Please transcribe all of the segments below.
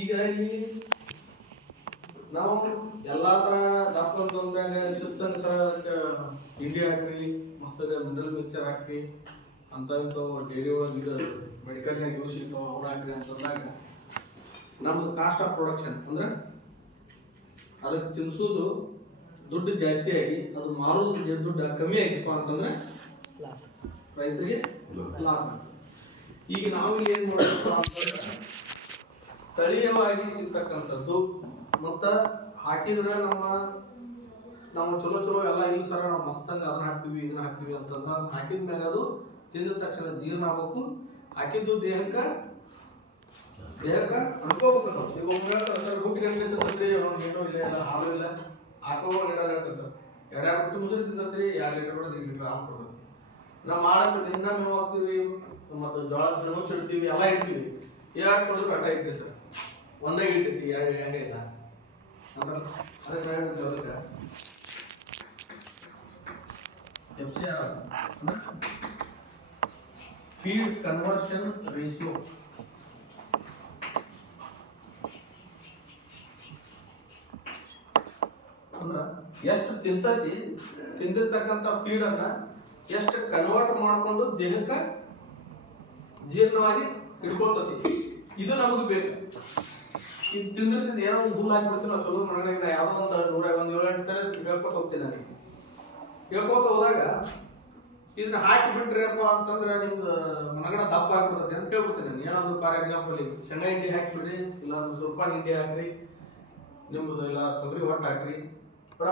ಈಗ ಇಲ್ಲಿ ನಾವು ಎಲ್ಲಾ ತರ ದಪ್ಪ ಅಂತಂದಾಗ ಶಿಸ್ತನುಸಾರ ತಿಂಡಿ ಹಾಕ್ರಿ, ಮಸ್ತಾಗ ಮಿನರಲ್ ಮಿಕ್ಚರ್ ಹಾಕ್ರಿ ಅಂತ ಇಂಥವು ಡೈರಿ ಒಳಗೆ ಇದು ಮೆಡಿಕಲ್ನಾಗ ಯೂಸ್ ಇರ್ತಾವ ಅವ್ರು ಹಾಕ್ರಿ ಅಂತಂದಾಗ ನಮ್ದು ಕಾಸ್ಟ್ ಆಫ್ ಪ್ರೊಡಕ್ಷನ್ ಅಂದ್ರೆ ಅದಕ್ಕೆ ತಿನ್ಸೋದು ದುಡ್ಡು ಜಾಸ್ತಿ ಆಗಿ ಅದು ಮಾರೋದು ದುಡ್ಡು ಕಮ್ಮಿ ಆಗಿಪ್ಪ ಅಂತಂದ್ರೆ ರೈತರಿಗೆ ಲಾಸ್. ಈಗ ನಾವು ಏನ್ ಮಾಡಬೇಕು ಅಂತಂದ್ರೆ ಸ್ಥಳೀಯವಾಗಿ ಸಿಗ್ತಕ್ಕಂಥದ್ದು ಮತ್ತ ಹಾಕಿದ್ರೆ ನಾವು ಚಲೋ ಚಲೋ ಎಲ್ಲ ಇಲ್ಲ ಸರ ನಾವು ಮಸ್ತಂಗ ಅದನ್ನ ಹಾಕ್ತೀವಿ ಇದನ್ನ ಹಾಕ್ತೀವಿ ಅಂತಂದ್ರೆ ಅದನ್ನ ಹಾಕಿದ ಮೇಲೆ ಅದು ತಿಂದ ತಕ್ಷಣ ಜೀರ್ಣ ಆಗ್ಬೇಕು. ಹಾಕಿದ್ದು ದೇಹಕ್ಕೆ ಅನ್ಕೋಬೇಕು. ಈಗ ಹುಟ್ಟಿಗೆ ಏನೋ ಇಲ್ಲ ಹಾಲು ಇಲ್ಲ ಹಾಕೋ ಲೀಟರ್ ಹೇಳ್ತಿರ್ತಾರೆ, 2 ಬಿಟ್ಟು ಮುಸುರಿ ತಿಂತತ್ರಿ, 2 ಲೀಟರ್ ಕೂಡ 3 ಲೀಟರ್ ಹಾಲು ಕೊಡ್ತದೆ. ನಾವು ಮಾಡಕ್ಕೆ ದಿನ ಮೇವು ಹಾಕ್ತೀವಿ ಮತ್ತು ಜೋಳ ಮುಚ್ಚಿಡ್ತೀವಿ ಎಲ್ಲ ಇಡ್ತೀವಿ, 2 ಕೊಡಿದ್ರು ಅಟ್ಟ ಇಡ್ತೀವಿ ಸರ್, ಒಂದೇ ಇಡ್ತೈತಿ 2 ಹೆಂಗೆ ಇಲ್ಲ ಅದಕ್ಕೆ ಫೀಡ್ ಕನ್ವರ್ಷನ್ ರೇಷಿಯೋ ಅಂದ್ರ ಎಷ್ಟು ತಿಂತತಿ, ತಿಂದಿರ್ತಕ್ಕಂಥ ಫೀಡ್ ಅನ್ನ ಎಷ್ಟು ಕನ್ವರ್ಟ್ ಮಾಡ್ಕೊಂಡು ದೇಹಕ್ಕೆ ಜೀರ್ಣವಾಗಿ ಇಟ್ಕೊಳ್ತತಿ, ಇದು ನಮಗೆ ಬೇಕು. ಈಗ ತಿಂದಿರ್ತಿದ್ ಏನೋ ಒಂದು ಹುಲ್ಲು ಹಾಕಿಬಿಡ್ತೀವಿ ನಾವು ಚಲೋ ಮನೆಗೆ, ಯಾವುದೋ ಒಂದು 107 ತರ ಹೇಳ್ಕೊತ ಹೋಗ್ತೀನಿ ನಾನು. ಹೇಳ್ಕೊತ ಹೋದಾಗ ಇದನ್ನ ಹಾಕಿ ಬಿಟ್ರಪ್ಪ ಅಂತಂದ್ರೆ ನಿಮ್ದು ಮನಗಣ ದಪ್ಪ ಆಗ್ಬಿಡ್ತೈತೆ ಅಂತ ಹೇಳ್ಬಿಡ್ತೀನಿ ನಾನು. ಏನೊಂದು ಫಾರ್ ಎಕ್ಸಾಂಪಲ್ ಈಗ ಶೇಂಗಾ ಹಿಂಡಿ ಹಾಕಿಬಿಡ್ರಿ, ಇಲ್ಲ ಒಂದು ಸೂರ್ಪಾನ್ ಹಿಂಡಿ ಹಾಕ್ರಿ, ನಿಮ್ಮದು ಇಲ್ಲ ತೊಗರಿ ಹೊಟ್ಟು ಹಾಕ್ರಿ, ಬಡ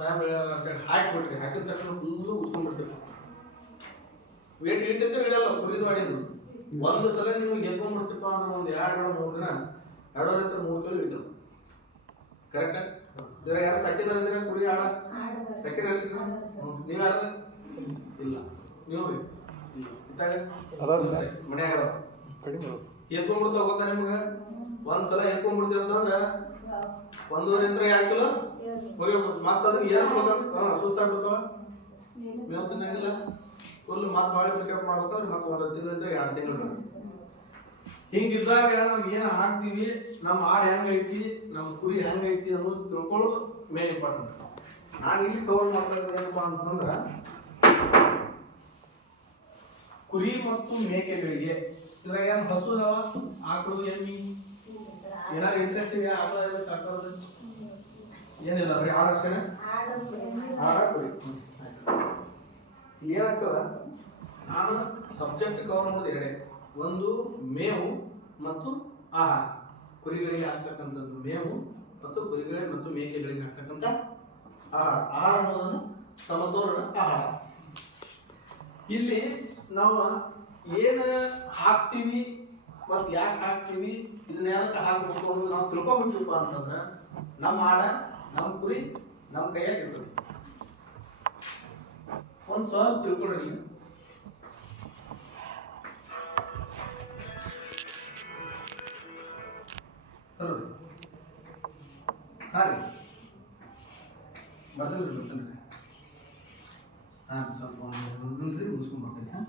ಸಾಯಂಕಾಲ ಅಂತೇಳಿ ಹಾಕಿಬಿಟ್ರಿ. ಹಾಕಿದ ತಕ್ಷಣ ಫುಲ್ಲು ಉಚ್ಕೊಂಡ್ಬಿಡ್ತೀವಿ, ವೇಟ್ ಇಳಿತೈತೆ ಇಳಿಯಲ್ಲ ಕುರಿದು ಮಾಡಿದ್ದು. ಒಂದು ಸಲ ನಿಮಗೆ ಎತ್ಕೊಂಡ್ಬಿಡ್ತಿಪ್ಪ ಅಂದ್ರೆ ಒಂದು 2-3 ದಿನ 2.5 3 ಕಿಲೋ ಇಳಿತದೆ ಕರೆಕ್ಟ್. ಯಾರು ಸಕ್ಕಿದಾರ ಕುರಿ ಆಡ ಸಕ್ಕಿದ ನೀವು ಯಾರ ಇಲ್ಲ ನೀವು ಮನ್ಯಾಗ ಎತ್ಕೊಂಡ್ಬಿಡ್ತಾವ ಗೊತ್ತಾ ನಿಮ್ಗೆ. ಒಂದ್ಸಲ ಎತ್ಕೊಂಡ್ಬಿಡ್ತೀವಿ ಅಂತಂದ್ರೆ 1.5-2 ಕಿಲೋ ಮತ್ತೆ ಅದನ್ನ ಏರ್ಸ್ಬೇಕಂತ ಸುಸ್ತಾಗ್ಬಿಡ್ತಾವ, ಮೇವು ತಿನ್ನಂಗಿಲ್ಲ ಫುಲ್ ಮತ್ತೆ ಹೊಳೆ ಪಿಕಪ್ ಮಾಡ್ಬೇಕಂದ್ರೆ ಮತ್ತೆ 1 ತಿಂಗಳಿಂದ 2 ತಿಂಗಳು. ಹಿಂಗಿದ್ದಾಗ ನಾವು ಏನು ಹಾಕ್ತೀವಿ, ನಮ್ಮ ಆಡು ಹೆಂಗೈತಿ, ನಮ್ಮ ಕುರಿ ಹೆಂಗೈತಿ ಅನ್ನೋದು ತಿಳ್ಕೊಳ್ಳೋದು ಮೇನ್ ಇಂಪಾರ್ಟೆಂಟ್. ನಾನು ಇಲ್ಲಿ ಕವರ್ ಮಾಡ್ತಾ ಏನಪ್ಪಾ ಅಂತಂದ್ರೆ ಕುರಿ ಮತ್ತು ಮೇಕೆಗಳಿಗೆ ಇದ್ರಾಗ ಏನು ಹಸು ಅದಾವ, ಆಕಳು, ಎಮ್ಮಿ ಏನಾದ್ರು ಇಂಟ್ರೆಸ್ಟ್ ಇದೆಯಾ? ಆಕಳ ಸಾಕೋದು ಏನಿಲ್ಲ, ಬರೀ ಆಡಷ್ಟೇ ಆಡ ಕುರಿ. ಏನಾಗ್ತದ, ನಾನು ಸಬ್ಜೆಕ್ಟ್ ಕವರ್ ಮಾಡೋದು 2, ಒಂದು ಮೇವು ಮತ್ತು ಆಹಾರ. ಕುರಿಗಳಿಗೆ ಹಾಕ್ತಕ್ಕಂಥದ್ದು ಮೇವು ಮತ್ತು ಕುರಿಗಳಿಗೆ ಮತ್ತು ಮೇಕೆಗಳಿಗೆ ಹಾಕ್ತಕ್ಕಂಥ ಆಹಾರ ಅನ್ನೋದನ್ನು ಸಮತೋಲನ ಆಹಾರ. ಇಲ್ಲಿ ನಾವು ಏನು ಹಾಕ್ತೀವಿ ಮತ್ತು ಯಾಕೆ ಹಾಕ್ತೀವಿ, ಇದನ್ನ ಯಾಕೆ ಹಾಕಬೇಕು ಅನ್ನೋದು ನಾವು ತಿಳ್ಕೊಂಡ್ಬಿಟ್ಟಿವಪ್ಪ ಅಂತಂದ್ರೆ ನಮ್ಮ ಆಡ, ನಮ್ಮ ಕುರಿ ನಮ್ಮ ಕೈಯಾಗ ಇರ್ತದೆ. ಒಂದು ಸ್ವಲ್ಪ ತಿಳ್ಕೊಳ್ರಿ. ಹಲೋ ರೀ, ಹಾಂ ರೀ, ಬರ್ತೀನಿ ರೀ, ಬರ್ತೀನಿ ರೀ. ಹಾಂ ಸ್ವಲ್ಪ ರೀ ಮುಗಿಸ್ಕೊಂಡ್ಬರ್ತೀನಿ. ಹಾಂ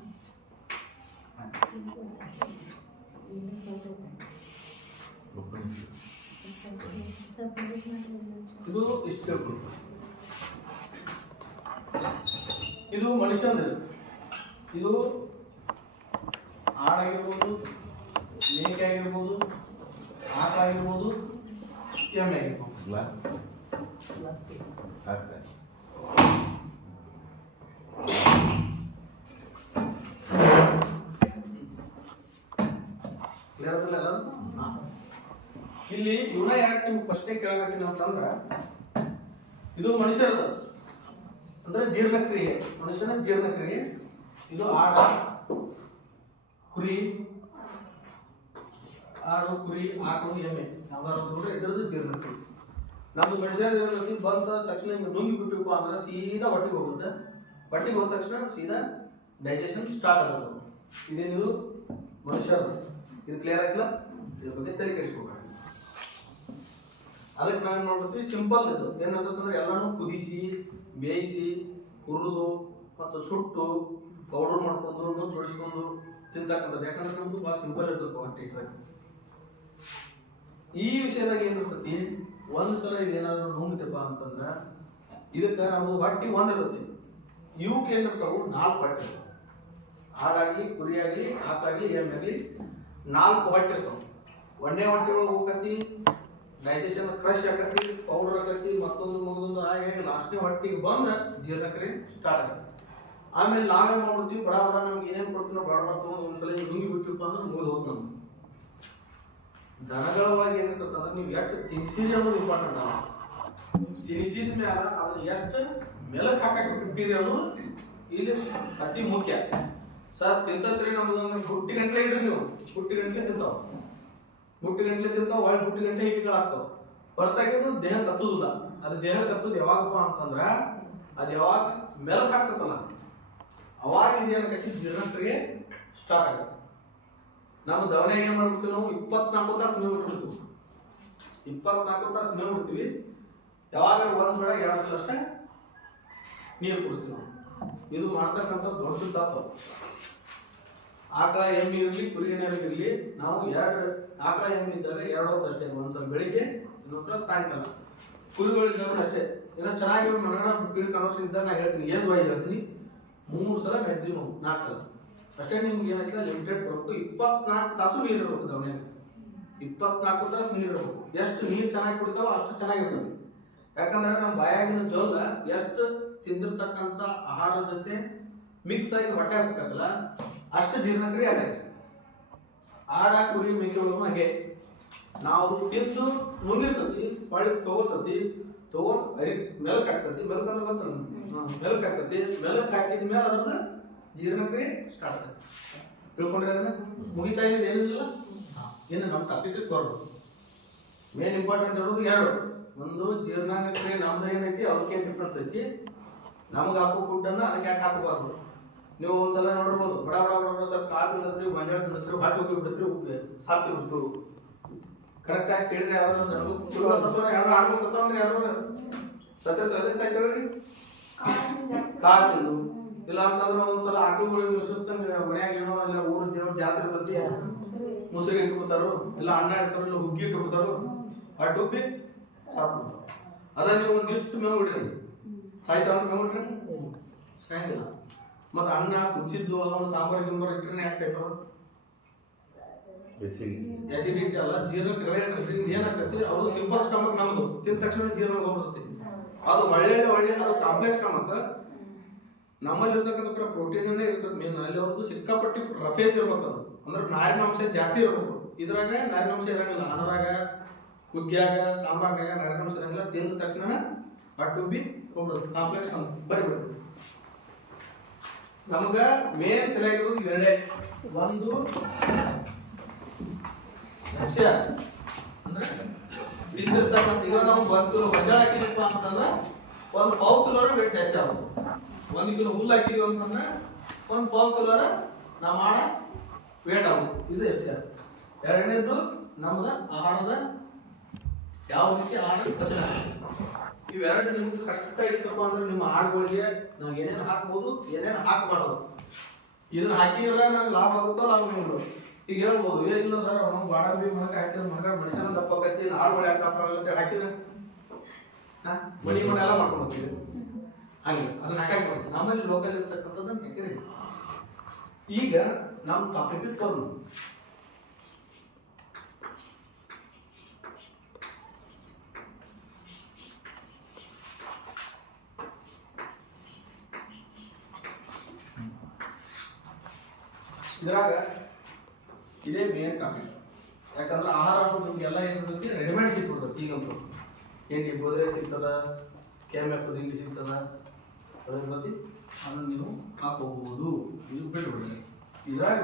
ಇದು ಇಷ್ಟು ತಿಳ್ಕೊಳ್ರಿ. ಇದು ಮನುಷ್ಯನ, ಇದು ಆಡಾಗಿರ್ಬೋದು, ಮೇಕೆ ಆಗಿರ್ಬೋದು, ಆಟ ಆಗಿರ್ಬೋದು, ಎಮ್ಮೆ ಆಗಿರ್ಬೋದು. ಇಲ್ಲಿ ಇವನ ಯಾಕೆ ನಿಮ್ಗೆ ಫಸ್ಟೇ ಕೇಳಬೇಕಿಲ್ಲ ಅಂತಂದ್ರ, ಇದು ಮನುಷ್ಯರದ ಅಂದ್ರೆ ಜೀರ್ಣಕ್ರಿಯೆ, ಮನುಷ್ಯನ ಜೀರ್ಣಕ್ರಿಯೆ. ಇದು ಆಡ, ಕುರಿ, ಆಡು, ಕುರಿ, ಆಕಳು, ಎಮ್ಮೆ ಯಾವ್ದಾದ್ರು ಇದ್ರದ್ದು ಜೀರ್ಣಕ್ರಿಯೆ. ನಮ್ದು ಮನುಷ್ಯನ ಬಂದ ತಕ್ಷಣ ನಿಮ್ಗೆ ನುಂಗಿ ಬಿಟ್ಟಿಪ್ಪ ಅಂದ್ರೆ ಸೀದಾ ಹೊಟ್ಟಿಗೆ ಹೋಗುತ್ತೆ. ಹೊಟ್ಟಿಗೆ ಹೋದ ತಕ್ಷಣ ಸೀದಾ ಡೈಜೆಷನ್ ಸ್ಟಾರ್ಟ್ ಆಗೋದು. ಇದೇನಿದು ಮನುಷ್ಯರದು. ಇದು ಕ್ಲಿಯರ್ ಆಗಿಲ್ಲ, ಇದ್ರ ಬಗ್ಗೆ ತಲೆ ಕೆಡಿಸ್ಕೋಬೇಡಿ. ಅದಕ್ಕೆ ನಾವೇನು ಮಾಡ್ಬಿಡ್ತೀವಿ, ಸಿಂಪಲ್ ಇದು ಏನಂತಂದ್ರೆ ಎಲ್ಲಾನು ಕುದಿಸಿ, ಬೇಯಿಸಿ, ಹುರಿದು ಮತ್ತು ಸುಟ್ಟು ಪೌಡರ್ ಮಾಡ್ಕೊಂಡು ಜೋಡಿಸ್ಕೊಂಡು ತಿಂತಕ್ಕಂಥದ್ದು. ಯಾಕಂದ್ರೆ ನಮ್ದು ಭಾಳ ಸಿಂಪಲ್ ಇರ್ತದೆ ಹೊಟ್ಟೆ. ಈ ವಿಷಯದಾಗ ಏನಿರ್ತೈತಿ, ಒಂದ್ಸಲ ಇದೇನಾದ್ರು ನುಂಗ್ತಪ್ಪ ಅಂತಂದ್ರ ಇದಕ್ಕೆ ನಮ್ದು ಹೊಟ್ಟಿ ಒಂದಿರುತ್ತೆ. ಇವಕ್ಕೆ ಏನಿರ್ತಾವು 4 ಹೊಟ್ಟೆ. ಆಡಾಗ್ಲಿ, ಕುರಿಯಾಗ್ಲಿ, ಆಕಾಗ್ಲಿ, ಎಮ್ಮಾಗ್ಲಿ 4 ಹೊಟ್ಟೆ ಇರ್ತಾವ. ಒಂದೇ ಹೊಟ್ಟೆ ಒಳಗೆ ಹೋಗತಿ, ಡೈಜೆಷನ್ ಕ್ರಶ್ ಆಗತಿ, ಪೌಡರ್ ಆಗತಿ, ಮತ್ತೊಂದು ಹಾಗೆ ಲಾಸ್ಟ್ನೇ ಹೊಟ್ಟಿಗೆ ಬಂದ ಜೀರ್ಣಕ್ರಿಯೆ ಸ್ಟಾರ್ಟ್ ಆಗತ್ತೆ. ಆಮೇಲೆ ನಾವೇನ್ ಮಾಡ್ಬಿಡ್ತೀವಿ, ಬಡ ನಮ್ಗೆ ಏನೇನು ಕೊಡ್ತೀವಿ ಬಡ ತಗೊಂಡು ಒಂದ್ಸಲ ನುಂಗಿ ಬಿಟ್ಟಿಪ್ಪ ಅಂದ್ರೆ ಮುಗಿದು ಹೋದ್ ನಮ್ಗೆ. ದನಗಳ ಒಳಗೆ ಏನಿರ್ತದೆ ಅಂದ್ರೆ ನೀವು ಎಷ್ಟು ತಿನ್ಸಿರಿ ಅನ್ನೋದು ಇಂಪಾರ್ಟೆಂಟ್. ತಿನ್ಸಿದ ಮ್ಯಾಲ ಅದನ್ನ ಎಷ್ಟು ಮೆಲಕ್ ಹಾಕಕ್ಕೆ ಬಿಟ್ಟಿರಿ ಅನ್ನೋದು ಇಲ್ಲಿ ಅತಿ ಮುಖ್ಯ. ಸರ್ ತಿಂತತ್ರಿ ನಮ್ದು ಬುಟ್ಟಿ ಗಂಟ್ಲೆ ಇಡ್ರಿ, ನೀವು ಬುಟ್ಟಿ ಗಂಟ್ಲೆ ತಿಂತಾವ, ಬುಟ್ಟಿ ಗಂಟ್ಲೆ ತಿಂತಾವ, ಒಳ್ಳೆ ಬುಟ್ಟಿ ಗಂಟ್ಲೆ ಹಿಟ್ಟಿಗಳಾಗ್ತಾವ. ಹೊರತಾಗಿದ್ದು ದೇಹ ಕತ್ತುದಿಲ್ಲ. ಅದು ದೇಹ ಕತ್ತುದು ಯಾವಾಗಪ್ಪ ಅಂತಂದ್ರ ಅದು ಯಾವಾಗ ಮೆಲಕ್ ಆಗ್ತದಲ್ಲ ಅವಾಗ ಇದೇನಕ್ಕೆ ಜೀರ್ಣಕ್ರಿಯೆ ಸ್ಟಾರ್ಟ್ ಆಗತ್ತೆ. ನಮ್ಮ ದವನೆಗೆ ಏನ್ ಮಾಡ್ಬಿಡ್ತೀವಿ ನಾವು 24 ತಾಸು ಮೇವು ಬಿಡ್ತೀವಿ. 24 ತಾಸು ಮೇವು ಬಿಡ್ತೀವಿ. ಯಾವಾಗ ಒಂದ್ ಬೆಳ 2 ಸಲ ಅಷ್ಟೇ ನೀರು ಕುಡಿಸ್ತೀವಿ. ಇದು ಮಾಡ್ತಕ್ಕಂಥ ದೊಡ್ಡ ತಪ್ಪು. ಆಕಳ ಎಮ್ಮೆ ಇರಲಿ, ಕುರಿ ಇರಲಿ, ನಾವು 2 ಆಕಳ ಎಮ್ಮೆ ಇದ್ದಾಗ 2 ಹೊತ್ತು ಅಷ್ಟೇ, ಒಂದ್ಸಲ ಬೆಳಿಗ್ಗೆ ಇನ್ನೊಂದ್ಸಲ ಸಾಯಂಕಾಲ. ಕುರಿಗಳಿದ್ದವ್ರು ಅಷ್ಟೇ. ಏನೋ ಚೆನ್ನಾಗಿ ಮನಗಣ ಫೀಲ್ಡ್ ಕನ್ವರ್ಷನ್ ಇದ್ದಾಗ ನಾ ಹೇಳ್ತೀನಿ, ಏಜ್ ವೈಸ್ ಹೇಳ್ತೀನಿ, 3 ಸಲ ಮ್ಯಾಕ್ಸಿಮಮ್ 4 ಸಲ ಅಷ್ಟೇ. ನಿಮ್ಗೆ ಏನಾಯ್ತಲ್ಲ ಲಿಮಿಟೆಡ್ ಕೊಡಬೇಕು. 24 ತಾಸು ನೀರು ಇರಬೇಕು ದವನೆಗೆ. 24 ತಾಸು ನೀರು ಇರಬೇಕು. ಎಷ್ಟು ನೀರು ಚೆನ್ನಾಗಿ ಕುಡಿತಾವ ಅಷ್ಟು ಚೆನ್ನಾಗಿರ್ತದೆ. ಯಾಕಂದ್ರೆ ನಮ್ಮ ಬಾಯಾಗಿನ ಜೋಲ ಎಷ್ಟು ತಿಂದಿರ್ತಕ್ಕಂಥ ಆಹಾರದ ಜೊತೆ ಮಿಕ್ಸ್ ಆಗಿ ಹೊಟ್ಟೆ ಹಾಕಬೇಕಲ್ಲ ಅಷ್ಟು ಜೀರ್ಣಕ್ರಿಯೆ ಆಗತ್ತೆ. ಆಡ ಕುರಿ ಮೇಕೆಗಳು ಹಾಗೆ ನಾವು ತಿಂದು ನುಂಗಿರ್ತತಿ, ಹೊಳ್ಳಿ ತಗೋತತಿ, ತಗೊಂಡು ಮೆಲಕ್ ಹಾಕ್ತತಿ. ಮೆಲಕ್ ಅಂದ್ರೆ ಗೊತ್ತಲ್ಲ, ಮೆಲಕ್ ಹಾಕ್ತತಿ. ಮೆಲಕ್ ಹಾಕಿದ ಮೇಲೆ ಅದ್ರದ್ದು ಜೀರ್ಣಕ್ರಿಯೆ ಸ್ಟಾರ್ಟ್ ಆಗುತ್ತೆ. ತಿಳ್ಕೊಂಡ್ರೆ ಅದನ್ನ ಮುಗಿತಾ ಇದೆ ಏನಿಲ್ಲ. ಇನ್ನು ನಮ್ಮ ಟಾಪಿಕ್ ಕೊಡೋದು ಮೇನ್ ಇಂಪಾರ್ಟೆಂಟ್ ಇರೋದು 2. ಒಂದು ಜೀರ್ಣಕ್ರಿಯೆ ನಮ್ದು ಏನೈತಿ ಅವ್ರಿಗೆ ಡಿಫ್ರೆನ್ಸ್ ಐತಿ. ನಮ್ಗೆ ಹಾಕೋ ಫುಡ್ಡನ್ನು ಅದಕ್ಕೆ ಯಾಕೆ ಹಾಕಬಾರ್ದು. ನೀವು ಒಂದ್ಸಲ ನೋಡಿರ್ಬೋದು, ಬಡ ಬಡ ಬಡ ಬಡ ಸ್ವಲ್ಪ ಕಾಳು ತಿನ್ನತ್ರಿ, ಗೊಂಜಾಳ ತಿನ್ನತ್ರಿ, ಹೊಟ್ಟೆ ಉಪ್ಪಿ ಬಿಡ್ತೀರಿ, ಉಪ್ಪಿ ಸಾತ್ತಿ ಬಿಡ್ತು. ಕರೆಕ್ಟಾಗಿ ಕೇಳಿದ್ರೆ ಯಾವ್ದಲ್ಲ ನನಗೂ ಸತ್ತವ 2 ಆಡ್ಗಳು ಸತ್ತವನ್ರಿ, 2 ಸತ್ಯತ್ವ ಅದಕ್ಕೆ ಸಾಯ್ತವ್ರಿ ಕಾಳು ತಿಂದು. ಇಲ್ಲ ಅಂತಂದ್ರೆ ಒಂದ್ಸಲ ಆಕಳುಗಳು ಸುಸ್ತಂಗ ಮನ್ಯಾಗ ಏನೋ ಇಲ್ಲ ಊರ ಜಾತ್ರೆ ಇರ್ತತಿ, ಮುಸುರಿ ಇಟ್ಬಿಡ್ತಾರು, ಇಲ್ಲ ಅನ್ನ ಇಡ್ತಾರೋ, ಇಲ್ಲ ಹುಗ್ಗಿ ಇಟ್ಬಿಡ್ತಾರು, ಹೊಟ್ಟೆ ಉಪ್ಪಿ ಸಾತ್ ಬಿಡ್ತಾವ. ಅದ ನೀವು ಒಂದಿಷ್ಟು ಮೇವು ಬಿಡ್ರಿ, ಸಾಯ್ತಾವ ಮೇವು ಬಿಡ್ರಿ, ಸಾಯಂಗಿಲ್ಲ. ಮತ್ತೆ ಅನ್ನ ಕುದಿಸಿದ್ದು ಅವನು ಸಾಂಬಾರು ಗಿಂಬಾರು ಇಟ್ಟರೆ ಯಾಕೆ ಸಾಯ್ತಾವ? ಆಸಿಡಿಟಿ ಅಲ್ಲ, ಜೀರ್ಣಕ್ರಿಯೆ ಏನಾಗ್ತೈತಿ, ಅದು ಸಿಂಪಲ್ ಸ್ಟಮಕ್ ನಮ್ದು ತಿಂದ ತಕ್ಷಣ ಜೀರ್ಣ ಹೋಗ್ಬಿಡ್ತೈತಿ. ಅದು ಒಳ್ಳೆ ಅದು ಕಾಂಪ್ಲೆಕ್ಸ್ ಸ್ಟಮಕ್. ನಮ್ಮಲ್ಲಿ ಇರ್ತಕ್ಕಂಥ ಪ್ರೋಟೀನ್ ಇರ್ತದೆ ಮೇನ್. ಅಲ್ಲಿ ಅವ್ರದ್ದು ಸಿಕ್ಕಾಪಟ್ಟಿ ರಫೇಜ್ ಇರ್ಬೇಕು. ಅದು ಅಂದ್ರೆ ನಾರಿನಾಂಶ ಜಾಸ್ತಿ ಇರ್ಬೇಕು. ಇದ್ರಾಗ ನಾರಿನಾಂಶ ಇರಂಗಿಲ್ಲ. ಅನ್ನದಾಗ, ಹುಗ್ಗ್ಯಾಗ, ಸಾಂಬಾರ್ನಾಗ ನಾರಿನಾಂಶ ಇರಂಗಿಲ್ಲ. ತಿಂದ ತಕ್ಷಣ ಹೊಟ್ಟೆ ಉಬ್ಬಿ ಹೋಗ್ಬಿಡುತ್ತೆ. ಕಾಂಪ್ಲೆಕ್ಸ್ ಬರಿಬಿಡುತ್ತೆ. ನಮ್ಗ ಮೇನ್ ತಲೆಗಿರೋದು 2. ಒಂದು ವಿಷಯ ಅಂದ್ರೆ ತಿಂದಿರ್ತಕ್ಕಂಥ ಈಗ ನಾವು 1 ಕಿಲೋ ಗೊಂಜಾಳ ಹಾಕಿದಪ್ಪ ಅಂತಂದ್ರೆ 1 ಪಾವು ಕಿಲೋರ ವೇಟ್ ಜಾಸ್ತಿ ಆಗುತ್ತೆ. 1 ಕಿಲೋ ಹುಲ್ಲು ಹಾಕಿದ್ವಿ ಅಂತಂದ್ರೆ 1 ಪಾವು ಕಿಲೋರ ನಾವು ಮಾಡ ವೇಟ್ ಆಗುತ್ತೆ. ಇದು ವಿಷಯ. 2ನೇದು ನಮ್ದ ಆಹಾರದ ಯಾವ ರೀತಿ ಆಹಾರ ಪಚನ. ಇವೆರಡು ನಿಮ್ಗೆ ಕರೆಕ್ಟಾಗಿ ಇರ್ತಪ್ಪ ಅಂದ್ರೆ ನಿಮ್ಮ ಆಡುಗಳಿಗೆ ನಾವು ಏನೇನು ಹಾಕ್ಬೋದು, ಏನೇನು ಹಾಕಬಾರ್ದು. ಇದನ್ನ ಹಾಕಿದ್ರೆ ನನಗೆ ಲಾಭ ಆಗುತ್ತೋ ಲಾಭ ಆಗಲ್ಲ. ಈಗ ಹೇಳ್ಬೋದು, ಇಲ್ಲ ಸರ್ ನಾವು ಬಾಡಂಬಿ ಮನಕ ಹಾಕಿದ್ರೆ ಮನುಷ್ಯನ ದಪ್ಪಕತ್ತಿ, ಆಡುಗಳು ಯಾಕೆ ದಪ್ಪ ಆಗಲ್ಲ ಅಂತ ಹಾಕಿದ್ರೆ ಮನಿ ಮನೆಲ್ಲ ಮಾಡ್ಕೊಂಡು ಹೋಗ್ತೀವಿ. ಹಂಗೆ ಅದನ್ನ ಹಾಕಿ ನಮ್ಮಲ್ಲಿ ಲೋಕಲ್ ಇರ್ತಕ್ಕಂಥದ್ದನ್ನು ಹಾಕಿರಿ. ಈಗ ನಮ್ಮ ಟಾಪಿಕ್ ಇಟ್ಕೊಂಡು ಇದ್ರಾಗ ಇದೇ ಮೇನ್ ಟಾಪಿಕ್. ಯಾಕಂದ್ರೆ ಆಹಾರ ಅನ್ನೋದು ನಿಮ್ಗೆಲ್ಲ ಏನಿರ್ತೈತಿ ರೆಡಿಮೇಡ್ ಸಿಕ್ಬಿಡ್ತೈತಿ. ಈಗಂತೂ ಹಿಂಡಿ ಗೋದ್ರೆ ಸಿಗ್ತದ, KMF ಹಿಂಡಿ ಸಿಗ್ತದ, ಅದ್ರ ಬತ್ತಿ ಅದನ್ನು ನೀವು ಹಾಕೋಬಹುದು. ಇದು ಬಿಟ್ಬಿಡ್ರಿ. ಇದ್ರಾಗ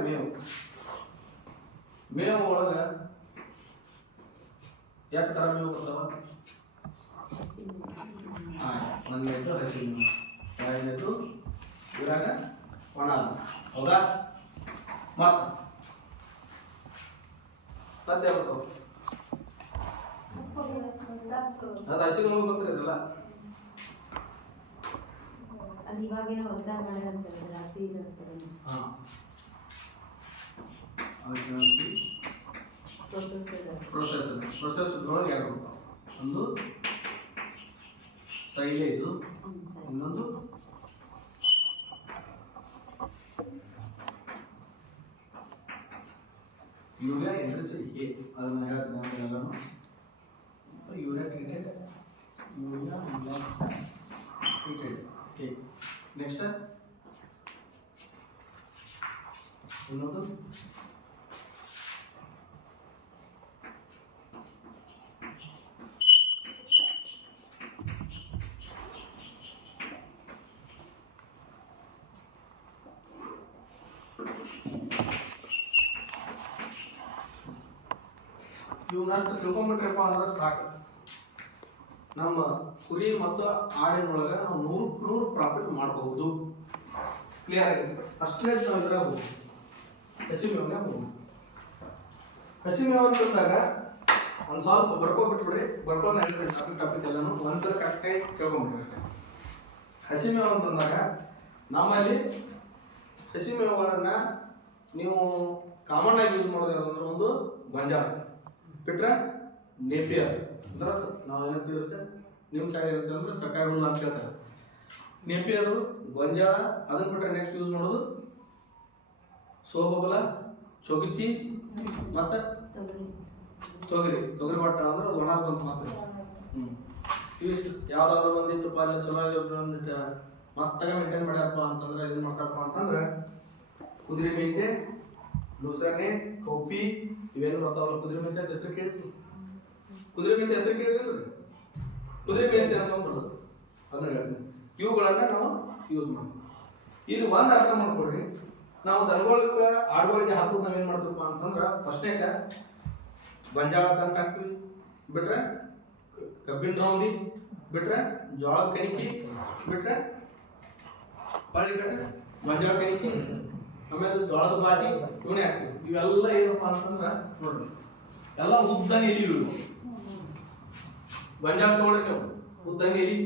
ಮೇವು ಒಳಗೆ ಎಷ್ಟು ಥರ ಮೇವು ಬರ್ತಾವ? 1ನೇದು ಹಸಿ ಮೇವು, 2ನೇದು ಇದ್ರಾಗ ಒಣ. ಹೌದಾ? ಮತ್ತೆ ಯಾವತ್ತು ಅದು ಹಸಿ ಮೇವು ಬರ್ತಾರೆ ಇದೆಲ್ಲ. ಅದು ಇವಾಗೇನೋ ಹೊಸದಾಗಿ ಮಾಡೋದಂತಾರೆ ಹಸಿ ಇದಂತಾರೆ. ಪ್ರೊಸೆಸ್ದ್ರೊಳಗೆ ಎರಡು ಬರ್ತಾವೆ. ಒಂದು ಸೈಲೇಜು, ಇನ್ನೊಂದು ಯೂರಿಯಾ ಎನ್ರಿಚ್ಡ್ ಎ. ಅದನ್ನು ಹೇಳ್ತೀನಿ ಎಲ್ಲನೂ. Urea treated, urea treated A. Next ಇನ್ನೊಂದು ಇವನ್ನಷ್ಟು ತಿಳ್ಕೊಂಡ್ಬಿಟ್ರಪ್ಪ ಅಂದ್ರೆ ಸಾಕು. ನಮ್ಮ ಕುರಿ ಮತ್ತು ಆಡಿನೊಳಗೆ ನಾವು 100% ಪ್ರಾಫಿಟ್ ಮಾಡಬಹುದು. ಕ್ಲಿಯರ್ ಆಗಿದೆ. ಅಷ್ಟೇ ನಾವು ಇದ್ರಾಗ ಹೋಗ್ಬೋದು, ಹಸಿ ಮೇವನ್ಯಾಗ ಹೋಗ್ಬೋದು. ಹಸಿ ಮೇವು ಅಂತಂದಾಗ ಒಂದು ಸ್ವಲ್ಪ ಬರ್ಕೊಬಿಟ್ಬಿಡ್ರಿ. ಬರ್ಕೊಂಡು ಹೇಳ್ರಿ ಟಾಪಿಕ್ ಎಲ್ಲನೂ ಒಂದ್ಸಲ ಕರೆಕ್ಟಾಗಿ ಕೇಳ್ಕೊಂಬಿಡ್ರಿ ಅಷ್ಟೇ. ಹಸಿ ಮೇವು ಅಂತಂದಾಗ ನಮ್ಮಲ್ಲಿ ಹಸಿ ಮೇವುಗಳನ್ನು ನೀವು ಕಾಮನ್ ಆಗಿ ಯೂಸ್ ಮಾಡೋದು ಯಾವುದಂದ್ರೆ ಒಂದು ಗೊಂಜಾಳ ಬಿಟ್ರೆ ನೇಪಿಯರ್ ಅಂದ್ರೆ ನಾವು ಏನಂತಿರುತ್ತೆ ನಿಮ್ಮ ಸೈಡ್ ಇರುತ್ತೆ ಅಂದ್ರೆ ಸರ್ಕಾರಿ ಹುಲ್ಲು ಅಂತ ಹೇಳ್ತಾರೆ. ನೇಪಿಯರು, ಗೊಂಜಾಳ, ಅದನ್ನ ಬಿಟ್ರೆ ನೆಕ್ಸ್ಟ್ ಯೂಸ್ ಮಾಡೋದು ಸೋಬಗಲ, ಚೊಗಚಿ ಮತ್ತು ತೊಗರಿ ಹೊಟ್ಟ ಅಂದ್ರೆ ಒಣ ಬಂತು ಮಾತ್ರ. ಇವಿಷ್ಟು ಯಾವ್ದಾದ್ರು ಒಂದಿತ್ತಪ್ಪ ಇಲ್ಲ ಚಲೋ ಒಂದಿಟ್ಟು ಮಸ್ತಾಗ ಮೇಂಟೈನ್ ಮಾಡ್ಯಾರಪ್ಪ ಅಂತಂದ್ರೆ ಇದನ್ನ ಮಾಡ್ತಾರಪ್ಪ ಅಂತಂದ್ರೆ ಕುದುರೆ ಮೆಂತೆ, ಲೂಸರ್ನೆ, ಕೌಪಿ ಇವೇನು ಬರ್ತಾವಲ್ಲ. ಕುದುರೆ ಮೆಂತೆ ಅಂತ ಹೆಸರು ಕೇಳಿದ್ವಿ. ಕುದುರೆ ಮೆಂತೆ ಹೆಸರು ಕೇಳಿದ್ರಿ. ಕುದುರೆ ಮೆಂತೆ ಅಂತ ಬರೋದು ಅದನ್ನ ಹೇಳ್ತೀನಿ. ಇವುಗಳನ್ನ ನಾವು ಯೂಸ್ ಮಾಡ್ತೀವಿ. ಇಲ್ಲಿ ಒಂದು ಅರ್ಥ ಮಾಡ್ಕೊಡ್ರಿ, ನಾವು ದನಗಳಿಗೆ ಆಡುಗಳಿಗೆ ಹಾಕೋದು ನಾವೇನು ಮಾಡ್ತೀವಪ್ಪ ಅಂತಂದ್ರೆ ಫಸ್ಟ್ನೇಕ ಗೊಂಜಾಳ ತಂಟ ಹಾಕ್ತೀವಿ, ಬಿಟ್ರೆ ಕಬ್ಬಿನ ರೌಂದಿ, ಬಿಟ್ರೆ ಜೋಳದ ಕಣಿಕಿ, ಬಿಟ್ರೆ ಹೊಳ್ಳಿ ಕಟ್ಟೆ ಗೊಂಜಾಳ ಕಣಿಕಿ, ಆಮೇಲೆ ಜೋಳದ ಬಾಟಿ ಇವನೇ ಹಾಕ್ತೀವಿ. ಇವೆಲ್ಲ ಏನಪ್ಪ ಅಂತಂದ್ರೆ ನೋಡ್ರಿ ಎಲ್ಲ ಉದ್ದನ ಎಲಿ ಇವು. ಗೊಂಜಾಳ ತಗೊಳ್ರಿ ನೀವು ಉದ್ದನ ಎಲಿ,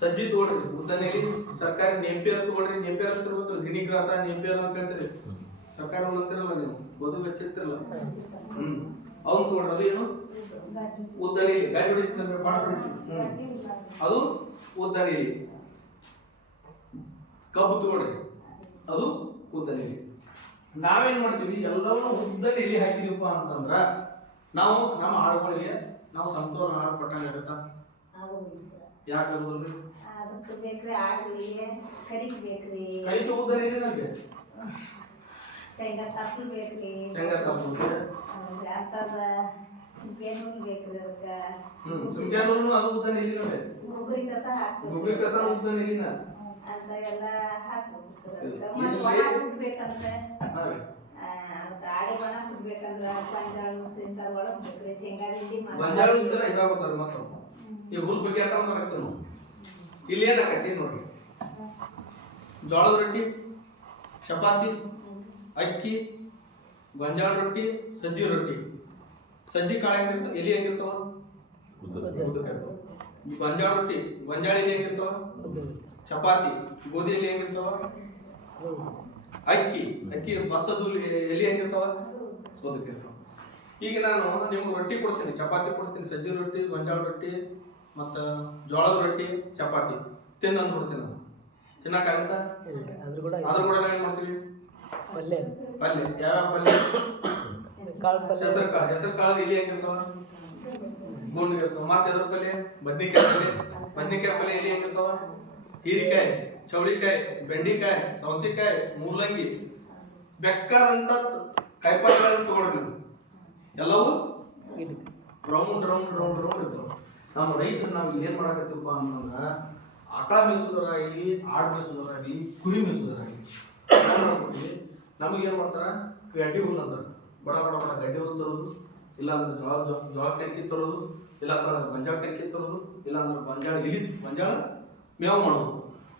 ಸಜ್ಜಿ ತಗೊಳ್ರಿ ಉದ್ದನ ಎಲಿ, ಸರ್ಕಾರಿ ನೇಪಿಯರ್ ತಗೊಳ್ರಿ. ನೇಪಿಯರ್ ಅಂತ ಗೊತ್ತಲ್ಲ, ಗಿನಿ ಗ್ರಾಸ ನೇಪಿಯರ್ ಅಂತ ಹೇಳ್ತೀರಿ. ಸರ್ಕಾರಿ ಅಂತಿರಲ್ಲ ನೀವು ಬದು ಹಚ್ಚಿರ್ತಿರಲ್ಲ, ಅವನ್ ತಗೊಳ್ರಿ. ಅದು ಏನು ಉದ್ದನ ಎಲಿ, ಗಾಡಿ ಹೊಡಿತೀನಿ ಪಾಠ ಹೊಡಿತೀನಿ, ಅದು ಉದ್ದನ ಎಲಿ. ಕಬ್ಬು ತಗೊಳ್ರಿ, ಅದು ಉದ್ದನ ಎಲಿ. ನಾವೇನ್ ಮಾಡ್ತೀವಿ ಎಲ್ಲವನ್ನೂ ಉದ್ದನ ಎಲಿ ಹಾಕಿದೀವಪ್ಪ ಅಂತಂದ್ರ ನಾವು ನಮ್ಮ ಆಡುಗಳಿಗೆ ನಾವು ಸಮತೋಲನ ಆಹಾರ ಕೊಟ್ಟಂಗ ಇರುತ್ತಾ? ಯಾಕೆ ಆಗೋದಿಲ್ರಿ? ಅದಕ್ಕೆ ಬೇಕ್ರಿ ಆಡುಗಳಿಗೆ ಕರಿಕ್ ಬೇಕ್ರಿ, ಕರಿಕೆ ಉದ್ದನ ಎಲಿ ನಮಗೆ ಶೇಂಗಾ ತಪ್ಪಲು ಬೇಕ್ರಿ, ಶೇಂಗಾ ತಪ್ಪಲು ಅಂತದ ಚಿಂಪೆನೂ ಬೇಕ್ರಿ. ಅದಕ್ಕೆ ಸುಮ್ಕ್ಯಾನೂರು ಅದು ಉದ್ದನ ಎಲಿ ನಮಗೆ. ಗುಗ್ರಿ ಕಸ ಹಾಕ್ಬೇಕು, ಗುಗ್ರಿ ಕಸ ಉದ್ದನ ಎಲಿನ ಅಂತ ಎಲ್ಲ ಹಾಕ್ಬೇಕು. ಮತ್ತೆ ಒಣ ಬಿಡ್ಬೇಕಂದ್ರೆ ಅದಕ್ಕೆ ಆಡಿ ಒಣ ಬಿಡ್ಬೇಕಂದ್ರೆ ಗೊಂಜಾಳ ನುಚ್ಚು ಇಂಥದ್ದು ಒಳಸ್ಬೇಕ್ರಿ. ಶೇಂಗಾ ಹಿಂಡಿ ಗೊಂಜಾಳ ನುಚ್ಚೆಲ್ಲ ಇದಾಗೋತಾರೆ. ಮತ್ತು ಈ ಹುಲ್ ಬಗ್ಗೆ ಆಟ ಹಾಕ್ತೀವಿ ನಾವು. ಇಲ್ಲಿ ಏನು ಹಾಕತ್ತಿ ನೋಡ್ರಿ, ಜೋಳದ ರೊಟ್ಟಿ, ಚಪಾತಿ, ಅಕ್ಕಿ, ಗೊಂಜಾಳ ರೊಟ್ಟಿ, ಸಜ್ಜಿ ರೊಟ್ಟಿ. ಸಜ್ಜಿ ಕಾಳು ಹೆಂಗಿರ್ತಾವ, ಎಲಿ ಹೆಂಗಿರ್ತಾವ, ಉದ್ದಕ್ಕಿರ್ತಾವ. ಗೊಂಜಾಳ ರೊಟ್ಟಿ, ಗೊಂಜಾಳ ಎಲಿ ಹೆಂಗಿರ್ತಾವ, ಚಪಾತಿ ಗೋಧಿ ಎಲಿ ಹೆಂಗಿರ್ತಾವ, ಅಕ್ಕಿ ಭತ್ತದ ಎಲಿ ಹೆಂಗಿರ್ತಾವ, ಉದ್ದಕ್ಕಿರ್ತಾವ. ಈಗ ನಾನು ನಿಮ್ಗೆ ರೊಟ್ಟಿ ಕೊಡ್ತೀನಿ, ಚಪಾತಿ ಕೊಡ್ತೀನಿ, ಸಜ್ಜಿ ರೊಟ್ಟಿ, ಗೊಂಜಾಳ ರೊಟ್ಟಿ ಮತ್ತು ಜೋಳದ ರೊಟ್ಟಿ, ಚಪಾತಿ ತಿನ್ನಂದು ಬಿಡ್ತೀನಿ. ನಾನು ತಿನ್ನಕ್ಕಾಗತ್ತಾ? ಅದ್ರ ಕೂಡ ನಾವೇನು ಮಾಡ್ತೀವಿ? ಪಲ್ಯ. ಯಾವ್ಯಾವ ಪಲ್ಯ? ಹೆಸರು ಕಾಳು ಎಲಿ ಹೆಂಗಿರ್ತಾವ, ಗುಂಡಿಗಿರ್ತಾವ. ಮತ್ತೆ ಎದ್ರ ಪಲ್ಯ? ಬದ್ನಿಕಾಯಿ ಪಲ್ಯ ಎಲಿ ಹೆಂಗಿರ್ತಾವ, ಹೀರಿಕಾಯಿ, ಚೌಳಿಕಾಯಿ, ಬೆಂಡಿಕಾಯಿ, ಸೌತೆಕಾಯಿ, ಮೂಲಂಗಿ, ಬೆಕ್ಕಾದಂತ ಕಾಯಿಪಲ್ಯಗಳನ್ನು ತಗೊಳ್ರಿ ನೀವು. ಎಲ್ಲವೂ ರೌಂಡ್ ಇರ್ತಾವ. ನಮ್ಮ ರೈತರು ನಾವು ಏನ್ ಮಾಡಕತ್ತಪ್ಪ ಅಂತಂದ್ರ ಆಕಳ ಮೇಯಿಸೋದಾಗಲಿ, ಆಡು ಮೇಯಿಸೋದಾಗಲಿ, ಕುರಿ ಮೇಯಿಸೋದಾಗಲಿ ನಮಗೆ ಏನ್ ಮಾಡ್ತಾರ, ಗಡ್ಡಿ ಹುಲ್ಲು ಅಂತಾರ. ಬಡ ಗಡ್ಡಿ ಹುಲ್ಲು ತರೋದು, ಇಲ್ಲ ಅಂದ್ರೆ ಜೋಳ ಕಣಕಿ ತರೋದು, ಇಲ್ಲ ಅಂದ್ರೆ ಗೊಂಜಾಳ ಕಣಕಿ ತರೋದು, ಇಲ್ಲ ಅಂದ್ರೆ ಗೊಂಜಾಳ ಮೇವು ಮಾಡೋದು.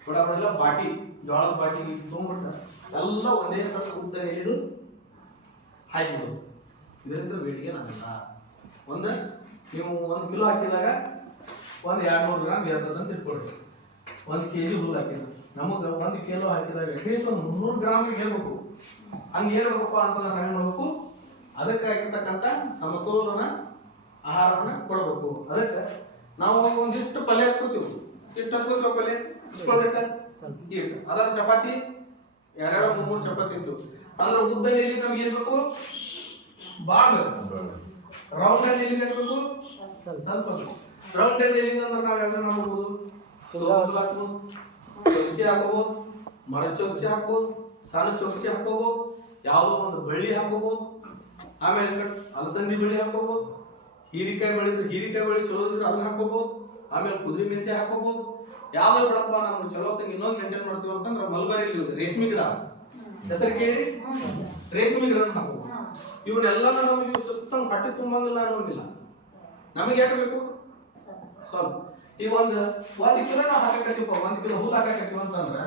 ಬಡ ಎಲ್ಲ ಬಾಟಿ, ಜೋಳದ ಬಾಟಿ ತೊಗೊಂಡ್ಬಿಟ್ಟ ಎಲ್ಲ ಒಂದೇ ತರ ಉದ್ದನೆ ಎಲಿದು ಹಾಕಿಬಿಡೋದು. ಇದರಿಂದ ವೇಟಿಗೆ ನಾನಲ್ಲ. ನೀವು 1 ಕಿಲೋ ಹಾಕಿದಾಗ 200 ಗ್ರಾಮ್ ಇರ್ತದೆ ಅಂತ ಇಟ್ಕೊಳ್ರಿ. 1 kg ಹುಲ್ಲು ಹಾಕಿದ್ರೆ ನಮಗೆ 1 ಕಿಲೋ ಹಾಕಿದಾಗ ಅಟ್ಲೀಸ್ಟ್ 300 ಗ್ರಾಮ್ ಏರ್ಬೇಕು. ಹಂಗೆ ಏರ್ಬೇಕಪ್ಪ ಅಂತ ನಾವು ಏನು ಮಾಡ್ಬೇಕು, ಅದಕ್ಕಾಗಿರ್ತಕ್ಕಂಥ ಸಮತೋಲನ ಆಹಾರವನ್ನು ಕೊಡಬೇಕು. ಅದಕ್ಕೆ ನಾವು ಒಂದಿಷ್ಟು ಪಲ್ಯ ಹಚ್ಕೋತೀವಿ. ಇಷ್ಟು ಹಚ್ಕೋತೀವಿ ಪಲ್ಯ ಇಟ್ಟು ಅದರ ಚಪಾತಿ ಎರಡೆರಡು ಮೂರು ಚಪಾತಿ ಇತ್ತು ಅಂದ್ರೆ ಉದ್ದ ಎಲ್ಲಿ ನಮ್ಗೆ ಏನ್ ಬೇಕು? ಭಾಳ ಬೇಕು. ರೌಂಡ್ ಎಲ್ಲಿ ಬೇಕು? ಸ್ವಲ್ಪ ರೌಂಡ್ ಎಲ್ಲಿ ಅಂದ್ರೆ ನಾವು ಯಾವ್ದು ಮಾಡ್ಬೋದು? ಹಾಕ್ಬೋದು, ಚೊಂಚಿ ಹಾಕೋಬಹುದು, ಮರ ಚೊಂಚಿ ಹಾಕ್ಬೋದು, ಸಣ್ಣ ಚೊಂಚಿ ಹಾಕೋಬಹುದು, ಯಾವುದೋ ಒಂದು ಬಳ್ಳಿ ಹಾಕೋಬಹುದು. ಆಮೇಲೆ ಅಲಸಂದಿ ಬಳ್ಳಿ ಹಾಕೋಬಹುದು, ಹೀರಿಕಾಯಿ ಬಳ್ಳಿ ಹೀರಿಕಾಯಿ ಬಳ್ಳಿ ಚಲೋ ಇದ್ರೆ ಅದನ್ನ ಹಾಕೋಬಹುದು. ಆಮೇಲೆ ಕುದುರೆ ಮೆಂತೆ ಹಾಕೋಬಹುದು. ಯಾವ್ದು ಬಿಡಪ್ಪ ನಮ್ಗೆ ಚಲೋ ಇನ್ನೊಂದು ಮೇಂಟೈನ್ ಮಾಡ್ತೀವಿ ಅಂತಂದ್ರೆ ಮಲ್ಬರಿ ರೇಷ್ಮೆ ಗಿಡ ಹೆಸರು ಕೇಳಿ ರೇಷ್ಮೆ ಗಿಡ ಹಾಕೋಬಹುದು. ಇವನ್ನೆಲ್ಲ ನಮಗೆ ಸುತ್ತ ಕಟ್ಟಿ ತುಂಬಂಗಿಲ್ಲ ಅನ್ನೋಂಗಿಲ್ಲ. ನಮಗೆ ಎಷ್ಟು ಬೇಕು? ಸ್ವಲ್ಪ. ಈಗ ಒಂದು ಕಿಲೋ ನಾವು ಹಾಕಕತ್ತೀವಪ್ಪ, 1 ಕಿಲೋ ಹುಲ್ಲು ಹಾಕಕತ್ತೀವಿ ಅಂತಂದ್ರೆ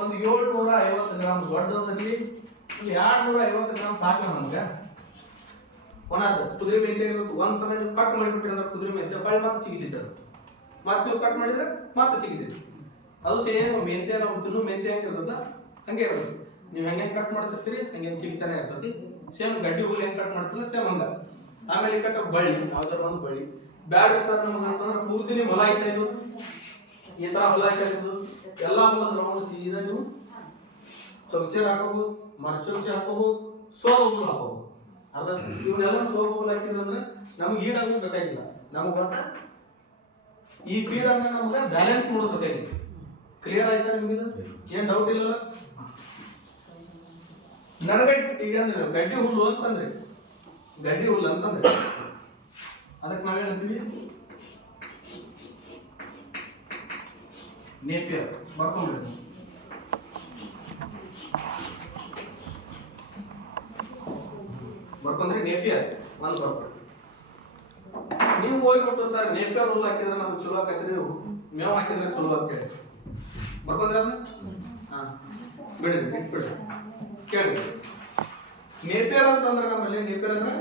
ಒಂದು 750 ಗ್ರಾಮ್ ದೊಡ್ಡದಲ್ಲಿ 250 ಗ್ರಾಮ್ ಸಾಕು ನಮ್ಗೆ. ಒಣದ ಕುದುರೆ ಮೆಂತೆ ಒಂದ್ ಸಮಯ ನೀವು ಕಟ್ ಮಾಡಿಬಿಟ್ರಿ ಅಂದ್ರೆ ಕುದುರೆ ಮೆಂತೆ ಬಳ್ಳಿ ಮತ್ತೆ ಚಿಗಿತೈತೆ. ಮತ್ತೆ ನೀವು ಕಟ್ ಮಾಡಿದ್ರೆ ಮತ್ತೆ ಚಿಗಿತೈತಿ. ಅದು ಸೇಮ್ ಮೆಂತೆ ನಾವು ತಿನ್ನು ಮೆಂತೆ ಹೆಂಗಿರ್ತದ ಹಂಗೆ ಇರೋದು. ನೀವು ಹೆಂಗೆ ಕಟ್ ಮಾಡ್ತಿರ್ತೀರಿ ಹಂಗೆ ಚಿಗಿತಾನೆ ಇರ್ತತಿ. ಸೇಮ್ ಗಡ್ಡಿ ಹುಲ್ಲು ಹೆಂಗೆ ಕಟ್ ಮಾಡ್ತಿಲ್ಲ ಸೇಮ್ ಹಂಗ. ಆಮೇಲೆ ಕಟ್ಟ ಬಳ್ಳಿ ಯಾವ್ದಾರ ಒಂದು ಬಳ್ಳಿ ಬ್ಯಾಡ್ರಿ ಸರ್ ನಮ್ಗೆ ಅಂತಂದ್ರೆ ಪೂರ್ತಿನಿ ಹೊಲ ಐತಾ ಇದು, ಈ ತರ ಹೊಲ ಐತಾ ಇದು ಎಲ್ಲ ಹೊಲದ ರೌಂಡ್ ಸೀದಾ ನೀವು ಚೊಂಚೆ ಹಾಕೋಬಹುದು, ಮರಚೊಂಚೆ ಹಾಕೋಬಹುದು, ಸೋಬಗುಲ್ ಹಾಕೋಬಹುದು. ಅದ ಇವನ್ನೆಲ್ಲ ಸೋಬಗುಲ್ ಹಾಕಿದ್ರೆ ನಮ್ಗೆ ಈಡಾಗೋದು ಬೇಕಾಗಿಲ್ಲ. ನಮ್ಗೆ ಒಟ್ಟ ಈ ಫೀಡನ್ನ ನಮ್ಗೆ ಬ್ಯಾಲೆನ್ಸ್ ಮಾಡೋದು ಬೇಕಾಗಿಲ್ಲ. ಕ್ಲಿಯರ್ ಆಯ್ತಾ ನಿಮ್ಗೆ? ಏನ್ ಡೌಟ್ ಇಲ್ಲ? ನಡಗಟ್ಟಿ ಈಗ ಅಂದ್ರೆ ಗಡ್ಡಿ ಹುಲ್ಲು ಅಂತಂದ್ರೆ ಗಡ್ಡಿ ಹುಲ್ಲು ಅಂತಂದ್ರೆ ಅದಕ್ಕೆ ನಾವೇನ್ ಅಂತೀವಿ? ನೇಪಿಯರ್. ಬರ್ಕೊಂಡ್ರಿ ಬರ್ಕೊಂಡ್ರಿ ನೇಪಿಯರ್ ಒಂದು ಬರ್ಕೊಳ್ಳಿ. ನೀವು ಹೋಗ್ಬಿಟ್ಟು ಸರ್ ನೇಪಿಯರ್ ಹುಲ್ಲು ಹಾಕಿದ್ರೆ ನಮ್ಗೆ ಚಲೋ ಆಕೈತ್ರಿ, ಮೇವು ಹಾಕಿದ್ರೆ ಚಲೋ ಅಂತ ಹೇಳಿ ಬರ್ಕೊಂಡ್ರಿ ಅದನ್ನ ಬಿಡ್ರಿ ಇಟ್ಬಿಡ್ರಿ. ಕೇಳ್ರಿ ನೇಪಿಯರ್ ಅಂತಂದ್ರೆ ನಮ್ಮಲ್ಲಿ ನೇಪಿಯರ್ ಅಂದ್ರೆ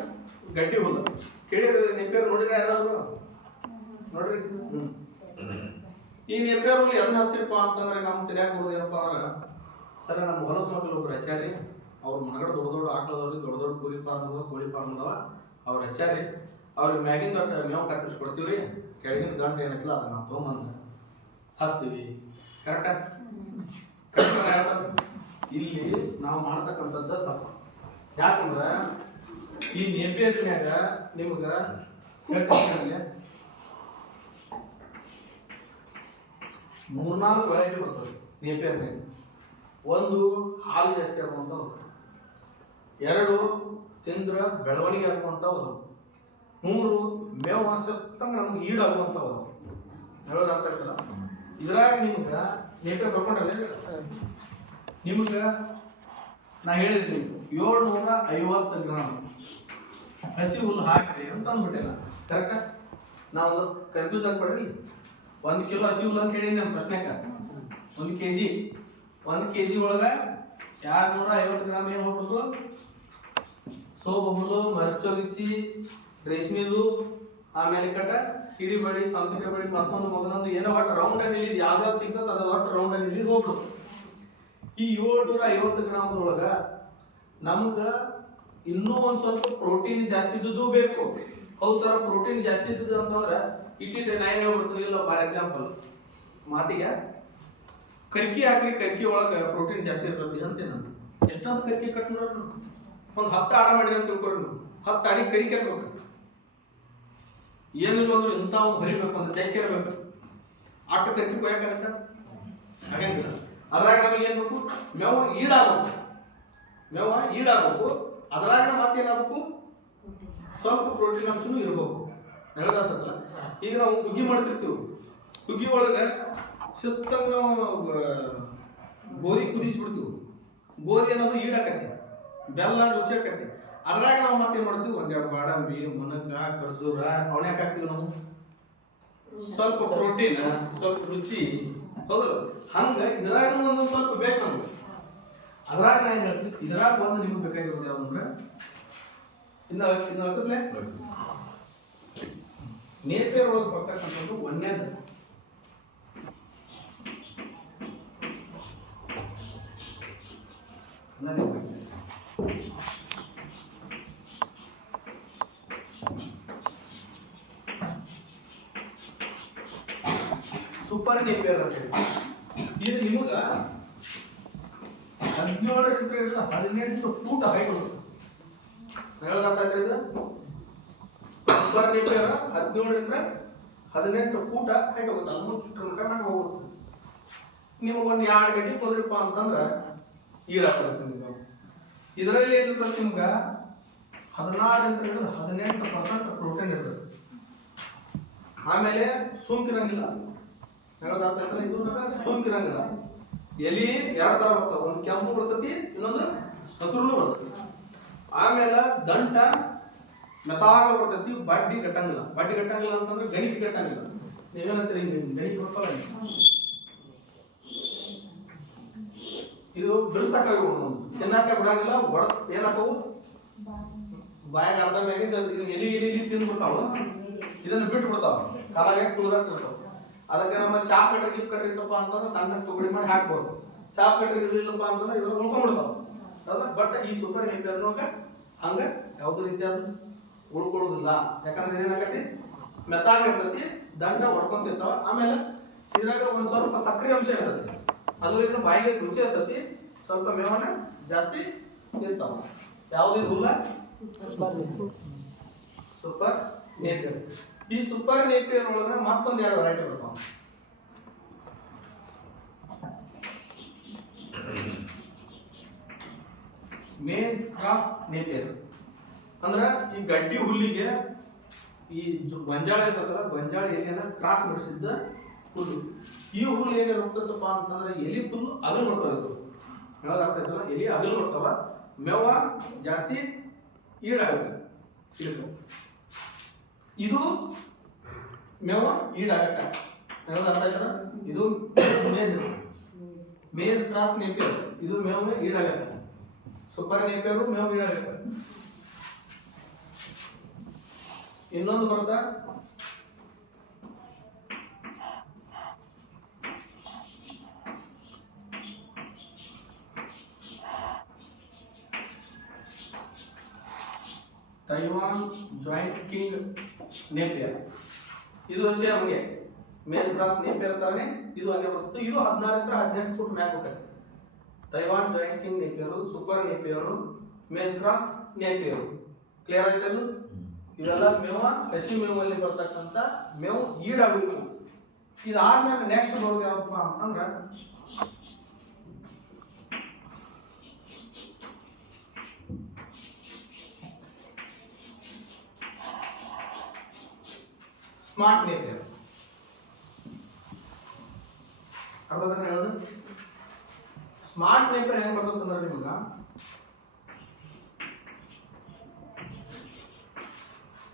ಗಡ್ಡಿ ಹುಲ್ಲು. ಕೇಳಿರಿ ನೇಪಿಯರ್ ನೋಡಿದ್ರೆ ಯಾರಾದ್ರು ನೋಡ್ರಿ? ಈ ನೇಪಿಯರ್ ಹುಲ್ಲು ಎದನ್ನ ಹಚ್ತಿರಪ್ಪ ಅಂತಂದ್ರೆ ನಮ್ ತಿಳಿಯಾಕ ಬರೋದು ಏನಪ್ಪಾ ಅಂದ್ರೆ ಸರ್ ನಮ್ಮ ಹೊಲದ ಮಕ್ಕಳು ಒಬ್ರು ಹಚ್ಚಾರಿ. ಅವ್ರ ಮನಗಡ ದೊಡ್ಡ ದೊಡ್ಡ ಆಕಳದವ್ರಿ, ದೊಡ್ಡ ದೊಡ್ಡ ಕುರಿ ಫಾರ್ಮ್ ಅದಾವ, ಕೋಳಿ ಫಾರ್ಮ್ ಅದಾವ. ಅವ್ರು ಹಚ್ಚಾರಿ. ಅವ್ರಿಗೆ ಮ್ಯಾಗಿನ ದೊಡ್ಡ ಮೇವು ಕತ್ತರಿಸಿ ಕೊಡ್ತೀವ್ರಿ, ಕೆಳಗಿನ ಗಂಟು ಏನೈತಿಲ್ಲ ಅದನ್ನ ನಾವು ತೊಗೊಂಬಂದು ಹಚ್ತೀವಿ. ಕರೆಕ್ಟಾ? ಇಲ್ಲಿ ನಾವು ಮಾಡ್ತಕ್ಕಂಥದ್ದು ತಪ್ಪು. ಯಾಕಂದ್ರೆ ಈ ನೇಪಿಯರ್ನ್ಯಾಗ ನಿಮ್ಗ ಮೂರ್ನಾಲ್ಕು ವೆರೈಟಿ ಬರ್ತವೆ ನೇಪಿಯರ್ನ್ಯಾಗ. ಒಂದು ಹಾಲು ಜಾಸ್ತಿ ಆಗುವಂಥವು, 2 ತಿಂದ್ರ ಬೆಳವಣಿಗೆ ಆಗುವಂಥವು, 3 ಮೇವು ಸತ್ತಂಗ ನಮ್ಗೆ ಈಡಾಗುವಂಥವು. ಹೇಳೋದು ಅರ್ಥ ಆಗ್ತಲ್ಲ? ಇದ್ರಾಗ ನಿಮ್ಗೆ ನೇಪಿಯರ್ ಬರ್ಕೊಂಡ್ರೆ ನಿಮ್ಗೆ ನಾ ಹೇಳಿದ್ದೀನಿ 750 ಗ್ರಾಮ್ ಹಸಿ ಹುಲ್ಲು ಹಾಕ್ರಿ ಅಂತ ಅಂದ್ಬಿಟ್ಟಿಲ್ಲ. ಕರೆಕ್ಟಾ? ನಾವೊಂದು ಕನ್ಫ್ಯೂಸ್ ಆಗ್ಬಿಡ್ರಿ. 1 ಕಿಲೋ ಹಸಿ ಹುಲ್ಲು ಅಂತ ಹೇಳಿನಿ ನಮ್ಮ ಪ್ರಶ್ನೆಕ. 1 ಕೆಜಿ ಒಳಗೆ 250 ಗ್ರಾಮ್ ಏನು ಹೋಗ್ಬೇಕು? ಸೋಬು ಹುಲ್ಲು, ಮರಚೊಗಿಚಿ, ರೇಷ್ಮೆದು, ಆಮೇಲೆ ಕಟ್ಟ ಹಿಡಿ ಬಳಿ, ಸಂತಿಗೆ ಬಳಿ, ಮತ್ತೊಂದು ಮಗದೊಂದು ಏನೋ ಒಟ್ಟು ರೌಂಡ್ ಅನ್ನು ಇಲ್ಲಿ ಯಾವ್ದಾವ್ದು ಸಿಗ್ತದೆ ಅದು ಒಟ್ಟು ರೌಂಡ್ ಅನ್ನು ಇಲ್ಲಿ ಹೋಗ್ಬಿಡು. ಈ 750 ಗ್ರಾಮದೊಳಗ ನಮಗ ಇನ್ನೂ ಒಂದ್ ಸ್ವಲ್ಪ ಪ್ರೋಟೀನ್ ಜಾಸ್ತಿ ಇದ್ದು ಬೇಕು. ಹೌದು ಸರ್ ಪ್ರೋಟೀನ್ ಜಾಸ್ತಿ ಇದ್ದದ್ದು ಅಂತಂದ್ರೆ ಇಟ್ಟಿಟ್ಟೆ ನಾ ಏನ್ ಹೇಳ್ಬಿಡ್ತೀನಿ ಇಲ್ಲ. ಫಾರ್ ಎಕ್ಸಾಂಪಲ್ ಮಾತಿಗೆ ಕರ್ಕಿ ಹಾಕ್ರಿ, ಕರ್ಕಿ ಒಳಗೆ ಪ್ರೋಟೀನ್ ಜಾಸ್ತಿ ಇರ್ತದೆ ಅಂತೆ. ನಾನು ಎಷ್ಟೊಂದು ಕರ್ಕಿ ಕಟ್ ನೋಡ್ರಿ, ಒಂದು 10 ಆಡ ಮಾಡಿರಿ ಅಂತ ತಿಳ್ಕೊರಿ. ನೀವು 10 ಆಡಿ ಕರಿ ಕಟ್ಬೇಕು. ಏನಿಲ್ಲ ಅಂದ್ರೆ ಇಂಥ ಒಂದು ಬರಿಬೇಕು ಅಂದ್ರೆ ತೆಕ್ಕಿರಬೇಕು. ಆಟ ಕರ್ಕಿ ಕೊಯ್ಯಾಗತ್ತ ಹಾಗಂಗಿಲ್ಲ. ಅದ್ರಾಗ ನಮಗೆ ಏನ್ ಬೇಕು? ಮೇವ ಈಡಾಗಬೇಕು. ಅದ್ರಾಗ ಮತ್ತೇನಾಗಬೇಕು? ಸ್ವಲ್ಪ ಪ್ರೋಟೀನ್ ಅಂಶನೂ ಇರಬೇಕು. ಹೇಳದಂತ ಈಗ ನಾವು ಹುಗ್ಗಿ ಮಾಡ್ತಿರ್ತೀವಿ. ಹುಗ್ಗಿ ಒಳಗೆ ಶಿಸ್ತಂಗ ನಾವು ಗೋಧಿ ಕುದಿಸ್ಬಿಡ್ತೀವಿ. ಗೋಧಿ ಅನ್ನೋದು ಈಡಾಕತಿ, ಬೆಲ್ಲ ರುಚಿ ಆಕತಿ. ಅದ್ರಾಗ ನಾವು ಮತ್ತೇನ್ ಮಾಡ್ತೀವಿ? 1-2 ಬಾಡಂಬಿ, ಮುನಗ, ಖರ್ಜೂರ ಅವನ್ಯಾಕ ಹಾಕ್ತೀವಿ ನಾವು? ಸ್ವಲ್ಪ ಪ್ರೋಟೀನ್, ಸ್ವಲ್ಪ ರುಚಿ. ಹೌದಲ್ಲ? ಹಂಗ ಇದ್ರಾಗ ಒಂದೊಂದು ಸ್ವಲ್ಪ ಬೇಕು ನಮ್ಗೆ. ಅದ್ರಾಗ ನಾ ಏನ್ ಹೇಳ್ತೀನಿ, ಇದ್ರಾಗ ಒಂದು ನಿಮ್ಗೆ ಬೇಕಾಗಿರೋದು ಯಾವ್ದಂದ್ರೆ ಇನ್ನ ನೇಪಿಯರ್ ಒಳಗೆ ಬರ್ತಕ್ಕಂಥದ್ದು ಒಂದೇದು ಸೂಪರ್ ನೇಪಿಯರ್ ಅಂತ ಹೇಳಿ ಇದು ನಿಮಗ 17ರಿಂದ ಹಿಡಿದು 18 ಫೂಟ್ ಹೈಟ್ ಬರುತ್ತೆ. ಹೇಳೋದಾಗ್ತದೆ ಇದು ಸೂಪರ್ ನೇಪಿಯರ್ 17ರಿಂದ 18 ಫೂಟ್ ಹೈಟ್ ಹೋಗುತ್ತೆ. ಆಲ್ಮೋಸ್ಟ್ ಇಷ್ಟರ ಮಟ್ಟ ಹೋಗುತ್ತೆ. ನಿಮಗೆ ಒಂದು 2 ಗಂಟೆ ಹೋದ್ರಪ್ಪ ಅಂತಂದ್ರೆ ಈಡಾಗ್ಬಿಡುತ್ತೆ ನಿಮ್ಗೆ. ಇದರಲ್ಲಿ ಏನಿರ್ತದೆ ನಿಮ್ಗೆ 16ರಿಂದ ಹಿಡಿದು 18% ಪ್ರೋಟೀನ್ ಇರ್ತದೆ. ಆಮೇಲೆ ಸುಂಕಿರಂಗಿಲ್ಲ. ಹೇಳೋದಾಗ್ತೈತಲ್ಲ ಇದು ಸುಂಕಿರಂಗಿಲ್ಲ. ಎಲಿ 2 ತರ ಬರ್ತಾವ, ಒಂದು ಕೆಂಪು ಬರ್ತೈತಿ, ಇನ್ನೊಂದು ಹಸಿರು ಬರ್ತೈತಿ. ಆಮೇಲೆ ದಂಟ ಮೆತಾಗ ಬರ್ತೈತಿ, ಬಡ್ಡಿ ಕಟ್ಟಂಗಿಲ್ಲ. ಬಡ್ಡಿ ಕಟ್ಟಂಗಿಲ್ಲ ಅಂತಂದ್ರೆ ಗಣಿಕೆ ಕಟ್ಟಂಗಿಲ್ಲ. ನೀವೇನಂತೀರಿ ಗಣಿಕೆ ಬರ್ತಲ್ಲ, ಇದು ಬಿಡ್ಸಕ್ಕಾಗಿ ಒಂದೊಂದು ತಿನ್ನಕ ಬಿಡಂಗಿಲ್ಲ. ಏನಾಕವು ಬಾಯಾಗ ಅರ್ಧ ಮ್ಯಾಗೆ ಇದನ್ನ ಎಲಿ ತಿಂದು ಬಿಡ್ತಾವ, ಇದನ್ನ ಬಿಟ್ಟು ಬಿಡ್ತಾವ, ಕಾಲಾಗ ತುಳಿದಾಗ್ತಿರ್ತಾವ. ಅದಕ್ಕೆ ನಮ್ಮ ಚಾಪ್ ಕಟ್ರಿ ಗಿಪ್ ಕಟ್ರಿ ಇತ್ತಪ್ಪ ಅಂತಂದ್ರೆ ಸಣ್ಣ ತುಗಡಿ ಮಾಡಿ ಹಾಕ್ಬೋದು. ಚಾಪ್ ಕಟ್ರಿ ಇರ್ಲಿಲ್ಲಪ್ಪ ಅಂತಂದ್ರೆ ಇದ್ರ ಉಳ್ಕೊಂಡ್ಬಿಡ್ತಾವ. ಹೌದಾ? ಬಟ್ ಈ ಸೂಪರ್ ನೇಪಿಯರ್ ಹಂಗ ಯಾವ್ದು ರೀತಿಯಾದ ಉಳ್ಕೊಳ್ಳೋದಿಲ್ಲ. ಯಾಕಂದ್ರೆ ಏನಾಗತಿ ಮೆತ್ತಾಗ ಇರ್ತೈತಿ, ದಂಡ ಹೊಡ್ಕೊಂತಿರ್ತಾವ. ಆಮೇಲೆ ಇದ್ರಾಗ ಒಂದ್ ಸ್ವಲ್ಪ ಸಕ್ರಿಯ ಅಂಶ ಇರ್ತೈತಿ, ಅದರಿಂದ ಬಾಯಿಗೆ ರುಚಿ ಇರ್ತೈತಿ, ಸ್ವಲ್ಪ ಮೇವನ್ನ ಜಾಸ್ತಿ ತಿಂತಾವ. ಯಾವುದಿಲ್ಲ ಸೂಪರ್ ನೇಪಿಯರ್. ಈ ಸೂಪರ್ ನೇಪಿಯರ್ ಒಳಗ ಮತ್ತೊಂದು 2 ವೆರೈಟಿ ಬರ್ತಾವ. ಮೇನ್ ಕ್ರಾಸ್ ನೇಪಿಯರ್ ಅಂದ್ರೆ ಈ ಗಡ್ಡಿ ಹುಲ್ಲಿಗೆ ಈ ಗೊಂಜಾಳ ಇರ್ತದಲ್ಲ, ಗೊಂಜಾಳ ಎಲೆಯನ್ನ ಕ್ರಾಸ್ ಮಾಡಿಸಿದ್ದ ಹುಲ್ಲು. ಈ ಹುಲ್ಲು ಏನಿರುತ್ತಪ್ಪ ಅಂತಂದ್ರೆ ಎಲಿ ಫುಲ್ ಅಗಲ್ ಬರ್ತದೆ. ಹೇಳೋದಾಗ್ತೈತಲ್ಲ, ಎಲಿ ಅಗಲ್ ಬರ್ತಾವ, ಮೇವ ಜಾಸ್ತಿ ಈಡಾಗುತ್ತೆ. ಇದು ಮೇವ ಈಡಾಗಟ್ಟ. ಹೇಳೋದಾಗ್ತೈತಲ್ಲ, ಇದು ಮೇಜ್ ಕ್ರಾಸ್ ನೇಪಿಯರ್. ಇದು ಮೇವ ಈಡಾಗಟ್ಟ. ಸೂಪರ್ ನೇಪಿಯರು ಮೇವ ಈಡಾಗಟ್ಟ. ಇನ್ನೊಂದು ಬರ್ತಾ ತೈವಾನ್ ಜಾಯಿಂಟ್ ಕಿಂಗ್ ನೇಪಿಯರ್. ಇದು ಸೇಮ್ ಹಂಗೆ ಮೇಜ್ ಕ್ರಾಸ್ ನೇಪಿಯರ್ ತರನೇ ಇದು ಹಂಗೆ ಬರ್ತದೆ. ಇದು 16ರಿಂದ 18 ಫೂಟ್ ಮ್ಯಾಗ ಹೋಗುತ್ತೆ. Taiwan giant king Napier, super Napier, maize cross Napier. Clear ಆಯ್ತಲ್ಲ? ಇವೆಲ್ಲ ಮೇವ ಹಸಿ ಮೇವಲ್ಲಿ ಬರ್ತಕ್ಕಂಥ ಮೇವು ಈಡಾಗಬೇಕು. ಇದಾದ್ಮೇಲೆ ನೆಕ್ಸ್ಟ್ ಬರೋದು ಯಾವಪ್ಪ ಅಂತಂದ್ರೆ ಸ್ಮಾರ್ಟ್ ನೇಪಿಯರ್. ಅರ್ಥಾದ್ರೆ ಹೇಳೋದು ಸ್ಮಾರ್ಟ್ ನೇಪಿಯರ್ ಹೆಂಗ್ ಬರ್ತಂದ್ರೆ ನಿಮ್ಗ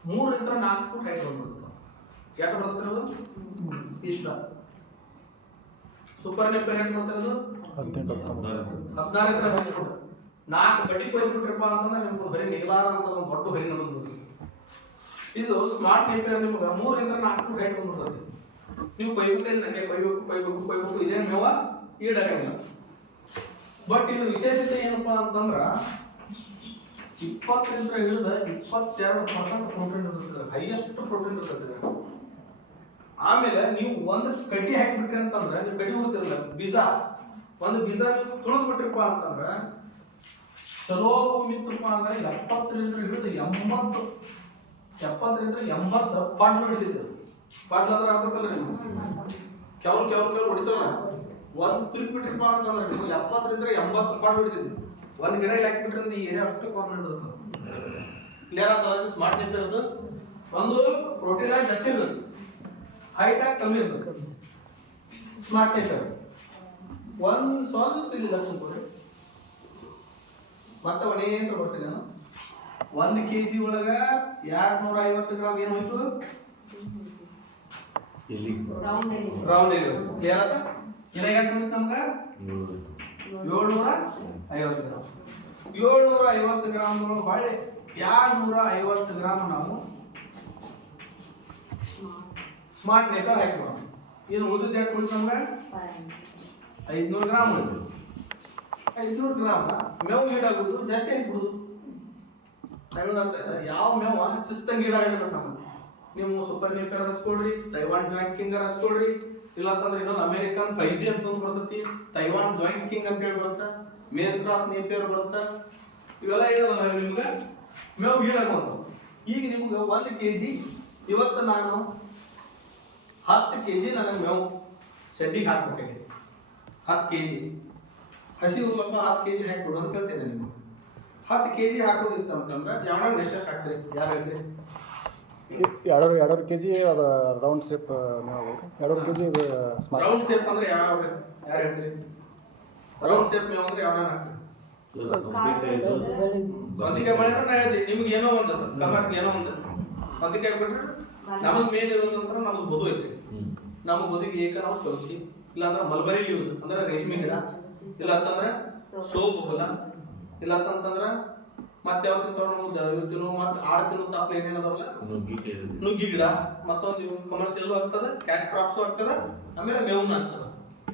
3ರಿಂದ 4 ಫೂಟ್ ಹೈಟ್ ಬಂದ್ಬಿಡ್ತದೆ. ಎಷ್ಟು ಬರ್ತದೆ? ಇಷ್ಟ. ಸೂಪರ್ ನೇಪಿಯರ್ ಎಷ್ಟು ಬರ್ತದೆ? 16ರಿಂದ 18 ಫೂಟ್. 4 ಬಡ್ಡಿ ಕೊಯ್ದು ಬಿಟ್ರಪ್ಪ ಅಂತಂದ್ರೆ ನಿಮ್ಗೆ ಬರೀ ನಿಗಲಾರ ಅಂತ ಒಂದು ದೊಡ್ಡ ಬರಿ ನಮ್ಮದು. ಇದು ಸ್ಮಾರ್ಟ್ ನೇಪಿಯರ್ ನಿಮ್ಗೆ 3ರಿಂದ 4 ಫೂಟ್ ಹೈಟ್ ಬಂದ್ಬಿಡ್ತದೆ. ನೀವು ಕೊಯ್ಬೇಕು, ನನಗೆ ಕೊಯ್ಬೇಕು ಇದೇನು ಮೇವ ಈಡಾಗಂಗಿಲ್ಲ. ಬಟ್ ಇದು ವಿಶೇಷತೆ ಏನಪ್ಪಾ ಅಂತಂದ್ರ 20ರಿಂದ ಹಿಡಿದ 22% ಪ್ರೋಟೀನ್ ಇರ್ತದೆ. ಹೈಯೆಸ್ಟ್ ಪ್ರೋಟೀನ್ ಇರ್ತದೆ. ಆಮೇಲೆ ನೀವು ಒಂದು ಕಡ್ಡಿ ಹಾಕಿಬಿಟ್ರಿ ಅಂತಂದ್ರೆ, ನೀವು ಕಡ್ಡಿ ಉಳಿತಿರಲ್ಲ, ಬೀಜ ಒಂದು ಬೀಜ ನೀವು ತುಳಿದು ಬಿಟ್ರಿಪ್ಪ ಅಂತಂದ್ರೆ ಚಲೋ ಭೂಮಿತ್ತಪ್ಪ ಅಂದ್ರೆ 70ರಿಂದ ಹಿಡಿದು 80 ಪಾಡ್ಲು ಹಿಡಿದಿದೆ. ಪಾಡ್ಲು ಅಂದ್ರೆ ಆಗ್ತಲ್ಲ, ನೀವು ಕೆವ್ರು ಹೊಡಿತಾರಲ್ಲ, ಒಂದು ತುರಿಕ್ ಬಿಟ್ರಿಪ್ಪ ಅಂತಂದ್ರೆ ನೀವು 70ರಿಂದ 80 ಪಾಡ್ಲು ಹಿಡಿದಿದ್ವಿ. ಒಂದು ಗಿಡ ಇಲ್ಲಿ ಹಾಕಿಬಿಟ್ರೆ ಅಂದ್ರೆ ಈ ಏರಿಯಾ ಅಷ್ಟು ಕಾಮನ್ ಇರ್ತದೆ. ಕ್ಲಿಯರ್ ಆಗ್ತದೆ? ಸ್ಮಾರ್ಟ್ ನೇಪಿಯರ್ ಇರೋದು ಒಂದು ಪ್ರೋಟೀನ್ ಆಗಿ ಜಾಸ್ತಿ ಇರ್ತದೆ, ಹೈಟ್ ಆಗಿ ಕಮ್ಮಿ ಇರ್ತದೆ. ಸ್ಮಾರ್ಟ್ ನೇಪಿಯರ್ ಒಂದು ಸ್ವಲ್ಪ ಇಲ್ಲಿ ಲಕ್ಷ ಕೊಡ್ರಿ. ಮತ್ತೆ ಒಣೇಂತ ಬರ್ತೀನಿ ನಾನು. 1 kg ಒಳಗ 250 ಗ್ರಾಮ್ ಏನು ಹೋಯ್ತು? ರೌಂಡ್ ಎಲಿ. ಕ್ಲಿಯರ್ ಆತ? ಇದಾಗ ಎಷ್ಟು ಬಂತು ನಮ್ಗೆ? 750 ಗ್ರಾಮ್. 750 ಗ್ರಾಮ್ ಹೊಳ್ಳಿ 250 ಗ್ರಾಮ್ ನಾವು ಸ್ಮಾರ್ಟ್ ನೇಪಿಯರ್ ಹಾಕಿಬಿಡೋಣ. ಇದು ಉಳಿದ ಎಷ್ಟು ಉಳಿತು ನಮ್ಗೆ? 500 ಗ್ರಾಮ್ ಉಳಿತು. 500 ಗ್ರಾಮ್ ಮೇವು ಈಡಾಗೋದು ಜಾಸ್ತಿ ಹಾಕ್ಬಿಡುದು. ಹೇಳೋದಂತ ಯಾವ ಮೇವ ಶಿಸ್ತಂಗೆ ಈಡಾಗತ್ತೆ ನಮಗೆ. ನೀವು ಸೂಪರ್ ನೇಪಿಯರ್ ಹಚ್ಕೊಳ್ರಿ, ತೈವಾನ್ ಜಾಯಿಂಟ್ ಕಿಂಗ್ ಹಚ್ಕೊಳ್ರಿ, ಇಲ್ಲ ಅಂತಂದ್ರೆ ಇನ್ನೊಂದು ಅಮೇರಿಕನ್ 5G ಅಂತ ಒಂದು ಬರ್ತೈತಿ, ತೈವಾನ್ ಜಾಯಿಂಟ್ ಕಿಂಗ್ ಅಂತ ಹೇಳಿ ಬರುತ್ತೆ, ಮೇಜ್ ಕ್ರಾಸ್ ನೇಪಿಯರ್ ಬರುತ್ತೆ. ಇವೆಲ್ಲ ಏನಲ್ಲ ನಿಮ್ಗೆ ಮೇವು ಈಡಾಗುವಂಥವು. ಈಗ ನಿಮ್ಗೆ 1 kg ಇವತ್ತು ನಾನು 10 kg ನನಗೆ ಮೇವು ಶೆಡ್ಡಿಗೆ ಹಾಕ್ಬೇಕಾಗಿದೆ. 10 kg ಹಸಿ ಹುಲ್ಲಪ್ಪ 10 kg ಹಾಕ್ಬಿಡು ಅಂತ ಕೇಳ್ತೇನೆ ನಿಮ್ಗೆ. 10 kg ಹಾಕೋದಿತ್ತು ಅಂತಂದ್ರೆ ಯಾವ ಎಷ್ಟೆಷ್ಟು ಹಾಕ್ತೀರಿ? ಯಾರು ಹೇಳ್ತೀರಿ? 2 kg ಅದು ರೌಂಡ್ ಶೇಪ್ ಮೇವು. 2 kg ಇದು ಸ್ಮಾರ್ಟ್ ರೌಂಡ್ ಶೇಪ್ ಅಂದ್ರೆ ಯಾರು ಹೇಳ್ತೀರಿ? ರೌಂಡ್ ಶೇಪ್ ಮೇವು ಅಂದ್ರೆ ಯಾವ್ಯಾವ ಹಾಕ್ತೀರಿ? ಸೌತೆಕಾಯಿ ಮಾಡಿದ್ರೆ ನಾ ಹೇಳ್ತೀನಿ ನಿಮ್ಗೆ ಏನೋ ಒಂದು ಕಮರ್ಗೆ ಏನೋ ಒಂದು ಸೌತೆಕಾಯಿ ಬಿಟ್ರೆ ನಮಗೆ ಮೇನ್ ಇರೋದಂದ್ರೆ ನಮ್ಗೆ ಬದು ಐತ್ರಿ. ನಮ್ಗೆ ಬದುಕಿಗೆ ಏಕ ನಾವು ಚೌಚಿ, ಇಲ್ಲಾಂದ್ರೆ ಮಲ್ಬರಿ ಲೀವ್ಸ್ ಅಂದ್ರೆ ರೇಷ್ಮೆ ಗಿಡ, ಇಲ್ಲ ಅಂತಂದ್ರೆ ಸೋಪ್ ಹೊಲ, ಇಲ್ಲ ಅಂತಂದ್ರೆ ಮತ್ತೆ ಯಾವ ತಿಂತಾವ ಮತ್ತೆ ಆಡ್ ತಿನ್ನೋ ತಾಪ್ಲೆ ಏನೇನದವಲ್ಲ ನುಗ್ಗಿ ಗಿಡ, ಮತ್ತೊಂದು ಕಮರ್ಷಿಯಲ್ ಆಗ್ತದೆ, ಕ್ಯಾಶ್ ಕ್ರಾಪ್ಸು ಆಗ್ತದೆ, ಆಮೇಲೆ ಮೇವ್ನು ಆಗ್ತದೆ.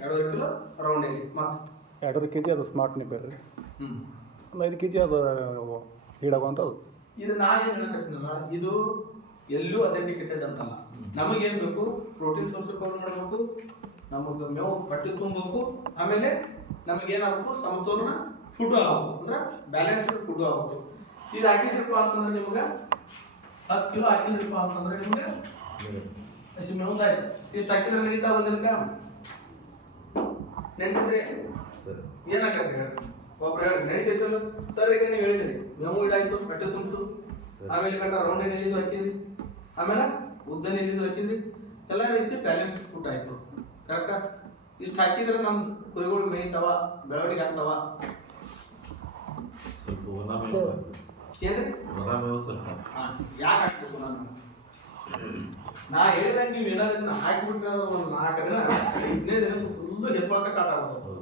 2.5 ಕಿಲೋ ರೌಂಡ್ ಎಲ್ಲಿ ಮತ್ತೆ 2 kg ಅದು ಸ್ಮಾರ್ಟ್ ನೇಪಿಯರ್ ರೀ. 5 kg ಅದು ಹೀಡಾಗುವಂಥದ್ದು. ಇದು ನಾ ಏನು ಹೇಳಕತ್ತೀನಲ್ಲ, ಇದು ಎಲ್ಲೂ ಅಥೆಂಟಿಕೇಟೆಡ್ ಅಂತಲ್ಲ. ನಮಗೇನು ಬೇಕು? ಪ್ರೋಟೀನ್ ಸೋರ್ಸ್ ಕವರ್ ಮಾಡಬೇಕು, ನಮಗೆ ಮೇವು ಹೊಟ್ಟೆ ತುಂಬಬೇಕು, ಆಮೇಲೆ ನಮಗೇನಾಗಬೇಕು? ಸಮತೋಲನ ಫುಡ್ ಆಗಬೇಕು, ಅಂದ್ರೆ ಬ್ಯಾಲೆನ್ಸ್ಡ್ ಫುಡ್ ಆಗಬೇಕು. ಇದು ಹಾಕಿದ್ರಪ್ಪ ಅಂತಂದ್ರೆ ನಿಮ್ಗೆ 10 ಕಿಲೋ ಹಾಕಿದ್ರಪ್ಪ ಅಂತಂದ್ರೆ ನಿಮ್ಗೆ ಹಸಿ ಮೇವುದಾಯ್ತು. ಇಷ್ಟು ಹಾಕಿದ್ರೆ ನಡೀತಾ ಬಂದಿರ್ಕ ನೆನ್ಪಿದ್ರೆ ಏನಾಗತ್ತೆ ಹೇಳಿ? ಒಬ್ರು ಹೇಳಿ ನಡೀತೈತೆ ಸರ್. ಈಗ ನೀವು ಹೇಳಿದ್ರಿ ಮೇವು ಇಡಾಯ್ತು, ಹೊಟ್ಟೆ ತುಂಬಿತು, ಆಮೇಲೆ ಕಟ್ಟ ರೌಂಡ್ ಎಲ್ಲಿದು ಹಾಕಿದ್ರಿ, ಆಮೇಲೆ ಉದ್ದನ ಎಲ್ಲಿದು ಹಾಕಿದ್ರಿ, ಎಲ್ಲ ರೀತಿ ಬ್ಯಾಲೆನ್ಸ್ ಫುಡ್ ಆಯ್ತು. ಕರೆಕ್ಟಾ? ಇಷ್ಟು ಹಾಕಿದ್ರೆ ನಮ್ಮ ಕುರಿಗಳು ಮೇಯ್ತಾವ, ಬೆಳವಣಿಗೆ ಆಗ್ತಾವ. ಏನ್ರಿ ಯಾಕೆ ಹಾಕ್ಬೇಕು? ನಾ ಹೇಳಿದಂಗೆ ನೀವು ಏನಾದ್ರು ಹಾಕಿಬಿಟ್ರೆ ಒಂದು 4 ದಿನ 5ನೇ ದಿನ ಫುಲ್ಲು ಎತ್ಕೊಳಕ್ಕೆ ಸ್ಟಾರ್ಟ್ ಆಗೋದು.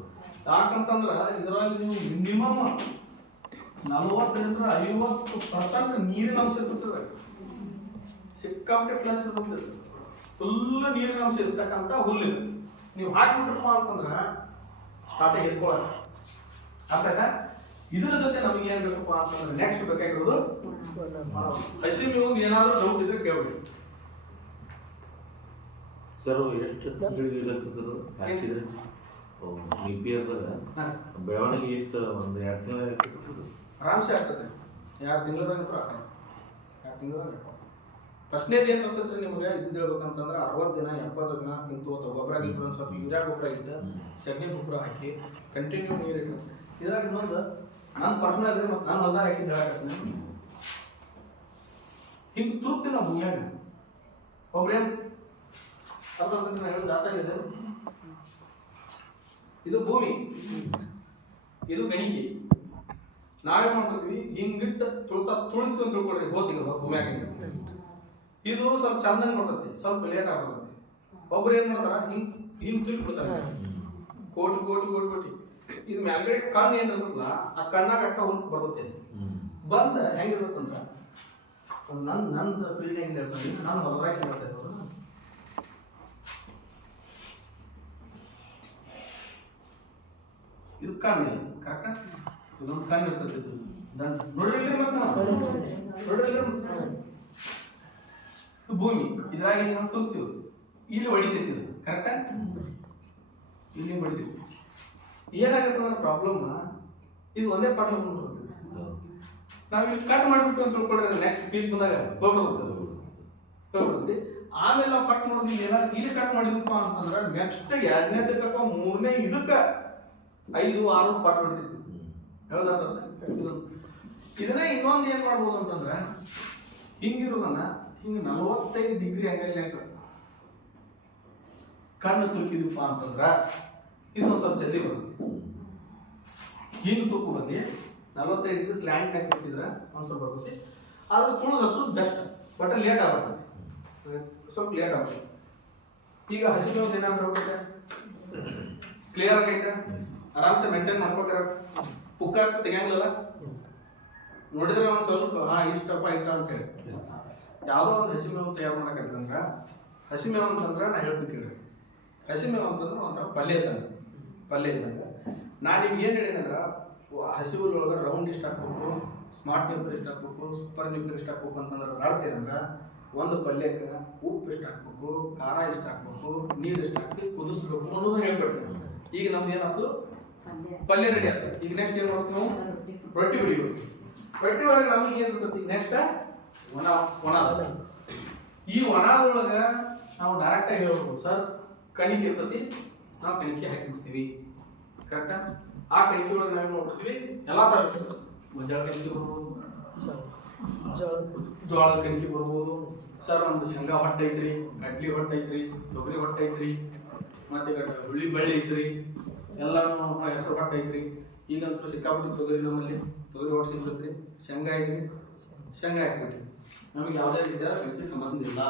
ಯಾಕಂತಂದ್ರೆ ಇದರಲ್ಲಿ ನೀವು ಮಿನಿಮಮ್ 40-50% ನೀರಿನ ಅಂಶ ಇರ್ತದೆ. ಸಿಕ್ಕಾಪಟ್ಟೆ ಪ್ಲಸ್ ಇರ್ತದೆ, ಫುಲ್ ನೀರಿನ ಅಂಶ ಇರ್ತಕ್ಕಂಥ ಹುಲ್ಲಿದೆ. ನೀವು ಹಾಕಿಬಿಟ್ರಪ್ಪ ಅಂತಂದ್ರೆ ಸ್ಟಾರ್ಟಾಗಿ ಎತ್ಕೊಳ್ಳೋದು. ಅರ್ಥಾಯ್ತಾ? ಇದರ ಜೊತೆ ನಮಗೆ ಏನ್ ಬೇಕಪ್ಪ ಅಂತಂದ್ರೆ ನೆಕ್ಸ್ಟ್ ಬೇಕಾಗಿರೋದು ಹಸಿ ಮೇವು. ಏನಾದರೂ ಡೌಟ್ ಇದ್ರೆ ಕೇಳ್ಬೇಕು ಸರ್. ಎಷ್ಟು ತಿಂಗಳಿಗೆ ಇರುತ್ತೆ ಸರ್ ಹಾಕಿದ್ರೆ ನೇಪಿಯರ್ದಾಗ ಬೆಳವಣಿಗೆ ಎಷ್ಟು? ಒಂದು 2 ತಿಂಗಳ ಆರಾಮ್ಸೆ ಆಗ್ತದೆ. 2 ತಿಂಗಳದಾಗ 2 ತಿಂಗಳದಾಗ ಫಸ್ಟ್ನೇದು ಏನು ಬರ್ತೈತೆ ನಿಮಗೆ ಇದು ಹೇಳ್ಬೇಕಂತಂದ್ರೆ 60 ದಿನ 70 ದಿನ ಇಂತೂ ಗೊಬ್ಬರ ಗಿಬ್ಬರ ಒಂದು ಸ್ವಲ್ಪ ಯೂರಿಯಾ ಗೊಬ್ಬರ ಇಟ್ಟು ಸಗಣಿ ಗೊಬ್ಬರ ಹಾಕಿ ಕಂಟಿನ್ಯೂ ನೀರು ಇಟ್ಟು. ಇದ್ರಾಗ ಇನ್ನೊಂದು ನಾನು ಪರ್ಸನಲ್ ಮತ್ತು ನಾನು ಹೊಲ್ದಾಗ ಹಾಕಿದ್ದು ಹೇಳಕತ್ತೀನಿ, ಹಿಂಗೆ ತೂಗ್ತೀನಿ ನಾವು ಭೂಮಿಯಾಗ. ಒಬ್ರೇನು ಅರ್ಥ ನಾನು ಹೇಳೋದು ಜಾತಾಗಿದೆ. ಇದು ಭೂಮಿ, ಇದು ಗಣಿಕೆ. ನಾವೇನ್ ಮಾಡ್ಕೊತೀವಿ? ಹಿಂಗಿಟ್ಟು ತುಳಿತು ಅಂತ ತಿಳ್ಕೊಡ್ರಿ, ಹೋತಿಗಲ್ಲ ಭೂಮಿಯಾಗ. ಇದು ಸ್ವಲ್ಪ ಚಂದಂಗೆ ಬರ್ತೈತಿ, ಸ್ವಲ್ಪ ಲೇಟ್ ಆಗ್ಬರ್ತೈತಿ. ಒಬ್ರು ಏನ್ ಮಾಡ್ತಾರ? ಹಿಂಗ್ ತುಳ್ಬಿಡ್ತಾರೆ, ಕೋಟಿ. ಇದು ಮ್ಯಾಲ್ಗಡೆ ಕಣ್ಣು ಏನಿರ್ತಲ್ಲ, ಆ ಕಣ್ಣಾಗ ಅಟ್ಟ ಹುಲ್ಕು ಬರ್ತೈತಿ. ಬಂದ ಹೆಂಗಿರ್ತಂತ ನಂದು ಫೀಲ್ಡ್ ಹೆಂಗ್ ಹೇಳ್ತಾರೆ, ನಾನು ಹೊರದಾಗಿ ಹೇಳ್ತಾ ಇರೋದು. ಇದು ಕಣ್ಣು, ಕರೆಕ್ಟಾ? ಇದೊಂದು ಕಣ್ಣು ಇರ್ತದೆ. ಇದು ದಂಡ ನೋಡ್ರಿ, ಮತ್ತೆ ನೋಡ್ರಿ ಭೂಮಿ. ಇದ್ರಾಗ ನಾವು ತೂಗ್ತೀವಿ, ಇಲ್ಲಿ ಹೊಡಿತೈತಿ. ಕರೆಕ್ಟಾ? ಇಲ್ಲಿ ಹೊಡಿತೀವಿ. ಏನಾಗತ್ತೆ ಅಂದ್ರೆ ಪ್ರಾಬ್ಲಮ್, ಇದು ಒಂದೇ ಪಾಟ್ಲ ಬಂದ್ಬಿಡ್ತದೆ. ನಾವು ಇಲ್ಲಿ ಕಟ್ ಮಾಡಿಬಿಟ್ಟು ಅಂತ ತಿಳ್ಕೊಂಡ್ರೆ ನೆಕ್ಸ್ಟ್ ಪೀಕ್ ಬಂದಾಗ ಹೋಗ್ಬಿಡುತ್ತೆ. ಆಮೇಲೆ ನಾವು ಕಟ್ ಮಾಡೋದು ಏನಾದ್ರು ಇಲ್ಲಿ ಕಟ್ ಮಾಡಿದಪ್ಪ ಅಂತಂದ್ರೆ ನೆಕ್ಸ್ಟ್ 2ನೇದಕ್ಕೆ ಅಥವಾ 3ನೇ ಇದಕ್ಕೆ 5-6 ಪಾಟ್ ಹೊಡಿತೈತಿ. ಹೇಳೋದಾಗ್ತದೆ. ಇದನ್ನ ಇನ್ನೊಂದು ಏನ್ ಮಾಡ್ಬೋದು ಅಂತಂದ್ರೆ, ಹಿಂಗಿರೋದನ್ನ ಹಿಂಗೆ 45 ಡಿಗ್ರಿ ಆಂಗಲ್ನ್ಯಾಗ ಕಣ್ಣು ತುರುಕಿದಪ್ಪ ಅಂತಂದ್ರೆ ಇದೊಂದು ಸ್ವಲ್ಪ ಜಲ್ದಿ ಬರುತ್ತೆ. ಹಿಂಗೆ ತುಕ್ಕು ಬಂದು 45 ಡಿಗ್ರಿ ಸ್ಲ್ಯಾಂಟ್ನಾಗ ತುಕ್ಕಿದ್ರೆ ಒಂದು ಸ್ವಲ್ಪ ಬರ್ತೈತಿ. ಆದ್ರೆ ತುಳಿದು ಹಚ್ಚೋದು ಬೆಸ್ಟ್, ಬಟ್ ಲೇಟ್ ಆಗ್ಬರ್ತೈತಿ, ಸ್ವಲ್ಪ ಲೇಟ್ ಆಗ್ತದೆ. ಈಗ ಹಸಿ ಮೇವು ಏನಾದ್ರು ಹೋಗುತ್ತೆ ಕ್ಲಿಯರ್ ಆಗೈತೆ, ಆರಾಮ್ಸೆ ಮೇಂಟೈನ್ ಮಾಡ್ಕೊತಾರ. ಪುಕ್ಕ ತೆಗಿಯಂಗಿಲ್ಲ, ನೋಡಿದ್ರೆ ಒಂದು ಸ್ವಲ್ಪ ಇಷ್ಟಪ್ಪ ಇಷ್ಟ ಅಂತೇಳಿ. ಯಾವುದೋ ಒಂದು ಹಸಿ ಮೇವು ತಯಾರು ಮಾಡಕತ್ತಂದ್ರೆ, ಹಸಿ ಮೇವು ಅಂತಂದ್ರೆ ನಾ ಹೇಳ್ತೀನಿ ಕೇಳಿ. ಹಸಿ ಮೇವು ಅಂತಂದ್ರೆ ಒಂಥರ ಪಲ್ಯ ಇದ್ದಂಗೆ. ನಾನು ನಿಮ್ಗೆ ಏನು ಹೇಳಿನಂದ್ರೆ, ಹಸಿ ಹುಲ್ಲೊಳಗೆ ರೌಂಡ್ ಇಷ್ಟ ಹಾಕ್ಬೇಕು, ಸ್ಮಾರ್ಟ್ ನ್ಯೂಕ್ಲಿಯರ್ ಎಷ್ಟು ಹಾಕ್ಬೇಕು, ಸೂಪರ್ ನ್ಯೂಕ್ಲಿಯರ್ ಎಷ್ಟು ಹಾಕ್ಬೇಕು ಅಂತಂದ್ರೆ ಅದಾಡ್ತೀರಂದ್ರೆ ಒಂದು ಪಲ್ಯಕ್ಕೆ ಉಪ್ಪು ಎಷ್ಟು ಹಾಕ್ಬೇಕು, ಖಾರ ಎಷ್ಟು ಹಾಕ್ಬೇಕು, ನೀರು ಎಷ್ಟು ಹಾಕಿ ಕುದಿಸ್ಬೇಕು ಅನ್ನೋದು ಹೇಳ್ಕೊಡ್ತೀವಿ. ಈಗ ನಮ್ದು ಏನಾಯ್ತು, ಪಲ್ಯ ರೆಡಿ ಆಯ್ತು. ಈಗ ನೆಕ್ಸ್ಟ್ ಏನು ಮಾಡ್ತೀವಿ ನಾವು, ರೊಟ್ಟಿ ಹೊಡಿಬೇಕು. ರೊಟ್ಟಿ ಒಳಗೆ ನಮಗೆ ಏನು ಇರ್ತೈತಿ ನೆಕ್ಸ್ಟ್ ಒಣ. ಈ ಒಣದೊಳಗೆ ನಾವು ಡೈರೆಕ್ಟಾಗಿ ಹೇಳ್ಬೋದು, ಸರ್ ಕಣಿಕೆ ಇರ್ತೈತಿ, ನಾವು ಕಣಿಕೆ ಹಾಕಿಬಿಡ್ತೀವಿ. ಕರೆಕ್ಟಾ? ಆ ಕಣಿಕೆ ಒಳಗೆ ನಾವು ನೋಡ್ತೀವಿ ಎಲ್ಲ ಥರ ಇರ್ತದೆ. ಗೊಂಜಾಳ ಕಣಿಕೆ ಬರ್ಬೋದು, ಜೋಳದ ಕಣಿಕೆ ಬರ್ಬೋದು. ಸರ್ ನಮ್ದು ಶೇಂಗಾ ಹೊಟ್ಟೆ ಐತ್ರಿ, ಕಡ್ಲಿ ಹೊಟ್ಟೆ ಐತ್ರಿ, ತೊಗರಿ ಹೊಟ್ಟೆ ಐತ್ರಿ, ಮತ್ತೆ ಹುಳಿ ಬಳ್ಳಿ ಐತ್ರಿ, ಎಲ್ಲಾನು ಹೆಸರು ಹೊಟ್ಟೆ ಐತ್ರಿ. ಈಗಂತೂ ಸಿಕ್ಕಾಬಿಟ್ಟು ತೊಗರಿ ನಮ್ಮಲ್ಲಿ ತೊಗರಿ ಹೊಟ್ಟೆ ಸಿಗ್ತೈತ್ರಿ. ಶೇಂಗಾ ಐತ್ರಿ, ಶೇಂಗಾ ಹಾಕ್ಬಿಟ್ರಿ. ನಮಗೆ ಯಾವುದೇ ರೀತಿಯ ಕಣಿಕೆ ಸಂಬಂಧ ಇಲ್ಲ.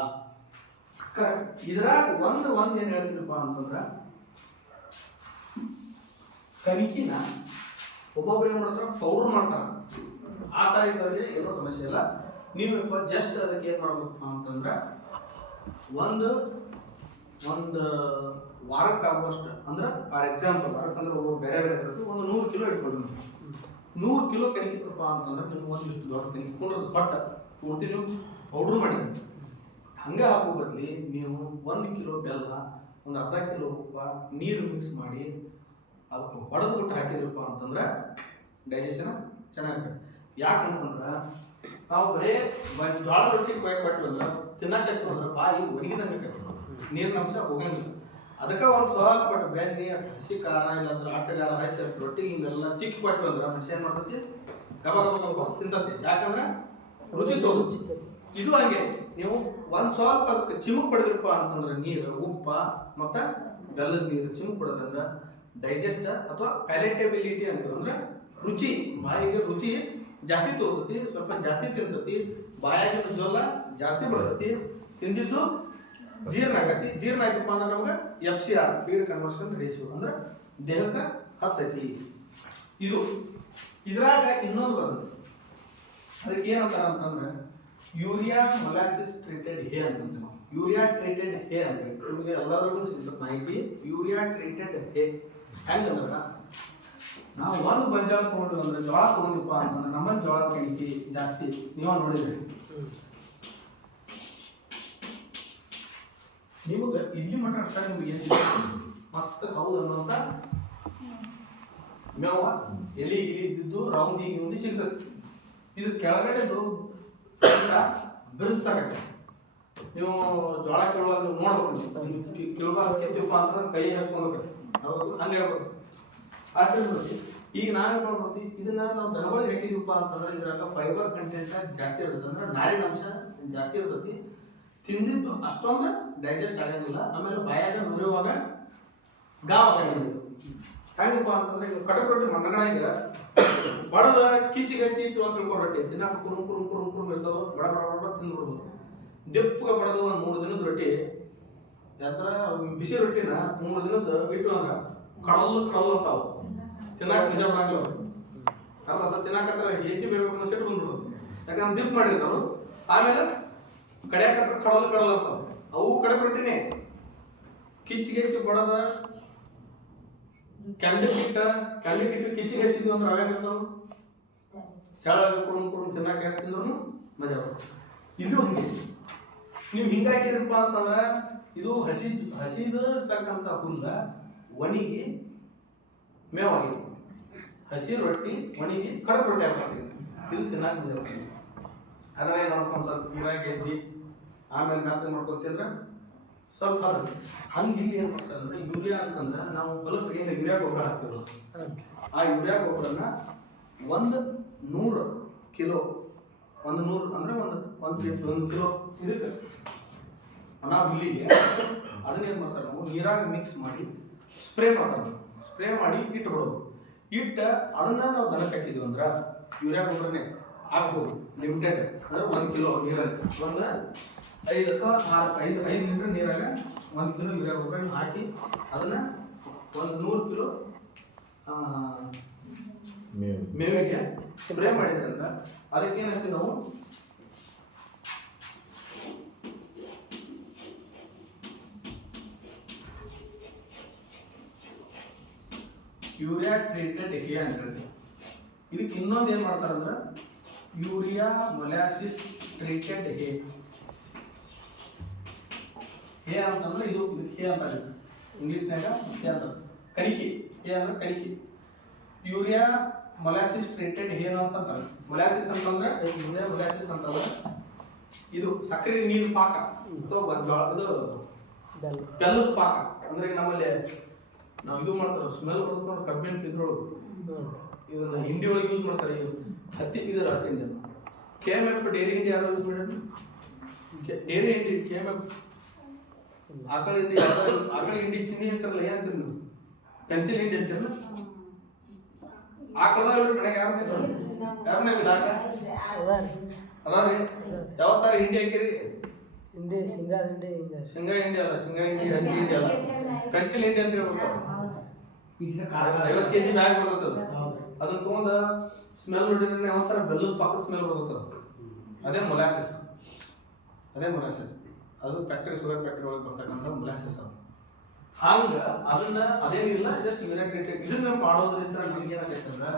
ಇದ್ರಾಗ ಒಂದು ಏನು ಹೇಳ್ತೀನಪ್ಪ ಅಂತಂದ್ರೆ, ಕಣಿಕಿನ ಒಬ್ಬೊಬ್ರು ಏನು ಮಾಡ್ತಾರೆ, ಪೌಡರ್ ಮಾಡ್ತಾರೆ. ಆ ಥರ ಇದ್ದವ್ರಿಗೆ ಏನೋ ಸಮಸ್ಯೆ ಇಲ್ಲ. ನೀವು ಜಸ್ಟ್ ಅದಕ್ಕೆ ಏನು ಮಾಡ್ಬೇಕು ಅಂತಂದ್ರೆ, ಒಂದು ವಾರಕ್ಕೆ ಆಗುವಷ್ಟು ಅಂದ್ರೆ, ಫಾರ್ ಎಕ್ಸಾಂಪಲ್ ವಾರಕ್ಕೆ ಅಂದ್ರೆ ಬೇರೆ ಬೇರೆ ಇರ್ತದೆ. ಒಂದು 100 ಕಿಲೋ ಇಟ್ಕೊಳ್ಳಿ. 100 ಕಿಲೋ ಕಣಿಕಿತ್ತಪ್ಪ ಅಂತಂದ್ರೆ ನೀವು ಒಂದಿಷ್ಟು ದೊಡ್ಡ ಕಣಿಕೆ ಕೊಂಡ್ರದ್ದು ಹೊಟ್ಟೆ ಪೂರ್ತಿ ನೀವು ಪೌಡ್ರ್ ಮಾಡಿದ್ದೆ. ಹಂಗೆ ಹಾಕೋ ಬದಲಿ ನೀವು 1 ಕಿಲೋ ಬೆಲ್ಲ, ಒಂದು ಅರ್ಧ ಕಿಲೋ ಉಪ್ಪ, ನೀರು ಮಿಕ್ಸ್ ಮಾಡಿ ಅದಕ್ಕೆ ಹೊಡೆದು ಬಿಟ್ಟು ಹಾಕಿದ್ರಪ್ಪ ಅಂತಂದ್ರೆ ಡೈಜೆಷನ್ ಚೆನ್ನಾಗಿರ್ತದೆ. ಯಾಕಂತಂದ್ರೆ ನಾವು ಬರೇ ಜೋಳದ ರೊಟ್ಟಿ ಕೊಯ್ಕೊಟ್ಟು ಅಂದ್ರೆ ತಿನ್ನಕ್ಕೆ ಅಂದ್ರೆ ಬಾಯಿ ಒಣಗಿದಂಗೆ ನೀರಿನ ಅಂಶ ಹೋಗಂಗಿಲ್ಲ. ಅದಕ್ಕೆ ಒಂದು ಸ್ವಲ್ಪ ಬೆಣ್ಣೆ ಹಸಿ ಖಾರ ಇಲ್ಲಾಂದ್ರೆ ಅಟ್ಟಗಾರ ಹಚ್ಚಿ ರೊಟ್ಟಿಗೆ ಹಿಂಗೆಲ್ಲ ತಿಕ್ಕಿ ಕೊಟ್ಟು ಅಂದ್ರೆ ಮನುಷ್ಯ ಏನು ಮಾಡ್ತೈತಿ, ಗಬ ಗಬ ತಿಂತತಿ. ಯಾಕಂದ್ರೆ ರುಚಿ ತೋರುತ್ತೆ. ಇದು ಹಂಗೆ ನೀವು ಒಂದು ಸ್ವಲ್ಪ ಅದಕ್ಕೆ ಚಿಮುಕ್ ಹೊಡೆದ್ರಪ್ಪ ಅಂತಂದ್ರೆ ನೀರು, ಉಪ್ಪ ಮತ್ತು ಬೆಲ್ಲದ ನೀರು ಚಿಮುಕ್ ಹೊಡೆದಂದ್ರೆ ಡೈಜೆಸ್ಟ್ ಅಥವಾ ಪ್ಯಾಲೆಟಬಿಲಿಟಿ ಅಂತೀವಿ. ಅಂದ್ರೆ ರುಚಿ, ಬಾಯಿಗೆ ರುಚಿ ಜಾಸ್ತಿ ತೋರ್ತತಿ, ಸ್ವಲ್ಪ ಜಾಸ್ತಿ ತಿಂತತಿ, ಬಾಯಾಗಿನ ಜೋಲ ಜಾಸ್ತಿ ಬರ್ತತಿ, ತಿಂದಿದ್ದು ಜೀರ್ಣ ಆಗತಿ. ಜೀರ್ಣ ಆಯ್ತಪ್ಪ ಅಂದ್ರೆ ನಮ್ಗೆ FCR ಫೀಡ್ ಕನ್ವರ್ಷನ್ ರೇಷಿಯೋ ಅಂದ್ರೆ ದೇಹಕ್ಕೆ ಹತ್ತೈತಿ. ಇದು ಇದ್ರಾಗ ಇನ್ನೊಂದು ಬರ್ತದೆ, ಅದಕ್ಕೆ ಏನಂತಾರ ಅಂತಂದ್ರೆ ಯೂರಿಯಾ ಮೊಲಾಸಿಸ್ ಟ್ರೀಟೆಡ್ ಹೇ ಅಂತಂತ. ನಾವು ಯೂರಿಯಾ ಟ್ರೀಟೆಡ್ ಹೇ ಅಂತ ನಿಮಗೆ ಎಲ್ಲರಿಗೂ ಸಿಗ್ತದೆ ಮಾಹಿತಿ. ಯೂರಿಯಾ ಟ್ರೀಟೆಡ್ ಹೇ ಹೆಂಗಂದ್ರೆ, ನಾವು ಒಂದು ಗೊಂಜಾಳ ತೊಗೊಂಡು ಅಂದ್ರೆ ಜೋಳ ತೊಗೊಂಡಿಪ್ಪ ಅಂತಂದ್ರೆ ನಮ್ಮಲ್ಲಿ ಜೋಳ ಕಣಿಕೆ ಜಾಸ್ತಿ ನೀವು ನೋಡಿದ್ರಿ. ನಿಮಗೆ ಇಲ್ಲಿ ಮಟ್ಟ ಅಷ್ಟ ನಿಮ್ಗೆ ಏನು ಮಸ್ತ್ ಹೌದು ಅನ್ನೋಂಥ ಮೇವ ಎಲಿ ಇದ್ದಿದ್ದು ರೌಂದಿ ಸಿಗ್ತದೆ. ಇದು ಕೆಳಗಡೆದು ಬಿಡಿಸ್ತಾಗತ್ತೆ. ನೀವು ಜೋಳ ಕೀಳುವಾಗ ನೀವು ನೋಡ್ಬೇಕು, ಕೀಳುವಾಗ ಕೆತ್ತಿಪ್ಪ ಅಂತಂದ್ರೆ ಕೈ ಹಚ್ಕೊಂಡ್ಬೇಕತ್ತೆ. ಹೌದು, ಹಂಗೆ ಹೇಳ್ಬೋದು. ಅಷ್ಟೇ ಈಗ ನಾವೇ ಮಾಡ್ಬೋದು, ಇದನ್ನ ನಾವು ದನಗಳಿಗೆ ಹಾಕಿದೀವಪ್ಪ ಅಂತಂದ್ರೆ ಇದ್ರಾಗ ಫೈಬರ್ ಕಂಟೆಂಟ್ ಜಾಸ್ತಿ ಇರ್ತದೆ. ಅಂದ್ರೆ ನಾರಿನ ಅಂಶ ಜಾಸ್ತಿ ಇರ್ತೈತಿ. ತಿಂದಿದ್ದು ಅಷ್ಟೊಂದು ಡೈಜೆಸ್ಟ್ ಆಗಂಗಿಲ್ಲ. ಆಮೇಲೆ ಬಾಯಾಗ ನುರಿಯುವಾಗ ಗಾವ್ ಆಗಂಗಿಲ್ಲ. ಹೆಂಗಪ್ಪ ಅಂತಂದ್ರೆ ಈಗ ಕಟಕ್ ರೊಟ್ಟಿ ಮಣ್ಣಗಣಾಗ ಬಡದ ಕಿಚಿಗೆ ಹಚ್ಚಿ ಇಟ್ಟು ಅಂತ ತಿಳ್ಕೊ ರೊಟ್ಟಿ ತಿನ್ನಾಕ ಕುರುಮ್ ಇರ್ತಾವ, ಬಡ ತಿಂದ್ಬಿಡ್ಬೋದು. ದೆಪ್ಪಗೆ ಬಡದು ಒಂದು 3 ದಿನದ ರೊಟ್ಟಿ ಯಾತ್ರ ಬಿಸಿ ರೊಟ್ಟಿನ 3 ದಿನದ ಇಟ್ಟು ಅಂದ್ರೆ ಕಡಲ್ ಅಂತಾವ. ತಿನ್ನಾಕ ನಿಜ ಬರಂಗಿಲ್ಲ. ಅರ್ಧ ತಿನ್ನಾಕತ್ರ ಎತ್ತಿ ಬೇಕಬೇಕು ಅನ್ನೋ ಸಿಟ್ಟು ಬಂದ್ಬಿಡ್ತದೆ. ಯಾಕಂದ್ರೆ ದಿಪ್ ಮಾಡಿರ್ತಾರು. ಆಮೇಲೆ ಕಡಿಯಾಕತ್ರ ಕಡಲ್ ಅಂತಾವ. ಅವು ಕಡಕ್ ರೊಟ್ಟಿನೇ ಕಿಚ್ಚಿಗೆ ಹೆಚ್ಚಿ ಬಡದ ಕೆಂಡಕ್ಕಿಟ್ಟು ಕಿಚ್ಚಿಗೆ ಹಚ್ಚಿದ್ವಿ ಅಂದ್ರೆ ಅವೇನಿರ್ತಾವ ಕೆಳಗೆ ಕುರುಮ್ ತಿನ್ನಾಕ ತಿಂದ್ರು ಮಜಾ ಬರ್ತದೆ. ಇದು ಹಂಗೆ ನೀವು ಹಿಂಗಾಕಿದ್ರಪ್ಪ ಅಂತಂದ್ರೆ ಇದು ಹಸಿದತಕ್ಕಂಥ ಹುಲ್ಲ ಒಣಿಗಿ ಮೇವಾಗಿದೆ. ಹಸಿ ರೊಟ್ಟಿ ಒಣಿಗಿ ಕಡಕ್ ರೊಟ್ಟಿ ಹಾಕಿದೆ. ಇದು ತಿನ್ನಾಕ ಮಜಾ ಬರ್ತದೆ. ಅದನ್ನೇ ನೋಡ್ಕೊಂಡು ಸ್ವಲ್ಪ ನೀರಾಗಿ ಎದ್ದಿ ಆಮೇಲೆ ಮ್ಯಾತ್ ಮಾಡ್ಕೊತಿಂದ್ರೆ ಸ್ವಲ್ಪ ಹಂಗೆ ಇಲ್ಲಿ ಏನು ಮಾಡ್ತಾರೆ ಅಂದ್ರೆ ಯೂರಿಯಾ ಅಂತಂದ್ರೆ ನಾವು ಹೊಲಕ್ಕೆ ಏನು ಯೂರಿಯಾ ಗೊಬ್ಬರ ಹಾಕ್ತೀವಲ್ಲ, ಆ ಯೂರಿಯಾ ಗೊಬ್ಬರನ 100 ಕಿಲೋ 100 ಅಂದ್ರೆ ಒಂದು ಕಿಲೋ ಇದಕ್ಕೆ ನಾವು ಇಲ್ಲಿಗೆ ಅದನ್ನೇನು ಮಾಡ್ತಾರೆ, ನಾವು ನೀರಾಗ ಮಿಕ್ಸ್ ಮಾಡಿ ಸ್ಪ್ರೇ ಮಾಡಿ ಇಟ್ಬಿಡೋದು. ಅದನ್ನ ನಾವು ದನಕ್ಕೆ ಹಾಕಿದ್ವಿ ಅಂದ್ರೆ ಯೂರಿಯಾ ಗೊಬ್ಬರನೇ ಹಾಕ್ಬೋದು. ಲಿಮಿಟೆಡ್ ಅಂದ್ರೆ 1 ಕಿಲೋ ನೀರಲ್ಲಿ ಒಂದು 5 ಅಥವಾ 5 ಲೀಟರ್ ನೀರಾಗ 1 ಕಿಲೋ ಯೂರಿಯಾ ಗೊಬ್ಬರ ಹಾಕಿ ಅದನ್ನ ಒಂದು 100 ಕಿಲೋ ಮೇವಿಗೆ ಸ್ಪ್ರೇ ಮಾಡಿದ್ರೆ ಅಂದ್ರೆ ಅದಕ್ಕೆ ಏನಾಗ್ತೀವಿ ನಾವು ಯೂರಿಯಾ ಟ್ರೀಟೆಡ್ ಹೇ ಅಂತ ಹೇಳ್ತೀವಿ. ಇದಕ್ಕೆ ಇನ್ನೊಂದು ಏನು ಮಾಡ್ತಾರಂದ್ರೆ ಯೂರಿಯಾ ಮೊಲಾಸಿಸ್ ಟ್ರೀಟೆಡ್ ಹೇ. ಹೇ ಅಂತಂದ್ರೆ ಇದು ಹೇ ಅಂತಾರೆ ಇಂಗ್ಲೀಷ್ನಾಗ. ಹೇ ಅಂತ ಕಣಿಕೆ. ಹೇ ಅಂದ್ರೆ ಕಣಿಕೆ. ಯೂರಿಯಾ ಮೊಲಾಸಿಸ್ ಟ್ರೀಟೆಡ್ ಹೇ ಅಂತಂತಾರೆ. ಮೊಲಾಸಿಸ್ ಅಂತಂದ್ರೆ ಯೂರಿಯಾ ಮೊಲಾಸಿಸ್ ಅಂತಂದ್ರೆ ಇದು ಸಕ್ಕರೆ ನೀರು ಪಾಕ ಅಥವಾ ಜೋಳದ ಬೆಲ್ಲದ ಪಾಕ. ಅಂದ್ರೆ ನಮ್ಮಲ್ಲಿ ನಾವು ಇದು ಮಾಡ್ತಾರೆ, ಸ್ಮೆಲ್ ಬರ್ತದೆ ಕಬ್ಬಿನ ಇದ್ರೊಳಗೆ, ಇದನ್ನ ಹಿಂಡಿ ಒಳಗೆ ಯೂಸ್ ಮಾಡ್ತಾರೆ. ಹತ್ತಿ ಇದರ ಹಿಂಡಿ KMF ಡೈರಿ ಹಿಂಡಿ ಯಾರು ಯೂಸ್ ಮಾಡಿದ್ರು? ಡೈರಿ ಹಿಂಡಿ KMF. ಆಕಳ ಹಿಂಡಿ ಚಿನ್ನಿ ಅಂತಾರಲ್ಲ, ಏನಂತೀರಿ ನೀವು? ಪೆನ್ಸಿಲ್ ಹಿಂಡಿ ಅಂತೀರಲ್ಲ. ಆಕಳದ ಮನೆಗೆ ಯಾರನ್ನ ಅದಾವ್ರಿ. ಯಾವತ್ತಾರ ಹಿಂಡಿ ಹಾಕಿರಿ? ಹಿಂಡಿ ಶೇಂಗಾ ಹಿಂಡಿ ಶೇಂಗಾ ಹಿಂಡಿ ಅಲ್ಲ, ಶೇಂಗಾ ಹಿಂಡಿ ಅಲ್ಲ, ಪೆನ್ಸಿಲ್ ಹಿಂಡಿ ಅಂತ ಹೇಳ್ಬೇಕು. 50 kg ಬ್ಯಾಗ್ ಬರ್ತದ. ಅದನ್ನ ತಗೊಂಡ ಸ್ಮೆಲ್ ನೋಡಿದ್ರೆ ಯಾವತ್ತಾರ ಬೆಲ್ಲದ ಪಾಕದ ಸ್ಮೆಲ್ ಬರ್ತದ. ಅದೇ ಮೊಲಾಸಿಸ್. ಅದು ಫ್ಯಾಕ್ಟರಿ, ಶುಗರ್ ಫ್ಯಾಕ್ಟರಿ ಒಳಗೆ ಬರ್ತಕ್ಕಂಥ ಮೊಲಾಸಿಸ್. ಅದು ಹಂಗ ಅದನ್ನ ಅದೇನಿಲ್ಲ, ಜಸ್ಟ್ ಯೂರಿಯಾ ಟ್ರೀಟೆಡ್. ಇದನ್ನ ಮಾಡೋದ್ರಿಂದ ನಿಮ್ಗೆ ಏನಾಗೈತೆ ಅಂದ್ರೆ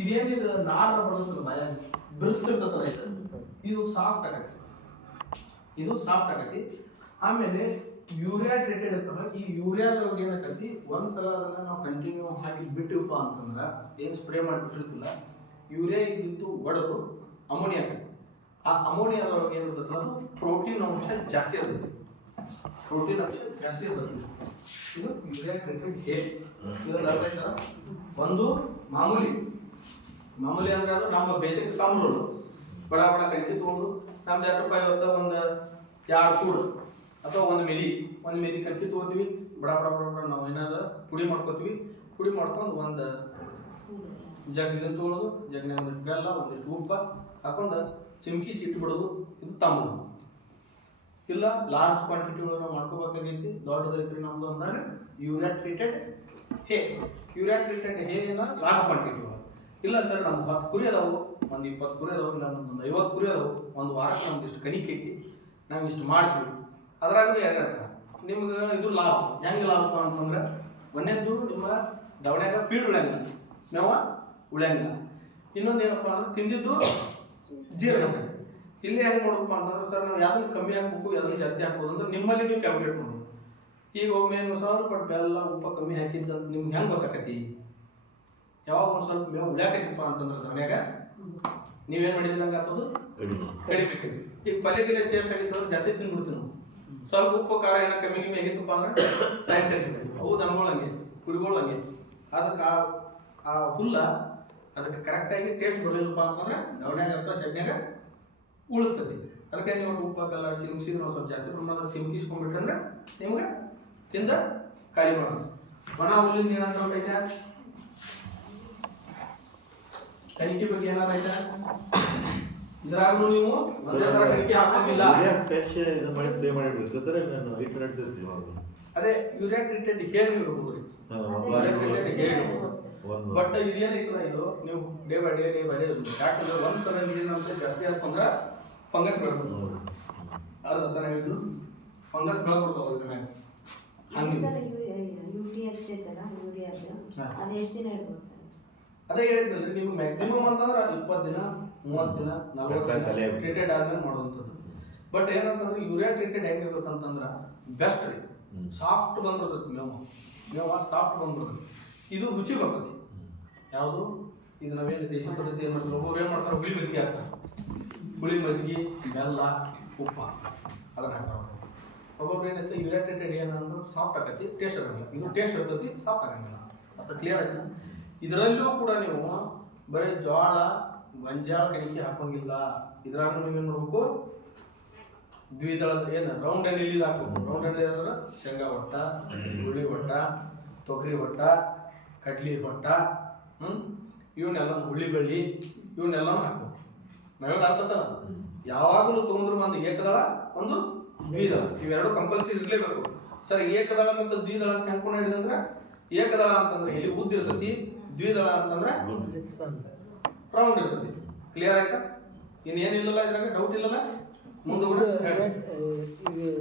ಇದೇನಿದು ನಾಡ ಬರೋದ್ರ ಭಯ ಬಿರ್ಸ್ತಿರ್ತದಲ್ಲ, ಇದು ಸಾಫ್ಟ್ ಆಗತಿ. ಆಮೇಲೆ ಯೂರಿಯಾ ಟ್ರೀಟೆಡ್ ಇರ್ತಲ್ಲ, ಈ ಯೂರಿಯಾದೊಳಗೆ ಏನಾಗತಿ, ಒಂದ್ಸಲ ಅದನ್ನ ನಾವು ಕಂಟಿನ್ಯೂ ಹಾಕಿ ಬಿಟ್ಟಿವಪ್ಪ ಅಂತಂದ್ರೆ, ಏನು ಸ್ಪ್ರೇ ಮಾಡಿಬಿಟ್ಟಿರ್ತಿಲ್ಲ, ಯೂರಿಯಾ ಇದ್ದಿದ್ದು ಒಡೆದು ಅಮೋನಿಯಾ ಆಗತ್ತೆ. ಆ ಅಮೋನಿಯಾದೊಳಗೆ ಏನಿರ್ತದೆ, ಅದು ಪ್ರೋಟೀನ್ ಅಂಶ ಜಾಸ್ತಿ ಇರ್ತದೆ. ಇದು ಯೂರಿಯಾ ಟ್ರೀಟೆಡ್ ಹೇ. ಒಂದು ಮಾಮೂಲಿ ಅಂದ್ರೆ ಅದು ನಮ್ಮ ಬೇಸಿಕ್ ತಾಮ್ರಗಳು ಬಡ ಕಟ್ಟಿ ತಗೊಂಡು ನಮ್ದು 2 ರೂಪಾಯಿ ಹೊತ್ತ ಒಂದು 2 ಸೂಡು ಅಥವಾ ಒಂದು ಮೆದಿ ಕಟ್ಟಿ ತಗೋತೀವಿ. ಬಡ ನಾವು ಏನಾದ್ರು ಪುಡಿ ಮಾಡ್ಕೊಂಡು ಒಂದು ಜಗ್ ಇದನ್ನು ತೊಗೊಳೋದು, ಜಗ್ನಾಗ ಒಂದಿಷ್ಟು ಬೆಲ್ಲ, ಒಂದಿಷ್ಟು ಉಪ್ಪ ಹಾಕೊಂಡು ಚಿಮ್ಕಿಸಿ ಇಟ್ಬಿಡೋದು. ಇದು ತಾಮ್ರ. ಇಲ್ಲ ಲಾರ್ಜ್ ಕ್ವಾಂಟಿಟಿ ಒಳಗೆ ನಾವು ಮಾಡ್ಕೋಬೇಕಾಗೈತಿ, ದೊಡ್ಡದೈತ್ರಿ ನಮ್ದು ಅಂದಾಗ ಯೂರಿಯಾ ಟ್ರೀಟೆಡ್ ಹೇ ಲಾರ್ಜ್ ಕ್ವಾಂಟಿಟಿ ಒಳಗೆ. ಇಲ್ಲ ಸರ್ ನಮ್ಗೆ 10 ಕುರಿ ಅದಾವು, ಒಂದು 20 ಕುರಿ ಅದಾವು, ಇಲ್ಲ ಒಂದು 50 ಕುರಿ ಅದಾವು, ಒಂದು ವಾರಕ್ಕೆ ನಮ್ಗೆ ಇಷ್ಟು ಕಣಿಕೆ ಐತಿ, ನಾವು ಇಷ್ಟು ಮಾಡ್ತೀವಿ. ಅದ್ರಾಗ ಎರಡು ನಿಮ್ಗೆ ಇದು ಲಾಭ. ಹೆಂಗೆ ಲಾಭ ಅಂತಂದ್ರೆ, ಒಂದೇದ್ದು ನಿಮ್ಮ ದವಣ್ಯಾಗ ಫೀಡ್ ಉಳಿಯಂಗಿಲ್ಲ, ಮೇವ ಉಳಿಯಂಗಿಲ್ಲ. ಇನ್ನೊಂದು ಏನಪ್ಪ ಅಂದ್ರೆ ತಿಂದಿದ್ದು ಜೀರ್ಣ ಆಗ್ತದೆ. ಇಲ್ಲಿ ಹೆಂಗೆ ನೋಡಪ್ಪ ಅಂತಂದ್ರೆ, ಸರ್ ನಾವು ಯಾವ್ದನ್ನು ಕಮ್ಮಿ ಹಾಕ್ಬೇಕು, ಯಾವ್ದನ್ನು ಜಾಸ್ತಿ ಹಾಕ್ಬೋದು ಅಂದ್ರೆ ನಿಮ್ಮಲ್ಲಿ ನೀವು ಕ್ಯಾಲ್ಕುಲೇಟ್ ಮಾಡ್ಬೋದು. ಈಗ ಒಮ್ಮೆ ಸ್ವಲ್ಪ ಬೆಲ್ಲ ಉಪ್ಪ ಕಮ್ಮಿ ಹಾಕಿದ್ದಂತ ನಿಮ್ಗೆ ಹೆಂಗೆ ಗೊತ್ತಾಕತಿ? ಯಾವಾಗ ಒಂದು ಸ್ವಲ್ಪ ಮೇವು ಉಳ್ಯಾಕೈತಿಪ್ಪ ಅಂತಂದ್ರೆ ದವಣ್ಯಾಗ ನೀವೇನು ಮಾಡಿದ್ರೆ ನಂಗೆ ಆಗ್ತದು ಕಡಿಮೆ. ಈಗ ಪಲ್ಯ ಟೇಸ್ಟ್ ಆಗಿತ್ತು ಜಾಸ್ತಿ ತಿಂದ್ಬಿಡ್ತೀವಿ ನಾವು. ಸ್ವಲ್ಪ ಉಪ್ಪು ಖಾರ ಏನೋ ಕಮ್ಮಿ ಆಗಿತ್ತಪ್ಪ ಅಂದ್ರೆ ಸೈನ್ಸ್ ಹೇಳ್ತೀವಿ. ಅವು ದನಗಳು ಹಂಗೆ, ಕುರಿಗಳು ಹಂಗೆ. ಅದಕ್ಕೆ ಆ ಹುಲ್ಲ ಅದಕ್ಕೆ ಕರೆಕ್ಟಾಗಿ ಟೇಸ್ಟ್ ಬರಲಿಲ್ಲಪ್ಪ ಅಂತಂದ್ರೆ ದವಣ್ಯಾಗ ಅಥವಾ ಸೆಡ್ನ್ಯಾಗ ಉಳಿಸ್ತೈತಿ. ಅದಕ್ಕೆ ನೀವು ಉಪ್ಪು ಬೆಲ್ಲ ಚಿಮ್ಕಿಸಿದ್ರೆ ಒಂದು ಸ್ವಲ್ಪ ಜಾಸ್ತಿ ಪ್ರಮಾಣದಲ್ಲಿ ಚಿಮ್ಕಿಸ್ಕೊಂಡ್ಬಿಟ್ರೆ ಅಂದ್ರೆ ನಿಮ್ಗೆ ತಿಂದ ಖಾಲಿ ಮಾಡೋದು. ಒಣ ಹುಲ್ಲಿಂದ ಏನಾದ್ರು ಐತೆ, ಕಣಿಕೆ ಬಗ್ಗೆ ಏನಾದ್ರು ಐತೆ, ಇದ್ರಾಗೂ ನೀವು ಒಂದೇ ತರ ಕಣಿಕೆ ಹಾಕೋದಿಲ್ಲ. ಅದೇ ಯೂರಿಯಾ ಟ್ರೀಟೆಡ್ ಹೇರ್ ಇರ್ಬೋದು ರೀ. ಬಟ್ ಇದೇನೈತಲ್ಲ, ಇದು ನೀವು ಡೇ ಬೈ ಡೇ ಯಾಕಂದ್ರೆ ಒಂದ್ಸಲ ನೀರಿನ ಅಂಶ ಜಾಸ್ತಿ ಆಯ್ತಂದ್ರೆ ಫಂಗಸ್ ಬೆಳೆದು ಅರ್ಧ ಹೇಳಿದ್ರು ಫಂಗಸ್ ಬೆಳೆದ್ಬಿಡ್ತಾವ ಅದ್ರ ಮ್ಯಾಗ. ಅದೇ ಹೇಳಿದ್ನಲ್ರಿ, ನೀವು ಮ್ಯಾಕ್ಸಿಮಮ್ ಅಂತಂದ್ರೆ 20 ದಿನ 30 ದಿನ 40 ದಿನ ಟ್ರೀಟೆಡ್ ಆದ್ಮೇಲೆ ಮಾಡುವಂಥದ್ದು. ಬಟ್ ಏನಂತಂದ್ರೆ ಯೂರಿಯಾ ಟ್ರೀಟೆಡ್ ಹೆಂಗಿರ್ತದೆ ಅಂತಂದ್ರೆ ಬೆಸ್ಟ್ ರೀ. ಸಾಫ್ಟ್ ಬಂದ್ಬಿಡ್ತೈತಿ ಮೇವ ಸಾಫ್ಟ್ ಬಂದ್ಬಿಡ್ತೈತಿ. ಇದು ರುಚಿ ಬರ್ತೈತಿ. ಯಾವುದು ಇದು ನಾವೇನು ದೇಶ ಪದ್ಧತಿ ಏನು ಮಾಡ್ತೀವಿ, ಒಬ್ಬರು ಏನು ಮಾಡ್ತಾರೆ, ಹುಳಿ ಮಜ್ಜಿಗೆ ಹಾಕ್ತಾರೆ. ಹುಳಿ ಮಜ್ಜಿಗೆ, ಬೆಲ್ಲ, ಉಪ್ಪ ಅದನ್ನ ಹಾಕ್ತಾರೆ. ಒಬ್ಬೊಬ್ರು ಏನೈತೆ ಯೂರಿಯಾ ಟ್ರೀಟೆಡ್ ಏನಂದ್ರೆ ಸಾಫ್ಟ್ ಆಗತ್ತೆ, ಟೇಸ್ಟ್ ಆಗಂಗಿಲ್ಲ. ಇದು ಟೇಸ್ಟ್ ಇರ್ತೈತಿ, ಸಾಫ್ಟ್ ಆಗಂಗಿಲ್ಲ. ಅದು ಕ್ಲಿಯರ್ ಆಯ್ತು. ಇದರಲ್ಲೂ ಕೂಡ ನೀವು ಬರೀ ಜೋಳ ಗೊಂಜಾಳ ಕಣಿಕೆ ಹಾಕೋಂಗಿಲ್ಲ. ಇದ್ರಾಗ ನೀವೇನು ಮಾಡ್ಬೇಕು, ದ್ವಿದಳದ ಏನು ರೌಂಡ್ ಅಂಡ್ ಇಲ್ಲಿ ಹಾಕ್ಬೇಕು. ರೌಂಡ್ ಅಂಡ್ ಅಂದ್ರೆ ಶೇಂಗಾ ಒಟ್ಟ, ಹುಳಿ ಒಟ್ಟ, ತೊಗರಿ ಒಟ್ಟ, ಕಡ್ಲಿ ಒಟ್ಟ, ಇವನ್ನೆಲ್ಲ ಹುಳಿ ಬಳ್ಳಿ ಇವನ್ನೆಲ್ಲನೂ ಹಾಕ್ಬೇಕು. ಹೇಳೋದು ಆಗ್ತದಲ್ಲ, ಯಾವಾಗಲೂ ತೊಗೊಂಡ್ರು ಒಂದು ಏಕದಳ ಒಂದು ದ್ವಿದಳ, ಇವೆರಡು ಕಂಪಲ್ಸರಿ ಇರಲೇಬೇಕು. ಸರ್ ಏಕದಳ ಮತ್ತು ದ್ವಿದಳ ಅಂತ ಹೆಂಗ್ ಹಿಡಿದಂದ್ರೆ, ಏಕದಳ ಅಂತಂದ್ರೆ ಇಲ್ಲಿ ಉದ್ದ ಇರ್ತೈತಿ, ದ್ವಿದಳ ಅಂತಂದ್ರೆ ರೌಂಡ್ ಇರ್ತೈತಿ. ಕ್ಲಿಯರ್ ಆಯ್ತಾ? ಇನ್ನೇನಿಲ್ಲಲ್ಲ, ಇದ್ರಾಗ ಡೌಟ್ ಇಲ್ಲಲ್ಲ.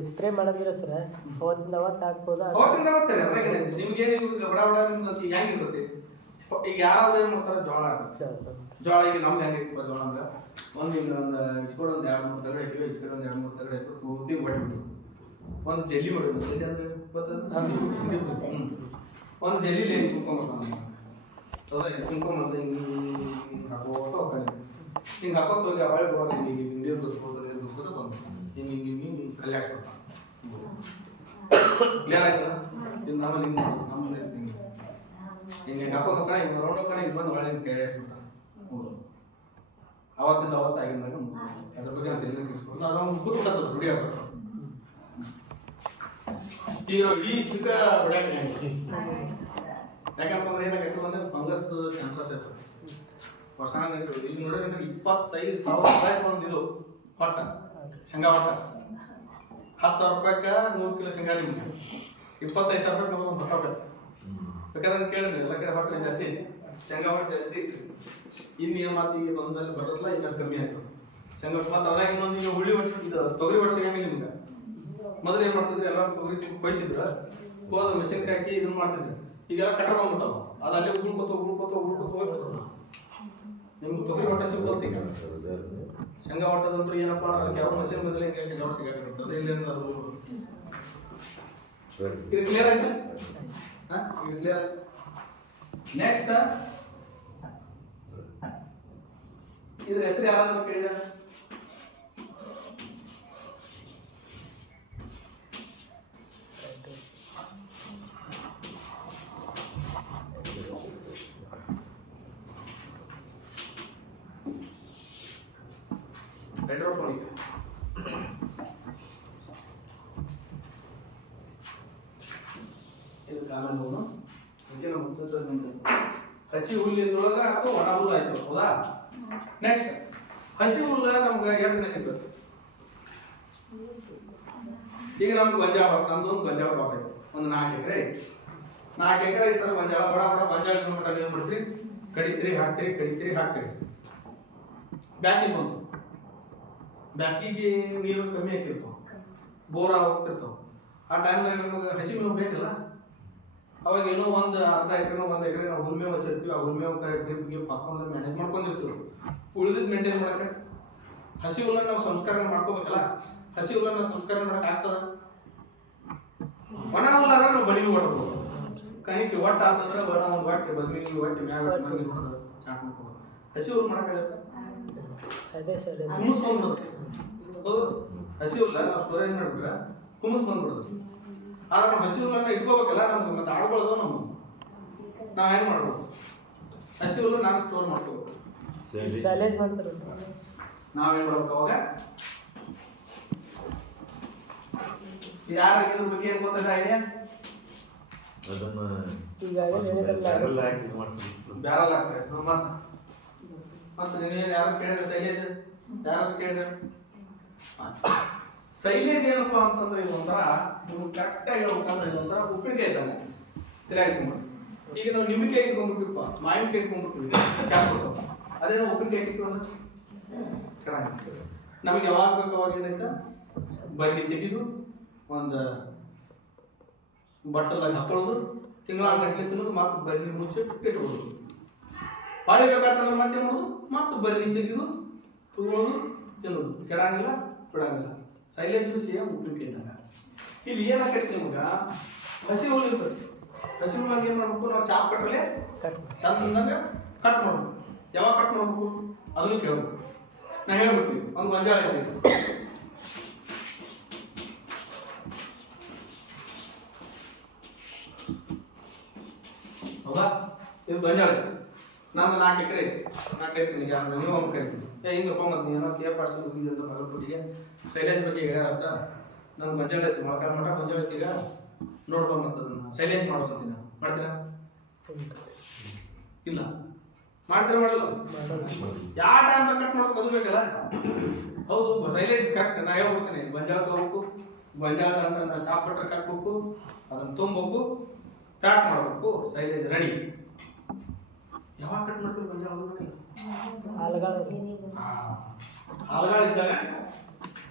ಸ್ಪ್ರೇ ಮಾಡಿದ್ರೆ ಸರ್ ಅವತ್ತಿಂದ ಅವತ್ತು ಹಾಕ್ಬೋದು. ಅವತ್ತಿಂದ ಅವತ್ತೇ ನಿಮ್ಗೆ ಬಡ ಹೆಂಗಿರ್ತೈತಿ. ಈಗ ಯಾರಾದ್ರೂ ಏನ್ ಮಾಡ್ತಾರೆ, ಜೋಳ ಜೋಳ ಈಗ ನಮ್ದು ಹೆಂಗೈತಪ್ಪ ಜೋಳ ಅಂದ್ರೆ ಒಂದು ಹಿಂಗೆ ಒಂದು ಇಚ್ಕೊಂಡು ಒಂದು 2-3 ತಗಡೆ ಹಾಕಿವಿ, ಇಚ್ಕೊಂಡು ಒಂದು 2-3 ತಗಡೆ ಹಾಕಿ ಪೂರ್ತಿ ಹೊಡಿಬಿಟ್ಟು ಒಂದು ಜಲ್ಲಿ ಹೊಡಿಬೇಕು. ಜಲ್ಲಿ ಅಂದ್ರೆ ಒಂದು ಜಲ್ಲಿಲಿ ಏನು ತುಂಬ್ಕೊಂಬರ್ತಾನೆ, ಹೌದಾ? ತುಂಬ್ಕೊಂಬಂದು ಹಿಂಗೆ ಹಾಕೋತ ಹೋಗ್ತಾನೆ. ಹಿಂಗೆ ಹಾಕೋತ ಹೋಗಿ ಆ ಬಾಳೆ ಬರುವಾಗ ಹಿಂಗೆ ನೀರು ದೋಸ್ಕೋತ ಬಂದು ಹಿಂಗೆ ಕಲ್ಯಾಡ್ಸ್ಕೊಡ್ತಾನೆ. ಕ್ಲಿಯರ್ ಆಯ್ತಲ್ಲ? ಇದು ನಮ್ಮಲ್ಲಿ ಹಿಂಗೆ ಹಾಕೋತ ಹಿಂಗೆ ರೌಂಡ್ ಹೋಗ್ತಾನೆ, ಹಿಂಗೆ ಬಂದು ಒಳ್ಳೆ ಕೈ ಹಾಕ್ಬಿಡ್ತಾನೆ. ಅವತ್ತಿಂದ ಅವತ್ತಾಗಿದ್ದಾಗ ಅದ್ರ ಬಗ್ಗೆ ನಾನು ತೆರಿಗೆ ತಿಳಿಸ್ಕೊಡ್ತು. ಅದೊಂದು ಕೂತ್ಬಿಟ್ಟದ ರೂಢಿ ಆಗ್ತದೆ. ಈಗ ಈ ಸಿಕ್ಕ ಹೊಡ್ಯಾಕ ಯಾಕಂತಂದ್ರೆ ಏನಾಗೈತೆ ಅಂದ್ರೆ ಫಂಗಸ್ ಚಾನ್ಸಸ್ ಇರ್ತದೆ. ವರ್ಷ ಈಗ ನೋಡಿದ್ರೆ 25,000 ರೂಪಾಯಿ ಒಂದು ಇದು ಹೊಟ್ಟ ಶೇಂಗಾ ಹೊಟ್ಟ. 10,000 ರೂಪಾಯಿಗೆ 100 ಕಿಲೋ ಶೇಂಗಾ ನಿಮ್ಗೆ 25,000 ರೂಪಾಯಿ ಒಂದು ಹೊಟ್ಟ ಹೋಗತ್ತೆ. ಬೇಕಾದ್ರೆ ಕೇಳಿದ್ರಿ ಎಲ್ಲ ಕಡೆ ಹೊಟ್ಟೆ ಜಾಸ್ತಿ ಐತಿ, ಶೇಂಗಾ ಹೊಟ್ಟೆ ಜಾಸ್ತಿ ಐತಿ. ಇನ್ನು ಏನು ಮಾತು ಈಗ ಬಂದಲ್ಲಿ ಬರೋದಿಲ್ಲ, ಈಗ ಕಮ್ಮಿ ಆಗ್ತದೆ ಶೇಂಗಾ. ಮತ್ತು ಅದ್ರಾಗ ಇನ್ನೊಂದು ಈಗ ಹುಳಿ ಹೊಟ್ಟೆ ಇದು ತೊಗರಿ ಹೊಟ್ಟೆ ಸಿಗಂಗಿಲ್ಲ ನಿಮ್ಗೆ. ಮೊದಲು ಏನು ಮಾಡ್ತಿದ್ರು, ಎಲ್ಲ ತೊಗರಿ ಕೊಯ್ತಿದ್ರು, ಹೋದ ಮೆಷಿನ್ಗೆ ಹಾಕಿ ಇದನ್ನ ಮಾಡ್ತಿದ್ರು. ಈಗೆಲ್ಲ ಕಟ್ರ ಬಂದ್ಬಿಟ್ಟವು, ಅದು ಅಲ್ಲೇ ಉಳ್ಕೊತ ಹೋಗ್ಬಿಡ್ತದೆ. ನಿಮ್ಗೆ ತೊಗರಿ ಹೊಟ್ಟೆ ಸಿಗ್ಬಲ್ತು. ಈಗ ಶೇಂಗಾ ಹೊಟ್ಟದಂತೂ ಏನಪ್ಪ ಅಂದ್ರೆ ಅದಕ್ಕೆ ಯಾವ ಮಷಿನ್ ಬಂದಿಲ್ಲ, ಹಿಂಗೆ ಶೇಂಗಾ ಹೊಟ್ಟೆ ಸಿಗಾಕತ್ತೆ. ಅದು ಇಲ್ಲಿಂದ ಅದು ಇದು ಕ್ಲಿಯರ್ ಆಯ್ತಾ? ಹಾಂ, ಇದು ಕ್ಲಿಯರ್ ಆಯ್ತು. ನೆಕ್ಸ್ಟ್ ಇದ್ರ ಹೆಸರು ಯಾರಾದ್ರೂ ಕೇಳಿದ? ಹೈಡ್ರೋಪೋನಿಕ್. ಇದು ಕಾಮನ್ ಹೋಗೋಣ. ಹಸಿ ಹುಲ್ಲಿನೊಳಗ ಅಥವಾ ಒಣ ಹುಲ್ಲು ಆಯ್ತು, ಹೌದಾ? ನೆಕ್ಸ್ಟ್ ಹಸಿ ಹುಲ್ಲ ನಮ್ಗೆ ಎರಡು ದಿನ ಸಿಗ್ತದೆ. ಈಗ ನಮ್ಗೆ ಗೊಂಜಾಳ, ನಮ್ದು ಒಂದು ಗೊಂಜಾಳ ತೋಟ ಐತೆ, ಒಂದು 4 ಎಕರೆ ಐತಿ. 4 ಎಕರೆ ಐತಿ ಸರ್. ಗೊಂಜಾಳ ಬಡ ಗೊಂಜಾಳ ಮಟ್ಟ ಏನು ಮಾಡ್ತೀರಿ, ಕಡಿತೀರಿ ಹಾಕ್ತೀರಿ. ಬ್ಯಾಸಿಗೆ ಬಂತು, ಬ್ಯಾಸಿಗೆ ನೀರು ಕಮ್ಮಿ ಆಗ್ತಿರ್ತಾವ, ಬೋರ ಹೋಗ್ತಿರ್ತಾವ. ಆ ಟೈಮ್ನಾಗ ನಮಗೆ ಹಸಿ ಮೇವು ಬೇಕಲ್ಲ. ಅವಾಗ ಏನೋ ಒಂದು ಅರ್ಧ ಎಕರೆ 1 ಎಕರೆ ನಾವು ಹುಲ್ಮೇವು ಹಚ್ಚಿರ್ತೀವಿ. ಆ ಹುಲ್ಮೇವು ಡ್ರಿಪ್ ಹಾಕೊಂಡು ಮ್ಯಾನೇಜ್ ಮಾಡ್ಕೊಂಡಿರ್ತೀವಿ. ಉಳಿದಿದ್ದು ಮೇಂಟೈನ್ ಮಾಡಕ್ಕೆ ಹಸಿ ಹುಲ್ಲನ್ನು ನಾವು ಸಂಸ್ಕರಣೆ ಮಾಡ್ಕೋಬೇಕಲ್ಲ. ಹಸಿ ಹುಲ್ಲನ್ನು ಸಂಸ್ಕರಣೆ ಮಾಡಕ್ಕೆ ಆಗ್ತದ? ಒಣ ಹುಲ್ಲಾದ್ರೆ ನಾವು ಬಡಿಗೆ ಹೊಡ್ಬೋದು, ಕಣಿಕೆ ಒಟ್ಟು ಆಗ್ತಂದ್ರೆ ಒಣ ಒಂದು ಒಟ್ಟು ಬದ್ನಿಗೆ ಒಟ್ಟು ಮ್ಯಾಗ ಮನೆಗೆ ಹೊಡೆದು ಚಾಕ್ ಮಾಡ್ಕೋಬೋದು. ಹಸಿ ಹುಲ್ಲು ಮಾಡೋಕ್ಕಾಗತ್ತೆ? ಅದೇ ಸರ್, ಕುಮ್ಮಿಸ್ಕೊಂಡ್ಬಿಡೋದು. ಹೌದು, ಹಸಿ ಹುಲ್ಲ ನಾವು ಸ್ಟೋರೇಜ್ ಮಾಡಿಬಿಟ್ರೆ ಕುಮ್ಮಿಸ್ಕೊಂಡ್ಬಿಡೋದು. ಆದ್ರೆ ನಾವು ಹಸಿ ಹುಲ್ಲನ್ನು ಇಟ್ಕೋಬೇಕಲ್ಲ, ನಮ್ಗೆ ಮತ್ತೆ ಆಡ್ಕೊಳ್ಳೋದು ನಾವು ಹೆಂಗೆ ಮಾಡ್ಬೋದು? ಹಸಿ ಹುಲ್ಲು ನಾನು ಸ್ಟೋರ್ ಮಾಡ್ಕೋಬೇಕು. ಸೈಲೇಜ್ ಮಾಡ್ತಾರೆ. ನಾವೇನು ಮಾಡ್ಬೇಕು ಅವಾಗ? ಯಾರು ಇದ್ರ ಬಗ್ಗೆ ಏನು ಗೊತ್ತಾಗ ಐಡಿಯಾ? ಅದನ್ನ ಈಗಾಗಲೇ ಬ್ಯಾರಲ್ ಹಾಕಿ ಮಾಡ್ತೀವಿ. ಬ್ಯಾರಲ್ ಹಾಕ್ತಾರೆ ಮತ್ತೆ ನೀವೇನು ಯಾರು ಕೇಳಿದ್ರೆ ಸೈಲೇಜ್ ಯಾರು ಕೇಳಿದ್ರೆ ಸೈಲೇಜ್ ಏನಪ್ಪ ಅಂತಂದ್ರೆ ಇದೊಂಥರ ನಿಮ್ಗೆ ಕರೆಕ್ಟಾಗಿ ಹೇಳ್ಬೇಕಂದ್ರೆ ಇದೊಂಥರ ಉಪ್ಪಿನಕಾಯಿ ಇದ್ದಂಗೆ ತಿರಾಗಿಟ್ಕೊಂಡು. ಈಗ ನಾವು ನಿಂಬೆಕಾಯಿ ಇಟ್ಕೊಂಡ್ಬಿಟ್ಟಿಪ್ಪ, ಮಾವಿನಕಾಯಿ ಇಟ್ಕೊಂಡ್ಬಿಡ್ತೀವಿ, ಕ್ಯಾಪ್ ಕೊಡ್ತಾವ. ಅದೇನೋ ಉಪ್ಪಿನಕಾಯಿ ಇಟ್ಕೊಂಡು ಕೆಳಗೆ ನಮಗೆ ಯಾವಾಗ ಬೇಕು ಅವಾಗ ಏನೈತೆ ಬಗ್ಗಿ ತೆಗೆದು ಒಂದು ಬಟ್ಟಲ್ದಾಗ ಹಾಕೊಳ್ಳೋದು, ತಿಂಗಳ ಗಂಟೆ ತಿನ್ನೋದು, ಮತ್ತೆ ಬನ್ನಿ ಮುಚ್ಚಿಟ್ಟು ಇಟ್ಕೊಳ್ಳೋದು. ಹೊಳೆ ಬೇಕಾತಂದ್ರೆ ಮತ್ತೆ ಮಾಡೋದು, ಮತ್ತೆ ಬನ್ನಿ ತೆಗೆದು ತಗೊಳ್ಳೋದು, ತಿನ್ನೋದು. ಕೆಡಂಗಿಲ್ಲ ಬಿಡಂಗಿಲ್ಲ. ಸೈಲೇಜ್ ಸೇಮ್ ಉಪ್ಪಿನಕಾಯಿ ಇದ್ದಾಗ. ಇಲ್ಲಿ ಏನಾಕೈತಿ ನಿಮ್ಗೆ ಹಸಿ ಹುಲ್ಲು ಇರ್ತದೆ. ಹಸಿ ಹುಲ್ಲಾಗ ಏನು ಮಾಡ್ಬೇಕು, ನಾವು ಚಾಪ್ ಕಟ್ಟಲೆ ಚಂದಂಗ ಕಟ್ ಮಾಡ್ಬೇಕು. ಯಾವಾಗ ಕಟ್ ಮಾಡ್ಬೇಕು ಅದನ್ನು ಕೇಳ್ಬೇಕು. ನಾ ಹೇಳ್ಬೇಕು, ಒಂದು ಗೊಂಜಾಳ ಐತಿ, ಹೌದಾ? ಇದು ಗೊಂಜಾಳ ಐತಿ, ನಂದು 4 ಎಕರೆ ಐತಿ. 4 ಕರಿತೀನಿ, ನೀವು ಒಮ್ಮೆ ಕರಿತೀನಿ. ಹಿಂಗಪ್ಪ ಮತ್ತೆ ಏನೋ ಕೇಪ್ ಅಷ್ಟು ಅಂತ ಮಗಲ್ಪಟ್ಟಿಗೆ ಸೈಲೇಜ್ ಬಗ್ಗೆ ಹೇಳ್ಯಾರಂತ. ನನ್ನ ಗೊಂಜಾಳ ಐತಿ, ಮೊಳಕಾಲ ಮಠ ಗೊಂಜಾಳ ಐತಿ. ಈಗ ನೋಡ್ಬ ಮತ್ತೆ ಅದನ್ನ ಸೈಲೇಜ್ ಮಾಡೋದಂತೀನಿ. ಮಾಡ್ತೀರಾ? ಇಲ್ಲ ಮಾಡ್ತೀರಾ? ಮಾಡಲ್ಲ. ಯಾವ ಟೈಮ್ ಕಟ್ ಮಾಡ್ಬೇಕು ಅದು ಬೇಕಲ್ಲ. ಹೌದು, ಸೈಲೇಜ್ ಕರೆಕ್ಟ್. ನಾ ಹೇಳ್ಬಿಡ್ತೀನಿ, ಗೊಂಜಾಳ ತಗೋಬೇಕು, ಗೊಂಜಾಳ ಅಂತ ಚಾಪ್ ಬಟ್ರೆ ಕಟ್ಬೇಕು, ಅದನ್ನು ತುಂಬಬೇಕು, ಪ್ಯಾಕ್ ಮಾಡಬೇಕು, ಸೈಲೇಜ್ ರೆಡಿ. ಯಾವಾಗ ಕಟ್ ಮಾಡ್ತೀವಿ ಗೊಂಜಾಳ ಅದು ಬೇಕಲ್ಲ.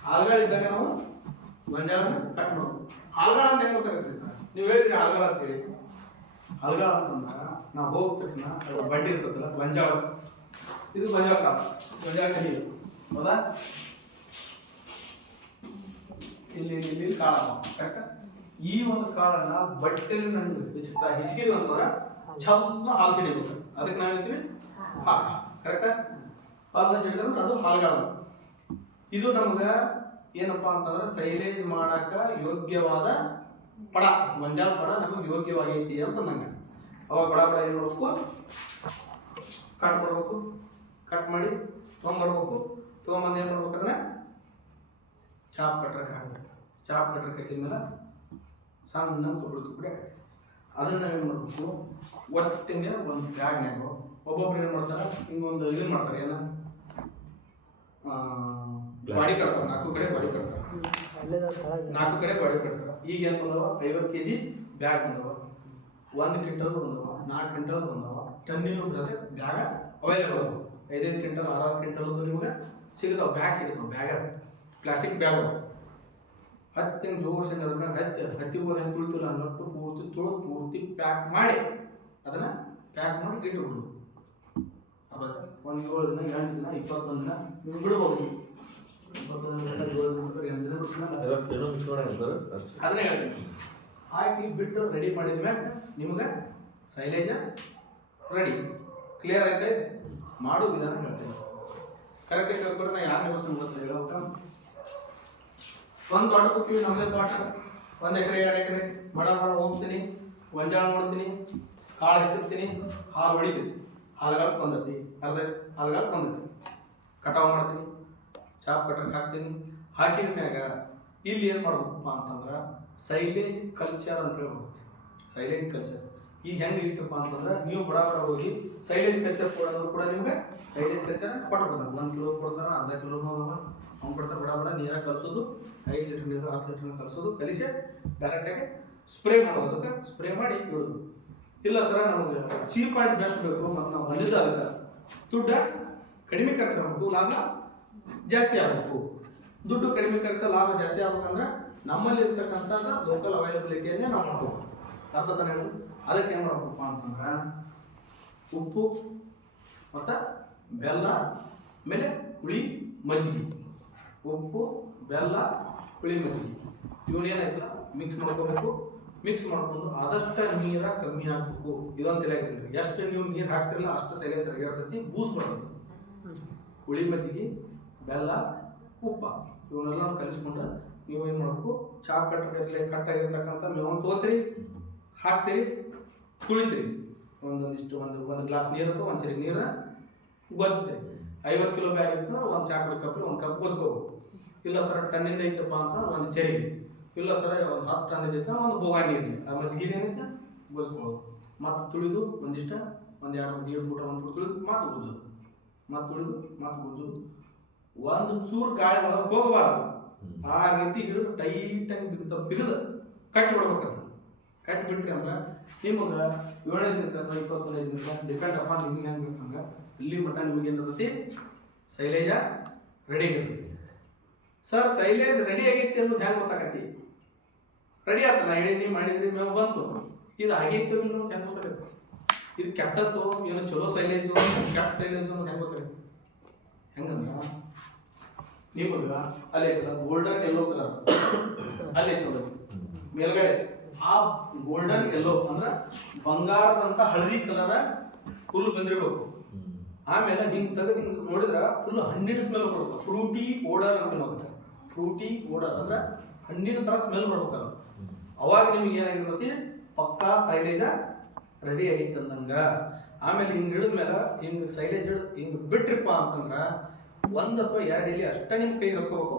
ಹಾಲ್ಗಾಳ ಇದ್ದಾಗ ನಾವು ಗೊಂಜಾಳನ ಕಟ್ ಮಾಡ್ಬೇಕು. ಹಾಲ್ಗಾಳ ಅಂತ ಹೆಂಗ್ ಗೊತ್ತಾಗತ್ತೆ ಸರ್? ನೀವು ಹೇಳಿದ್ರಿ ಹಾಲ್ಗಾಳ ಅಂತೇಳಿ. ಹಾಲ್ಗಾಳ ಅಂತಂದಾಗ ನಾವು ಹೋಗಿದ ತಕ್ಷಣ ಬಡ್ಡಿ ಇರ್ತದಲ್ಲ ಗೊಂಜಾಳ, ಇದು ಗೊಂಜಾಳ ಕಾಳು, ಗೊಂಜಾಳ ಕಡ್ಡಿ ಹೌದಾ? ಇಲ್ಲಿ ಕಾಳು ಕರೆಕ್ಟ್. ಈ ಒಂದು ಕಾಳನ್ನ ಬಟ್ಟೆಲಿ ನಂಡು ಹೆಚ್ಚಿಗೆ ಅಂತಂದ್ರೆ ಚಂದ ಹಾಲು ಸಿಡಿಬೇಕು. ಅದಕ್ಕೆ ನಾವು ಹೇಳ್ತೀವಿ ಹಾಲು, ಕರೆಕ್ಟ್. ಹಾಲನ್ನ ಸಿಡಿದ್ರೆ ಅದು ಹಾಲುಗಾಳ. ಇದು ನಮ್ಗೆ ಏನಪ್ಪಾ ಅಂತಂದ್ರೆ ಸೈಲೇಜ್ ಮಾಡಾಕ ಯೋಗ್ಯವಾದ ಪಡ, ಗೊಂಜಾಳ ಪಡ ನಮಗೆ ಯೋಗ್ಯವಾಗೈತಿ ಅಂತ ನಂಗೆ. ಅವಾಗ ಬಡ ಬಡ ಏನು ಮಾಡಬೇಕು, ಕಟ್ ಮಾಡ್ಬೇಕು. ಕಟ್ ಮಾಡಿ ತೊಗೊಂಬರ್ಬೇಕು. ತೊಗೊಂಬಂದು ಏನು ಮಾಡ್ಬೇಕು, ಅದನ್ನ ಚಾಪ್ ಕಟ್ರಕ್ಕೆ ಹಾಕ್ಬೇಕು. ಚಾಪ್ ಕಟ್ರಕ್ಕೆ ಹಾಕಿದ್ಮೇಲೆ ಸಣ್ಣ ತುಪ್ಪಡಿ ಹಾಕಿ ಅದನ್ನ ಏನು ಮಾಡಬೇಕು, ಒತ್ತಿಗೆ ಒಂದು ಬ್ಯಾಗ್ನ್ಯಾಗ ಒಬ್ಬೊಬ್ರು ಏನು ಮಾಡ್ತಾರೆ, ಹಿಂಗೊಂದು ಇದನ್ನ ಮಾಡ್ತಾರೆ, ಏನ ಗಾಡಿ ಕಟ್ತಾರೆ. 4 ಕಡೆ ಗಾಡಿ ಕಟ್ತಾರೆ, 4 ಕಡೆ ಗಾಡಿ ಕಟ್ತಾರೆ. ಈಗ ಏನು ಬಂದವ, 50 kg ಬ್ಯಾಗ್ ಬಂದವ, 1 ಕ್ವಿಂಟಲ್ ಬಂದವ, 4 ಕ್ವಿಂಟಲ್ ಬಂದವ, ಟನ್ನಿನ ಜೊತೆ ಬ್ಯಾಗ ಅವೈಲೇಬಲ್ ಅದಾವ. 5 ಕ್ವಿಂಟಲ್ 6 ಕ್ವಿಂಟಲ್ ನಿಮ್ಗೆ ಸಿಗ್ತಾವ, ಬ್ಯಾಗ್ ಸಿಗ್ತಾವ. ಬ್ಯಾಗ ಪ್ಲಾಸ್ಟಿಕ್ ಬ್ಯಾಗ್ ಹತ್ತಿ ಜೋರ್ಸಿಂದ ಅದ್ರ ಮ್ಯಾಗ ಹತ್ತಿ ಬೋದ ಹೆಂಗೆ ತುಳಿತಿಲ್ಲ ಹಂಗಟ್ಟು ಪೂರ್ತಿ ತುಳಿದು ಪೂರ್ತಿ ಪ್ಯಾಕ್ ಮಾಡಿ ಅದನ್ನ ಪ್ಯಾಕ್ ಮಾಡಿ ಇಟ್ಬಿಡುದು. ಅವಾಗ ಒಂದು 7 ದಿನ 8 ದಿನ 21 ದಿನ ನೀವು ಬಿಡ್ಬೋದು. 21 ದಿನ 7 ದಿನ 8 ದಿನ ಅದನ್ನೇ ಹೇಳ್ತೀನಿ. ಹಾಕಿ ಬಿಟ್ಟು ರೆಡಿ ಮಾಡಿದ ಮ್ಯಾಗ ನಿಮ್ಗೆ ಸೈಲೇಜ ರೆಡಿ. ಕ್ಲಿಯರ್ ಆಯ್ತಾ? ಮಾಡೋ ವಿಧಾನ ಹೇಳ್ತೀನಿ, ಕರೆಕ್ಟಾಗಿ ಕೇಳಿಸ್ಕೊಡ್ರೆ ನಾ ಯಾರು ವ್ಯವಸ್ಥೆ ಗೊತ್ತಿಲ್ಲ ಹೇಳೋಕ. ಒಂದು ತೋಟ ಕೂತೀವಿ, ನಮ್ಮದೇ ತೋಟ, 1 ಎಕರೆ 2 ಎಕರೆ ಬಡ ಹೋಗ್ತೀನಿ, ಗೊಂಜಾಳ ನೋಡ್ತೀನಿ, ಕಾಳು ಹೆಚ್ಚಿರ್ತೀನಿ, ಹಾಲು ಹೊಡಿತೀನಿ, ಹಾಲುಗಾಲ ಬಂದೈತಿ, ಅರ್ಧ ಹಾಲುಗಾಲ ಬಂದೈತಿ, ಕಟಾವು ಮಾಡ್ತೀನಿ, ಚಾಪ್ ಕಟ್ರಕ್ಕೆ ಹಾಕ್ತೀನಿ. ಹಾಕಿದ ಮ್ಯಾಗ ಇಲ್ಲಿ ಏನು ಮಾಡ್ಬೇಕಪ್ಪ ಅಂತಂದ್ರೆ ಸೈಲೇಜ್ ಕಲ್ಚರ್ ಅಂತ ಹೇಳ್ಬೋದು. ಸೈಲೇಜ್ ಕಲ್ಚರ್ ಈಗ ಹೆಂಗೆ ಇರ್ತಪ್ಪ ಅಂತಂದ್ರೆ ನೀವು ಬಡ ಬಡ ಹೋಗಿ ಸೈಲೇಜ್ ಕಲ್ಚರ್ ಕೊಡೋದ್ರು ಕೂಡ ನಿಮ್ಗೆ ಸೈಲೇಜ್ ಕಲ್ಚರ್ ಕೊಟ್ಬಿಡ್ತಾರೆ. 1 ಕಿಲೋ ಕೊಡ್ತಾರೆ, ಅರ್ಧ ಕಿಲೋ ಅವ್ನು ಕೊಡ್ತಾರೆ. ಬಡ ಬಡ ನೀರಾಗ ಕಲಿಸೋದು, 5 ಲೀಟರ್ ನೀರು 10 ಲೀಟರ್ ಕಲಿಸೋದು, ಕಲಿಸಿ ಡೈರೆಕ್ಟಾಗಿ ಸ್ಪ್ರೇ ಮಾಡೋದು. ಅದಕ್ಕೆ ಸ್ಪ್ರೇ ಮಾಡಿ ಇಡೋದು. ಇಲ್ಲ ಸರ ನಮಗೆ ಚೀಪ್ ಆ್ಯಂಡ್ ಬೆಸ್ಟ್ ಬೇಕು ಮತ್ತು ನಾವು ಬಂದಿದ್ದ ಅದಕ್ಕೆ ದುಡ್ಡ ಕಡಿಮೆ ಖರ್ಚು ಆಗಬೇಕು, ಲಾಭ ಜಾಸ್ತಿ ಆಗಬೇಕು. ದುಡ್ಡು ಕಡಿಮೆ ಖರ್ಚು, ಲಾಭ ಜಾಸ್ತಿ ಆಗ್ಬೇಕಂದ್ರೆ ನಮ್ಮಲ್ಲಿ ಇರ್ತಕ್ಕಂಥದ್ದು ಲೋಕಲ್ ಅವೈಲಬಿಲಿಟಿಯನ್ನೇ ನಾವು ಮಾಡ್ಬೇಕು. ಅರ್ಥ ತಾನೇ ಹೇಳೋದು? ಅದಕ್ಕೆ ಏನು ಮಾಡ್ಬೇಕಪ್ಪ ಅಂತಂದ್ರೆ ಉಪ್ಪು ಮತ್ತು ಬೆಲ್ಲ, ಆಮೇಲೆ ಹುಳಿ ಮಜ್ಜಿಗೆ. ಉಪ್ಪು, ಬೆಲ್ಲ, ಹುಳಿ ಮಜ್ಜಿಗೆ ಇವನೇನಾಯ್ತಲ್ಲ ಮಿಕ್ಸ್ ಮಾಡ್ಕೋಬೇಕು. ಮಿಕ್ಸ್ ಮಾಡ್ಕೊಂಡು ಆದಷ್ಟು ನೀರ ಕಮ್ಮಿ ಹಾಕಬೇಕು. ಇದೊಂದು ತಿಳಿಯಾಗಿರಲಿ, ಎಷ್ಟು ನೀವು ನೀರು ಹಾಕ್ತಿರಲ್ಲ ಅಷ್ಟು ಸೈಲೇಜ್ ಸರಿಯಾಗ್ತೈತಿ, ಬೂಸ್ ಬರ್ತೈತಿ. ಹುಳಿ ಮಜ್ಜಿಗೆ, ಬೆಲ್ಲ, ಉಪ್ಪ ಇವನ್ನೆಲ್ಲ ಕಲಿಸ್ಕೊಂಡು ನೀವು ಏನು ಮಾಡಬೇಕು, ಚಾಪ್ ಕಟ್ಟಾಗಿರ್ತಕ್ಕಂಥ ಮೇವನ್ನು ತಗೋತೀರಿ, ಹಾಕ್ತೀರಿ, ತುಳಿತೀರಿ. ಒಂದು ಗ್ಲಾಸ್ ನೀರು ಅಥವಾ 1 ಚರಿಗೆ ನೀರನ್ನ ಗೊಜ್ತೀರಿ. 50 ಕಿಲೋ ಬ್ಯಾಗ್ ಇತ್ತು, 1 ಚಾಕ್ಲೇಟ್ ಕಪ್ಪಲ್ಲಿ 1 ಕಪ್ ಗೊಜ್ಕೋಬೇಕು. ಇಲ್ಲ ಸರ್ ಟನ್ನಿಂದ ಐತಪ್ಪ ಅಂತ 1 ಚರಿಗೆ, ಇಲ್ಲ ಸರ 10 ಟನ್ ಐತೆ 1 ಬೋಗಾಣಿ ಇರಲಿ, ಆ ಮಜ್ಜಿಗೆ ಏನೈತೆ ಗೊಜ್ಕೊಳ್ಳೋದು. ಮತ್ತು ತುಳಿದು ಒಂದಿಷ್ಟು 1 2 ಊಟ 1 ತುಳಿದು ಮತ್ತು ಗೊಜ್ಜೋದು, ಮತ್ತು ತುಳಿದು ಮತ್ತು ಗೊಜ್ಜೋದು. ಒಂದು ಚೂರು ಗಾಳಿ ಒಳಗೆ ಹೋಗಬಾರ್ದು. ಆ ರೀತಿ ಹಿಡಿದು ಟೈಟಾಗಿ ಬಿಗಿದು ಕಟ್ಟಿ ಬಿಡ್ಬೇಕಂತ. ಕಟ್ಟಿ ಬಿಟ್ರಿ ಅಂದ್ರೆ ನಿಮಗೆ 7 ದಿನಕ್ಕೆ ಅಥವಾ 25 ದಿನಕ್ಕೆ ಡಿಪೆಂಡ್ ಅಪ್ಪ ನಿಮ್ಗೆ ಹೆಂಗೆ ಬೇಕಂಗೆ ಇಲ್ಲಿ ಮಟ್ಟ ನಿಮಗೆ ಏನಂತತಿ ಸೈಲೇಜ ರೆಡಿ ಆಗೈತಿ. ಸರ್ ಸೈಲೇಜ್ ರೆಡಿ ಆಗೈತಿ ಅನ್ನೋದು ಹೆಂಗೆ ಗೊತ್ತಾಗತಿ? ರೆಡಿ ಆತ, ನಾ ಹೇಳಿ ನೀವು ಮಾಡಿದ್ರಿ ಮೇವು ಬಂತು, ಇದು ಆಗೈತೋ ಇಲ್ಲ ಅಂತ ಹೆಂಗೆ ಗೊತ್ತಾಗತ್ತೆ? ಇದು ಕೆಟ್ಟತ್ತು ಏನು ಚಲೋ ಸೈಲೇಜು ಕೆಟ್ಟ ಸೈಲೇಜು ಅನ್ನೋದು ಹೆಂಗೆ ಗೊತ್ತಾಗತ್ತೆ? ಹೆಂಗಂದ್ರೆ ನಿಮಗೆ ಅಲ್ಲಿ ಗೋಲ್ಡನ್ ಯೆಲ್ಲೋ ಕಲರ್ ಅಲ್ಲಿ ನೋಡಿ ಮೇಲ್ಗಡೆ ಆ ಗೋಲ್ಡನ್ ಯೆಲ್ಲೋ ಅಂದ್ರೆ ಬಂಗಾರದಂತ ಹಳದಿ ಕಲರ್ ಫುಲ್ ಬಂದಿರಬೇಕು. ಆಮೇಲೆ ಹಿಂಗೆ ತೆಗೆದು ಹಿಂಗೆ ನೋಡಿದ್ರೆ ಫುಲ್ ಹಣ್ಣಿನ ಸ್ಮೆಲ್ ಬರುತ್ತೆ. ಫ್ರೂಟಿ ಓಡರ್ ಅಂತ ಅದಕ್ಕೆ ಫ್ರೂಟಿ ಓಡರ್ ಅಂದ್ರೆ ಹಣ್ಣಿನ ಥರ ಸ್ಮೆಲ್ ಬರ್ಬೇಕಲ್ಲ. ಅವಾಗ ನಿಮ್ಗೆ ಏನಾಗಿರ್ತೈತಿ, ಪಕ್ಕಾ ಸೈಲೇಜ ರೆಡಿ ಆಗೈತೆ ಅಂದಂಗ. ಆಮೇಲೆ ಹಿಂಗೆ ಹಿಡಿದ್ಮೇಲೆ ಹಿಂಗೆ ಸೈಲೇಜ್ ಹಿಡಿದು ಹಿಂಗೆ ಬಿಟ್ರಿಪ್ಪ ಅಂತಂದ್ರೆ 1 ಅಥವಾ 2 ಎಲೆ ಅಷ್ಟೇ ನಿಮ್ಮ ಕೈಗೆ ಹತ್ಕೋಬೇಕು.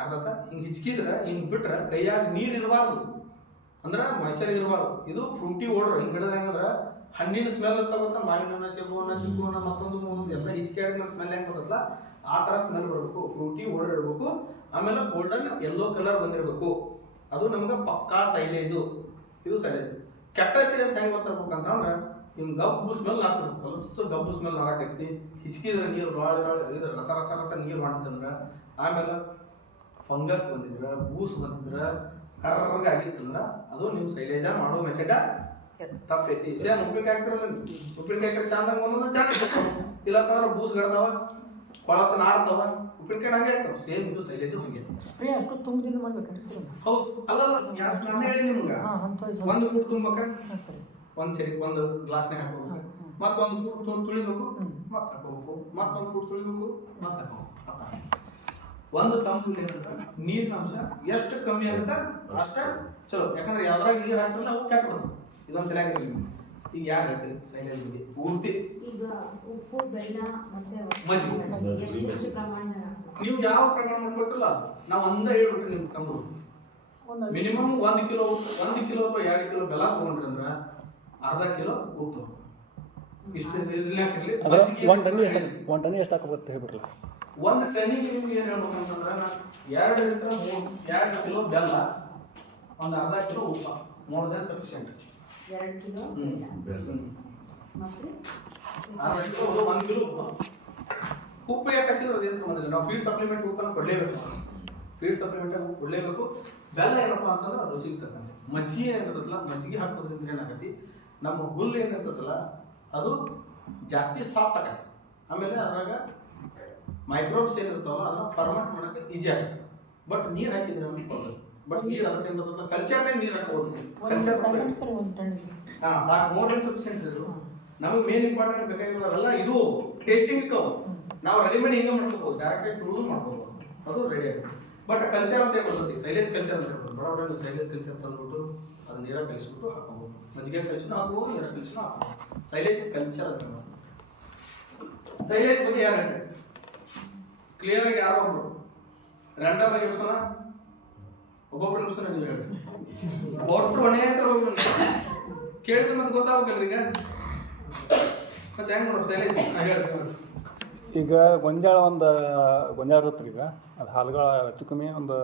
ಅರ್ಥ? ಹಿಂಗೆ ಹಿಚ್ಕಿದ್ರೆ ಹಿಂಗೆ ಬಿಟ್ರೆ ಕೈಯಾಗ ನೀರು ಇರಬಾರ್ದು, ಅಂದ್ರೆ ಮಾಯ್ಚರ್ ಇರಬಾರ್ದು. ಇದು ಫ್ರೂಟಿ ಓಡ್ರ್ ಹಿಂಗೆ ಹಿಡಿದ್ರೆ ಹೆಂಗಂದ್ರೆ ಹಣ್ಣಿನ ಸ್ಮೆಲ್ ಇರ್ತಾಗತ್ತ, ಮಾವಿನ ಹಣ್ಣು, ಸೇಬು ಹಣ್ಣು, ಚಿಕ್ಕು ಹಣ್ಣು, ಮತ್ತೊಂದು ಎಲ್ಲ ಹಿಚ್ಕೆ ಆಡಿದ ಸ್ಮೆಲ್ ಹೆಂಗೆ ಬರ್ತಲ್ಲ ಆ ಥರ ಸ್ಮೆಲ್ ಬರಬೇಕು. ಫ್ರೂಟಿ ಓಡರ್ ಇರಬೇಕು. ಆಮೇಲೆ ಗೋಲ್ಡನ್ ಯೆಲ್ಲೋ ಕಲರ್ ಬಂದಿರಬೇಕು. ಅದು ನಮ್ಗೆ ಪಕ್ಕಾ ಸೈಲೇಜು. ಇದು ಸೈಲೇಜ್. ಕೆಟ್ಟೈತಿ ಅಂತ ಹೆಂಗೆ ಗೊತ್ತಾಗ್ಬೇಕಂತಂದ್ರೆ ಹಿಂಗೆ ಗಬ್ಬು ಸ್ಮೆಲ್ ಆಗ್ತಿರ್ಬೇಕು, ಹೊಲಸು ಗಬ್ಬು ಸ್ಮೆಲ್ ಹಾಕೈತಿ. ಹಿಚ್ಕಿದ್ರೆ ನೀರು ಇದು ರಸ ರಸ ರಸ ನೀರು ಮಾಡ್ತಂದ್ರೆ, ಆಮೇಲೆ ಫಂಗಸ್ ಬಂದಿದ್ರೆ, ಬೂಸ್ ಬಂದಿದ್ರೆ, ಕರ್ರಗೆ ಆಗಿತ್ತಂದ್ರೆ ಅದು ನಿಮ್ಮ ಸೈಲೇಜ ಮಾಡೋ ಮೆಥಡ ತಪ್ಪೈತಿ ಸೇಮ್ ಉಪ್ಪಿನಕಾಯಿ ಹಾಕ್ತಿರಲ್ಲ ಉಪ್ಪಿನಕಾಯಿ ಚಂದಂಗ ಒಂದೊಂದು ಚಂದ ಇಲ್ಲ ಅಂತಂದ್ರೆ ಬೂಸ್ಗಡ್ತಾವ ಕೊಳತ ನಾಡ್ತಾವ ಉಪ್ಪಿನಕಾಯಿ ಹಂಗೆ ಆಗ್ತಾವ ಸೇಮ್ ಇದು ಸೈಲೇಜು ಹಂಗೆ ಸ್ಪ್ರೇ ಅಷ್ಟು ತುಂಬದಿಂದ ಮಾಡ್ಬೇಕಂದ್ರೆ ಸರ್ ಹೌದು ಅಲ್ಲಲ್ಲ ಯಾರು ನಾನು ಹೇಳಿ ನಿಮ್ಗೆ ಒಂದು ಕೂಡ್ ತುಂಬಕ್ಕ ಹಾಂ ಸರಿ ಒಂದು ಸರಿ ಒಂದು ಗ್ಲಾಸ್ನಾಗ ಹಾಕೋಬೇಕು ಮತ್ತೊಂದು ಕೂಡ್ ತುಳಿಬೇಕು ಮತ್ತೆ ಹಾಕೋಬೇಕು ಮತ್ತೊಂದು ಕೂಡ್ ತುಳಿಬೇಕು ಮತ್ತೆ ಹಾಕೋಬೇಕು ಒಂದು ತಂಪು ನೀರಿನ ಅಂಶ ಎಷ್ಟು ಕಮ್ಮಿ ಆಗುತ್ತೆ ಅಷ್ಟ ಚಲೋ ಯಾಕಂದ್ರೆ ಯಾವ್ದ್ರಾಗ ನೀರು ಹಾಕಿರಲ್ಲ ಅವು ಕೆಟ್ಟ ಬಿಡ್ತಾವ ಇದೊಂದು ತಿಳಿಯಾಗಿರಲಿ ಈಗ ಯಾರು ಹೇಳ್ತೀರಿ ಸೈಲೇಜ್ ಬಗ್ಗೆ ಪೂರ್ತಿ ಈಗ ಉಪ್ಪು ಬೆಲ್ಲ ಮಜ್ಜಿಗೆ. ಎಷ್ಟು ಪ್ರಮಾಣದಾಗ ನೀವು ಯಾವ ಪ್ರಮಾಣ ಮಾಡ್ಕೊತಿರಲ್ಲ ನಾವು ಒಂದೇ ಹೇಳ್ಬಿಟ್ರಿ ನಿಮ್ಗೆ ತಂದು ಮಿನಿಮಮ್ 1 ಕಿಲೋ ಅಥವಾ 2 ಕಿಲೋ ಬೆಲ್ಲ ತಗೊಂಡ್ರಿ ಅಂದ್ರೆ ಅರ್ಧ ಕಿಲೋ ಉಪ್ಪು ಇಷ್ಟು ಇದ್ರಲ್ಲಿ ಹಾಕಿರ್ಲಿ ಅದ್ರ ಒಂದು ಟನ್ನಿ ಎಷ್ಟು ಹಾಕಬೇಕು ಹೇಳ್ಬಿಡ್ರಲ್ಲ ಒಂದು ಟನ್ನಿಗೆ ನಿಮ್ಗೆ ಏನು ಹೇಳ್ಬೇಕಂತಂದ್ರೆ 2 ಕಿಲೋ ಬೆಲ್ಲ ಒಂದು ಅರ್ಧ ಕಿಲೋ ಉಪ್ಪು ಮೋರ್ ದೆನ್ ಸಫಿಷಿಯಂಟ್ 2 ಕಿಲೋ ಬೆಲ್ಲ ಮತ್ತೆ ಅರ್ಧ ಕಿಲೋ 1 ಕಿಲೋ ಉಪ್ಪು ಎಷ್ಟು ಹಾಕಿದ್ರೆ ಅದೇನು ಸಂಬಂಧ ಇಲ್ಲ ನಾವು ಫೀಡ್ ಸಪ್ಲಿಮೆಂಟ್ ಉಪ್ಪನ್ನು ಕೊಡಲೇಬೇಕು ಫೀಡ್ ಸಪ್ಲಿಮೆಂಟ್ ಉಪ್ಪು ಕೊಡಲೇಬೇಕು ಬೆಲ್ಲ ಏನಪ್ಪ ಅಂತಂದ್ರೆ ಅದು ರುಚಿಗೆ ತಕ್ಕಂತೆ ಮಜ್ಜಿಗೆ ಏನಿರ್ತದಲ್ಲ ಮಜ್ಜಿಗೆ ಹಾಕೋದ್ರಿಂದ ಏನಾಗತ್ತೆ ನಮ್ಮ ಹುಲ್ಲು ಏನಿರ್ತದಲ್ಲ ಅದು ಜಾಸ್ತಿ ಸಾಫ್ಟ್ ಆಗತ್ತೆ ಆಮೇಲೆ ಅದ್ರಾಗ ಮೈಕ್ರೋಬ್ಸ್ ಏನಿರ್ತಾವಲ್ಲ ಅದನ್ನ ಫರ್ಮೆಂಟ್ ಮಾಡೋಕ್ಕೆ ಈಜಿ ಆಗುತ್ತೆ ಬಟ್ ನೀರು ಹಾಕಿದ್ರೆ ಅನ್ಕೋದು ಬಟ್ ನೀರು ಅದಕ್ಕೆ ಏನಿರ್ತದೆ ಕಲ್ಚರ್ನಾಗ ನೀರು ಹಾಕೋದು ಕಲ್ಚರ್ ಸರ್ ಒಂದು ಟನ್ನಿಗೆ ಹಾಂ ಸಾಕು ಮೋರ್ ದೆನ್ ಸಫಿಷಿಯಂಟ್ ಇದು ನಮಗೆ ಮೇನ್ ಇಂಪಾರ್ಟೆಂಟ್ ಬೇಕಾಗಿರೋದಲ್ಲ ಇದು ಟೇಸ್ಟಿಂಗ್ ಕವು ನಾವು ರೆಡಿಮೇಡ್ ಹಿಂಗೆ ಮಾಡ್ಕೋಬೋದು ಡೈರೆಕ್ಟಾಗಿ ತುಳಿದು ಮಾಡ್ಕೋಬೋದು ಅದು ರೆಡಿ ಆಗುತ್ತೆ ಬಟ್ ಕಲ್ಚರ್ ಅಂತ ಹೇಳ್ಬೋದು ಸೈಲೇಜ್ ಕಲ್ಚರ್ ಅಂತ ಹೇಳ್ಬೋದು ಬಡ ಬಡ ಸೈಲೇಜ್ ಕಲ್ಚರ್ ತಂದ್ಬಿಟ್ಟು ಅದು ನೀರಾಗ ಕಲಿಸ್ಬಿಟ್ಟು ಹಾಕೋಬೋದು ಮಜ್ಜಿಗೆ ಕಲಿಸಿನೂ ಹಾಕೋಬೋದು ನೀರಾಗ ಕಲಿಸಿನೂ ಹಾಕೋಬೋದು ಸೈಲೇಜ್ ಕಲ್ಚರ್ ಅಂತ ಹೇಳ್ಬೋದು ಸೈಲೇಜ್ ಬಗ್ಗೆ ಯಾರು ಹೇಳ್ತಾರೆ ಕ್ಲಿಯರ್ ಆಗಿ ಯಾರೋ ಒಬ್ರು ರ್ಯಾಂಡಮ್ ಆಗಿ ಎಬ್ಸೋಣ ಒಬ್ಬೊಬ್ರು ಎಬ್ಸೋಣ ನೀವು ಹೇಳಿ ಒಟ್ಟು ಒಣೆ ಹತ್ರ ಹೋಗ್ಬಿಡು ಕೇಳಿದ್ರೆ ಮತ್ತೆ ಗೊತ್ತಾಗಬೇಕಲ್ರಿ ಈಗ ಮತ್ತೆ ಹೆಂಗೆ ನೋಡ್ರಿ ಸೈಲೇಜ್ ಹೇಳಿ ಈಗ ಗೊಂಜಾಳ ಇರುತ್ತೆ ಈಗ ಅದು ಹಾಲುಗಳ ಹೆಚ್ಚು ಕಮ್ಮಿ ಒಂದು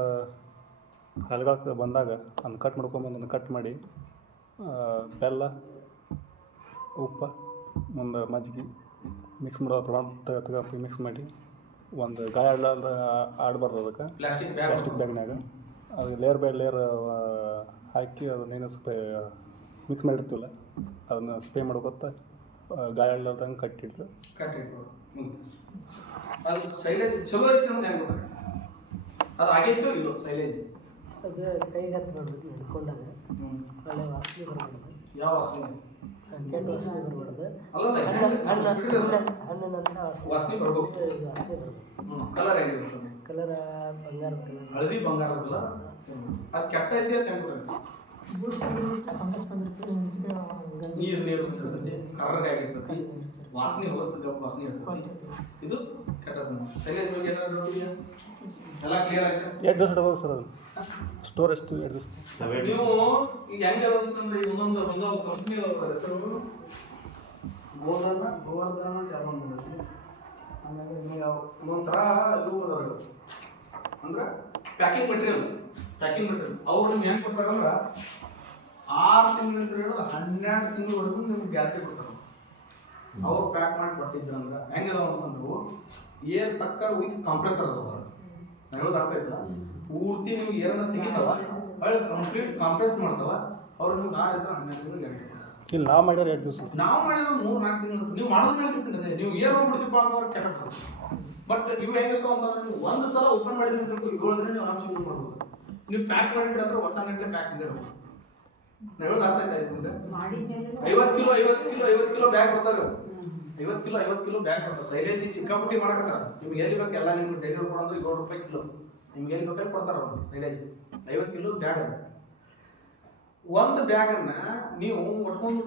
ಹಾಲುಗಳ ಬಂದಾಗ ಅದನ್ನ ಕಟ್ ಮಾಡ್ಕೊಂಬಂದು ಅದನ್ನು ಕಟ್ ಮಾಡಿ ಬೆಲ್ಲ ಉಪ್ಪು ಮುಂದೆ ಮಜ್ಜಿಗೆ ಮಿಕ್ಸ್ ಮಾಡೋ ಪ್ರಮಾಣ ಮಿಕ್ಸ್ ಮಾಡಿ ಒಂದು ಗಾಯ ಆಡಬಾರ್ದು ಅದಕ್ಕೆ ಪ್ಲಾಸ್ಟಿಕ್ ಬ್ಯಾಗ್ನಾಗ ಅದು ಲೇಯರ್ ಬೈ ಲೇಯರ್ ಹಾಕಿ ಅದನ್ನೇನು ಮಿಕ್ಸ್ ಮಾಡಿರ್ತೀವಲ್ಲ ಅದನ್ನು ಸ್ಪ್ರೇ ಮಾಡ್ಕೊತ ಗಾಯ ಆಡ್ಲಾರ್ದಂಗೆ ಕಟ್ಟಿಟ್ಟು ಅದು ಸೈಲೇಜ್ ಚಲೋ ಐತೆ ಅನ್ನೋದು ಹೆಂಗೆ ಗೊತ್ತಾಗ ಅದು ಆಗೈತೋ ಇಲ್ಲೋ ಸೈಲೇಜ್ ಅದು ಕೈಗೆ ಹತ್ತು ನೋಡ್ಬೇಕು ಹಿಡ್ಕೊಂಡಾಗ ಒಳ್ಳೆ ವಾಸನೆ ಬರ್ಬಾರ್ದು ಯಾವ ವಾಸನೆ ಕೆಟ್ಟ ವಾಸನೆ ಬರ್ಬಾರ್ದು ಅಲ್ಲಲ್ಲ ಹಣ್ಣಿನಂತ ವಾಸನೆ ಬರ್ಬೇಕು ವಾಸನೆ ಬರ್ಬೇಕು ಕಲರ್ ಏನಿರುತ್ತೆ ಕಲರ್ ಬಂಗಾರದ ಕಲರ್ ಹಳದಿ ಬಂಗಾರದ ಕಲರ್ ಅದು ಕೆಟ್ಟ ಐತಿ ಅಂತ ಹೆಂಗೆ ಫಂಗಸ್ ಬಂದಿರ್ತದೆ ನೀರು ಇರ್ತೈತಿ ಕರ್ರಗಾಗಿರ್ತೈತಿ ವಾಸನೆ ಹೋಗಿಸ್ತದೆ ವಾಸನೆ ಇರ್ತೈತಿ ಇದು ಕೆಟ್ಟದ ಸೈಲೇಜ್ ಬಗ್ಗೆ ಏನಾದ್ರು ನೋಡಿದ್ಯಾ ಎಲ್ಲ ಕ್ಲಿಯರ್ ಆಗಿದೆ 2 ದಿವಸ ಇಡಬೇಕು ಸರ್ ಅದು ಸ್ಟೋರ್ ಎಷ್ಟು 2 ದಿವಸ ನೀವು ಈಗ ಹೆಂಗೆ ಅಂತಂದ್ರೆ ಈಗ ಒಂದೊಂದು ಕಂಪ್ನಿ ಹೆಸರು ಗೋವರ್ಧನ ಅಂತ ಯಾರೋ ಒಂದು ಆಮೇಲೆ ನೀವು ಒಂಥರ ಇವು ಅದಾವ ಅಂದ್ರೆ ಪ್ಯಾಕಿಂಗ್ ಮೆಟೀರಿಯಲ್ ಅವ್ರು ನಿಮ್ಗೆ ಹೆಂಗೆ ಕೊಡ್ತಾರಂದ್ರೆ 6 ತಿಂಗಳಿಂದ ಹಿಡಿದು 12 ತಿಂಗಳವರೆಗೂ ನಿಮ್ಗೆ ಗ್ಯಾರಂಟಿ ಕೊಡ್ತಾರೆ ಅವ್ರು ಪ್ಯಾಕ್ ಮಾಡಿ ಕೊಟ್ಟಿದ್ರಂದ್ರೆ ಹೆಂಗದಾವ ಅಂತಂದ್ರು ಏರ್ ಸಕ್ಕರ್ ವಿತ್ ಕಂಪ್ರೆಸರ್ ಅದಾವ ನಾನು ಹೇಳೋದು ಅರ್ಥ ಆಯ್ತಲ್ಲ ಪೂರ್ತಿ ನಿಮ್ಗೆ ಏರನ್ನ ತೆಗಿತಾವ ಒಳ್ಳೆ ಕಂಪ್ಲೀಟ್ ಕಾಂಪ್ರೆಸ್ ಮಾಡ್ತಾವ ಅವ್ರು ನಿಮ್ಗೆ 6 ಇಂದ 12 ತಿಂಗಳು ಗ್ಯಾರಂಟಿ ಕೊಡ್ತಾರೆ ಇಲ್ಲಿ ನಾವು ಮಾಡಿದ್ರೆ 2 ದಿವಸ ನಾವು ಮಾಡಿದ್ರೆ 3-4 ತಿಂಗಳು ನೀವು ಮಾಡೋದ್ರ ಮೇಲೆ ಡಿಪೆಂಡ್ ಇದೆ ನೀವು ಏರ್ ಹೋಗ್ಬಿಡ್ತೀಪ್ಪ ಅಂತಂದ್ರೆ ಕೆಟ್ಟ ಬಟ್ ಇವು ಹೆಂಗಿರ್ತಾವ ಅಂತಂದ್ರೆ ನೀವು ಒಂದು ಸಲ ಓಪನ್ ಮಾಡಿದ್ರೆ ತಿಳ್ಕೊ 7 ದಿನ ನೀವು ಆರಾಮ್ಸೆ ಯೂಸ್ ಮಾಡ್ಬೋದು ನೀವು ಪ್ಯಾಕ್ ಮಾಡಿದ್ರೆ ಅಂದ್ರೆ ವರ್ಷ ಗಂಟೆ ಪ್ಯಾಕ್ ಇರೋದು ನಾನು ಹೇಳೋದು ಅರ್ಥ ಆಯ್ತಾ ನಿಮ್ಗೆ 50 ಕಿಲೋ ಬ್ಯಾಗ್ ಬರ್ತಾರೆ 50 ಕಿಲೋ ಬ್ಯಾಗ್ ಬರ್ತಾರೆ ಸೈಲೇಜ್ ಸಿಕ್ಕಾಪಟ್ಟಿ ಮಾಡಕತ್ತಾರ ನಿಮ್ಗೆ ಎಲ್ಲಿ ಬೇಕು ಎಲ್ಲ ನಿಮ್ಗೆ ಡೆಲಿವರಿ ಕೊಡಂದ್ರೆ 7 ರೂಪಾಯಿ ಕಿಲೋ ನಿಮ್ಗೆ ಎಲ್ಲಿ ಬೇಕಾದ್ರೆ ಕೊಡ್ತಾರ ಅವ್ರು ಸೈಲೇಜ್ 50 ಕಿಲೋ ಬ್ಯಾಗ್ ಅದ ಒಂದು ಬ್ಯಾಗನ್ನ ನೀವು ಉಟ್ಕೊಂಡು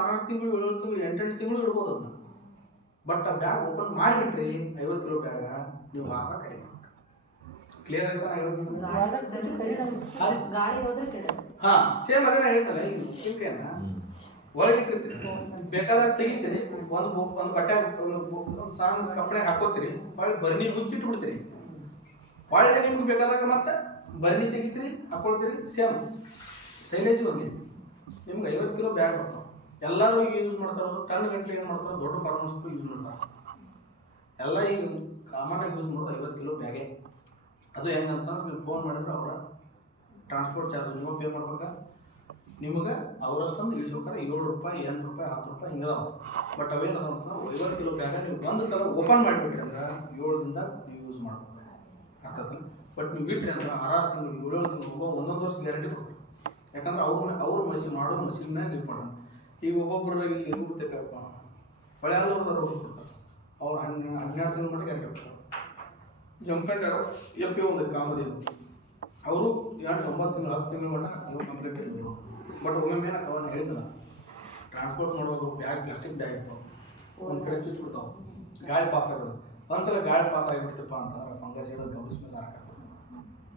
6 ತಿಂಗಳು 7 ತಿಂಗಳು 8 ತಿಂಗಳು ಇಡ್ಬೋದು ಅದನ್ನ ಬಟ್ ಆ ಬ್ಯಾಗ್ ಓಪನ್ ಮಾಡಿಬಿಟ್ರಿ 50 ಕಿಲೋ ಬ್ಯಾಗ ನೀವು ಹಾಕ ಕಡಿಮೆ ಕ್ಲಿಯರ್ ಆಯ್ತಾ ಗಾಳಿ ಹೋದ್ರೆ ಕೆಡೋದು ಹಾ ಸೇಮ್ ಅದೇ ಹೇಳ್ತಲ್ಲ ಈಗ ಕಿಂಕೆನ ಒಳಗೆ ಇಟ್ಟಿರ್ತೀರಿ ಬೇಕಾದಾಗ ತೆಗಿತೀರಿ ಒಂದು ಬಟ್ಟೆ ಒಂದು ಸಣ್ಣ ಕಪ್ಪಡೆ ಹಾಕೋತೀರಿ ಹೊಳ್ಳಿ ಬರ್ನಿ ಮುಚ್ಚಿಟ್ಟು ಬಿಡ್ತೀರಿ ಹೊಳ್ಳಿ ನಿಮ್ಗೆ ಬೇಕಾದಾಗ ಮತ್ತೆ ಬರ್ನಿ ತೆಗಿತೀರಿ ಹಾಕೊಳ್ತೀರಿ ಸೇಮ್ ಸೈಲೇಜ್ ಹೋಗಿ ನಿಮ್ಗೆ 50 ಕಿಲೋ ಬ್ಯಾಗ್ ಬರ್ತಾವೆ ಎಲ್ಲರೂ ಈಗ ಯೂಸ್ ಮಾಡ್ತಾರೋ ಟನ್ ಗಂಟ್ಲೆ ಏನು ಮಾಡ್ತಾರೋ ದೊಡ್ಡ ಫಾರ್ಮರ್ಸ್ಗೂ ಯೂಸ್ ಮಾಡ್ತಾರೆ ಎಲ್ಲ ಈಗ ಕಾಮನಾಗಿ ಯೂಸ್ ಮಾಡೋದು 50 ಕಿಲೋ ಬ್ಯಾಗೆ ಅದು ಹೆಂಗಂತಂದ್ರೆ ನೀವು ಫೋನ್ ಮಾಡಿದ್ರೆ ಅವರ ಟ್ರಾನ್ಸ್ಪೋರ್ಟ್ ಚಾರ್ಜ್ ನೀವು ಪೇ ಮಾಡ್ಬೇಕಾ ನಿಮಗೆ ಅವರಷ್ಟೊಂದು ಇಳಿಸ್ಬೇಕಾರೆ 7 ರೂಪಾಯಿ 8 ರೂಪಾಯಿ 10 ರೂಪಾಯಿ ಹಿಂಗದಾವ. ಬಟ್ ಅವೇನದಾವ ಅಂತಂದ್ರೆ 50 ಕಿಲೋ ಬ್ಯಾಗ ನೀವು ಒಂದು ಸಲ ಓಪನ್ ಮಾಡಿಬಿಟ್ರಿ ಅಂದ್ರೆ 7 ದಿನದಾಗ ನೀವು ಯೂಸ್ ಮಾಡ್ಬೇಕು. ಅರ್ಥ ಆಯ್ತಲ್ಲ? ಬಟ್ ನೀವು ಬಿಟ್ರಿ ಅಂದ್ರೆ 6 ತಿಂಗಳು 7 ತಿಂಗಳು ಒಂದೊಂದು ವರ್ಷ ಗ್ಯಾರಂಟಿ ಕೊಡ್ತಾರೆ. ಯಾಕಂದ್ರೆ ಅವ್ರ ಮಷಿನ್ ಮಾಡೋ ಮಷಿನ್ನಾಗ ಇಂಪಾರ್ಟೆಂಟ್. ಈಗ ಒಬ್ಬೊಬ್ಬರು ಇಲ್ಲಿ ಇರ್ತಕ್ಕಪ್ಪ ಹೊಳೆಯಾದವ್ರದ್ದು ರೋಗ ಕೊಡ್ತಾರೆ. ಅವ್ರು 12 ತಿಂಗಳ ಮಟ್ಟಿಗೆ ಗ್ಯಾರಂಟಿ ಕೊಡ್ತಾರೆ. ಜಂಪಂಡ್ ಎಫ್ ಪಿ ಒಂದು ಕಾಮದೇನು ಅವರು 9 ತಿಂಗಳು 10 ತಿಂಗಳ ಮಟ್ಟ ನೀವು ಕಂಪ್ಲೀಟ್ ಇರಬೇಕು. ಬಟ್ ಒಮ್ಮೆ ಏನಕ್ಕೆ ಅವನ್ನ ಹೇಳಿದ್ದಿಲ್ಲ, ಟ್ರಾನ್ಸ್ಪೋರ್ಟ್ ಮಾಡುವಾಗ ಬ್ಯಾಗ್ ಪ್ಲಾಸ್ಟಿಕ್ ಬ್ಯಾಗ್ ಇರ್ತಾವೆ, ಒಂದು ಕಡೆ ಚುಚ್ಚಿಬಿಡ್ತಾವೆ, ಗಾಳಿ ಪಾಸ್ ಆಗೋದು. ಒಂದ್ಸಲ ಗಾಳಿ ಪಾಸ್ ಆಗಿಬಿಡ್ತಪ್ಪ ಅಂತಂದ್ರೆ ಫಂಗಸ್ ಇಡೋದು ಗಬ್ಬಸ್ ಮೇಲೆ ಹಾಕಬೇಕು.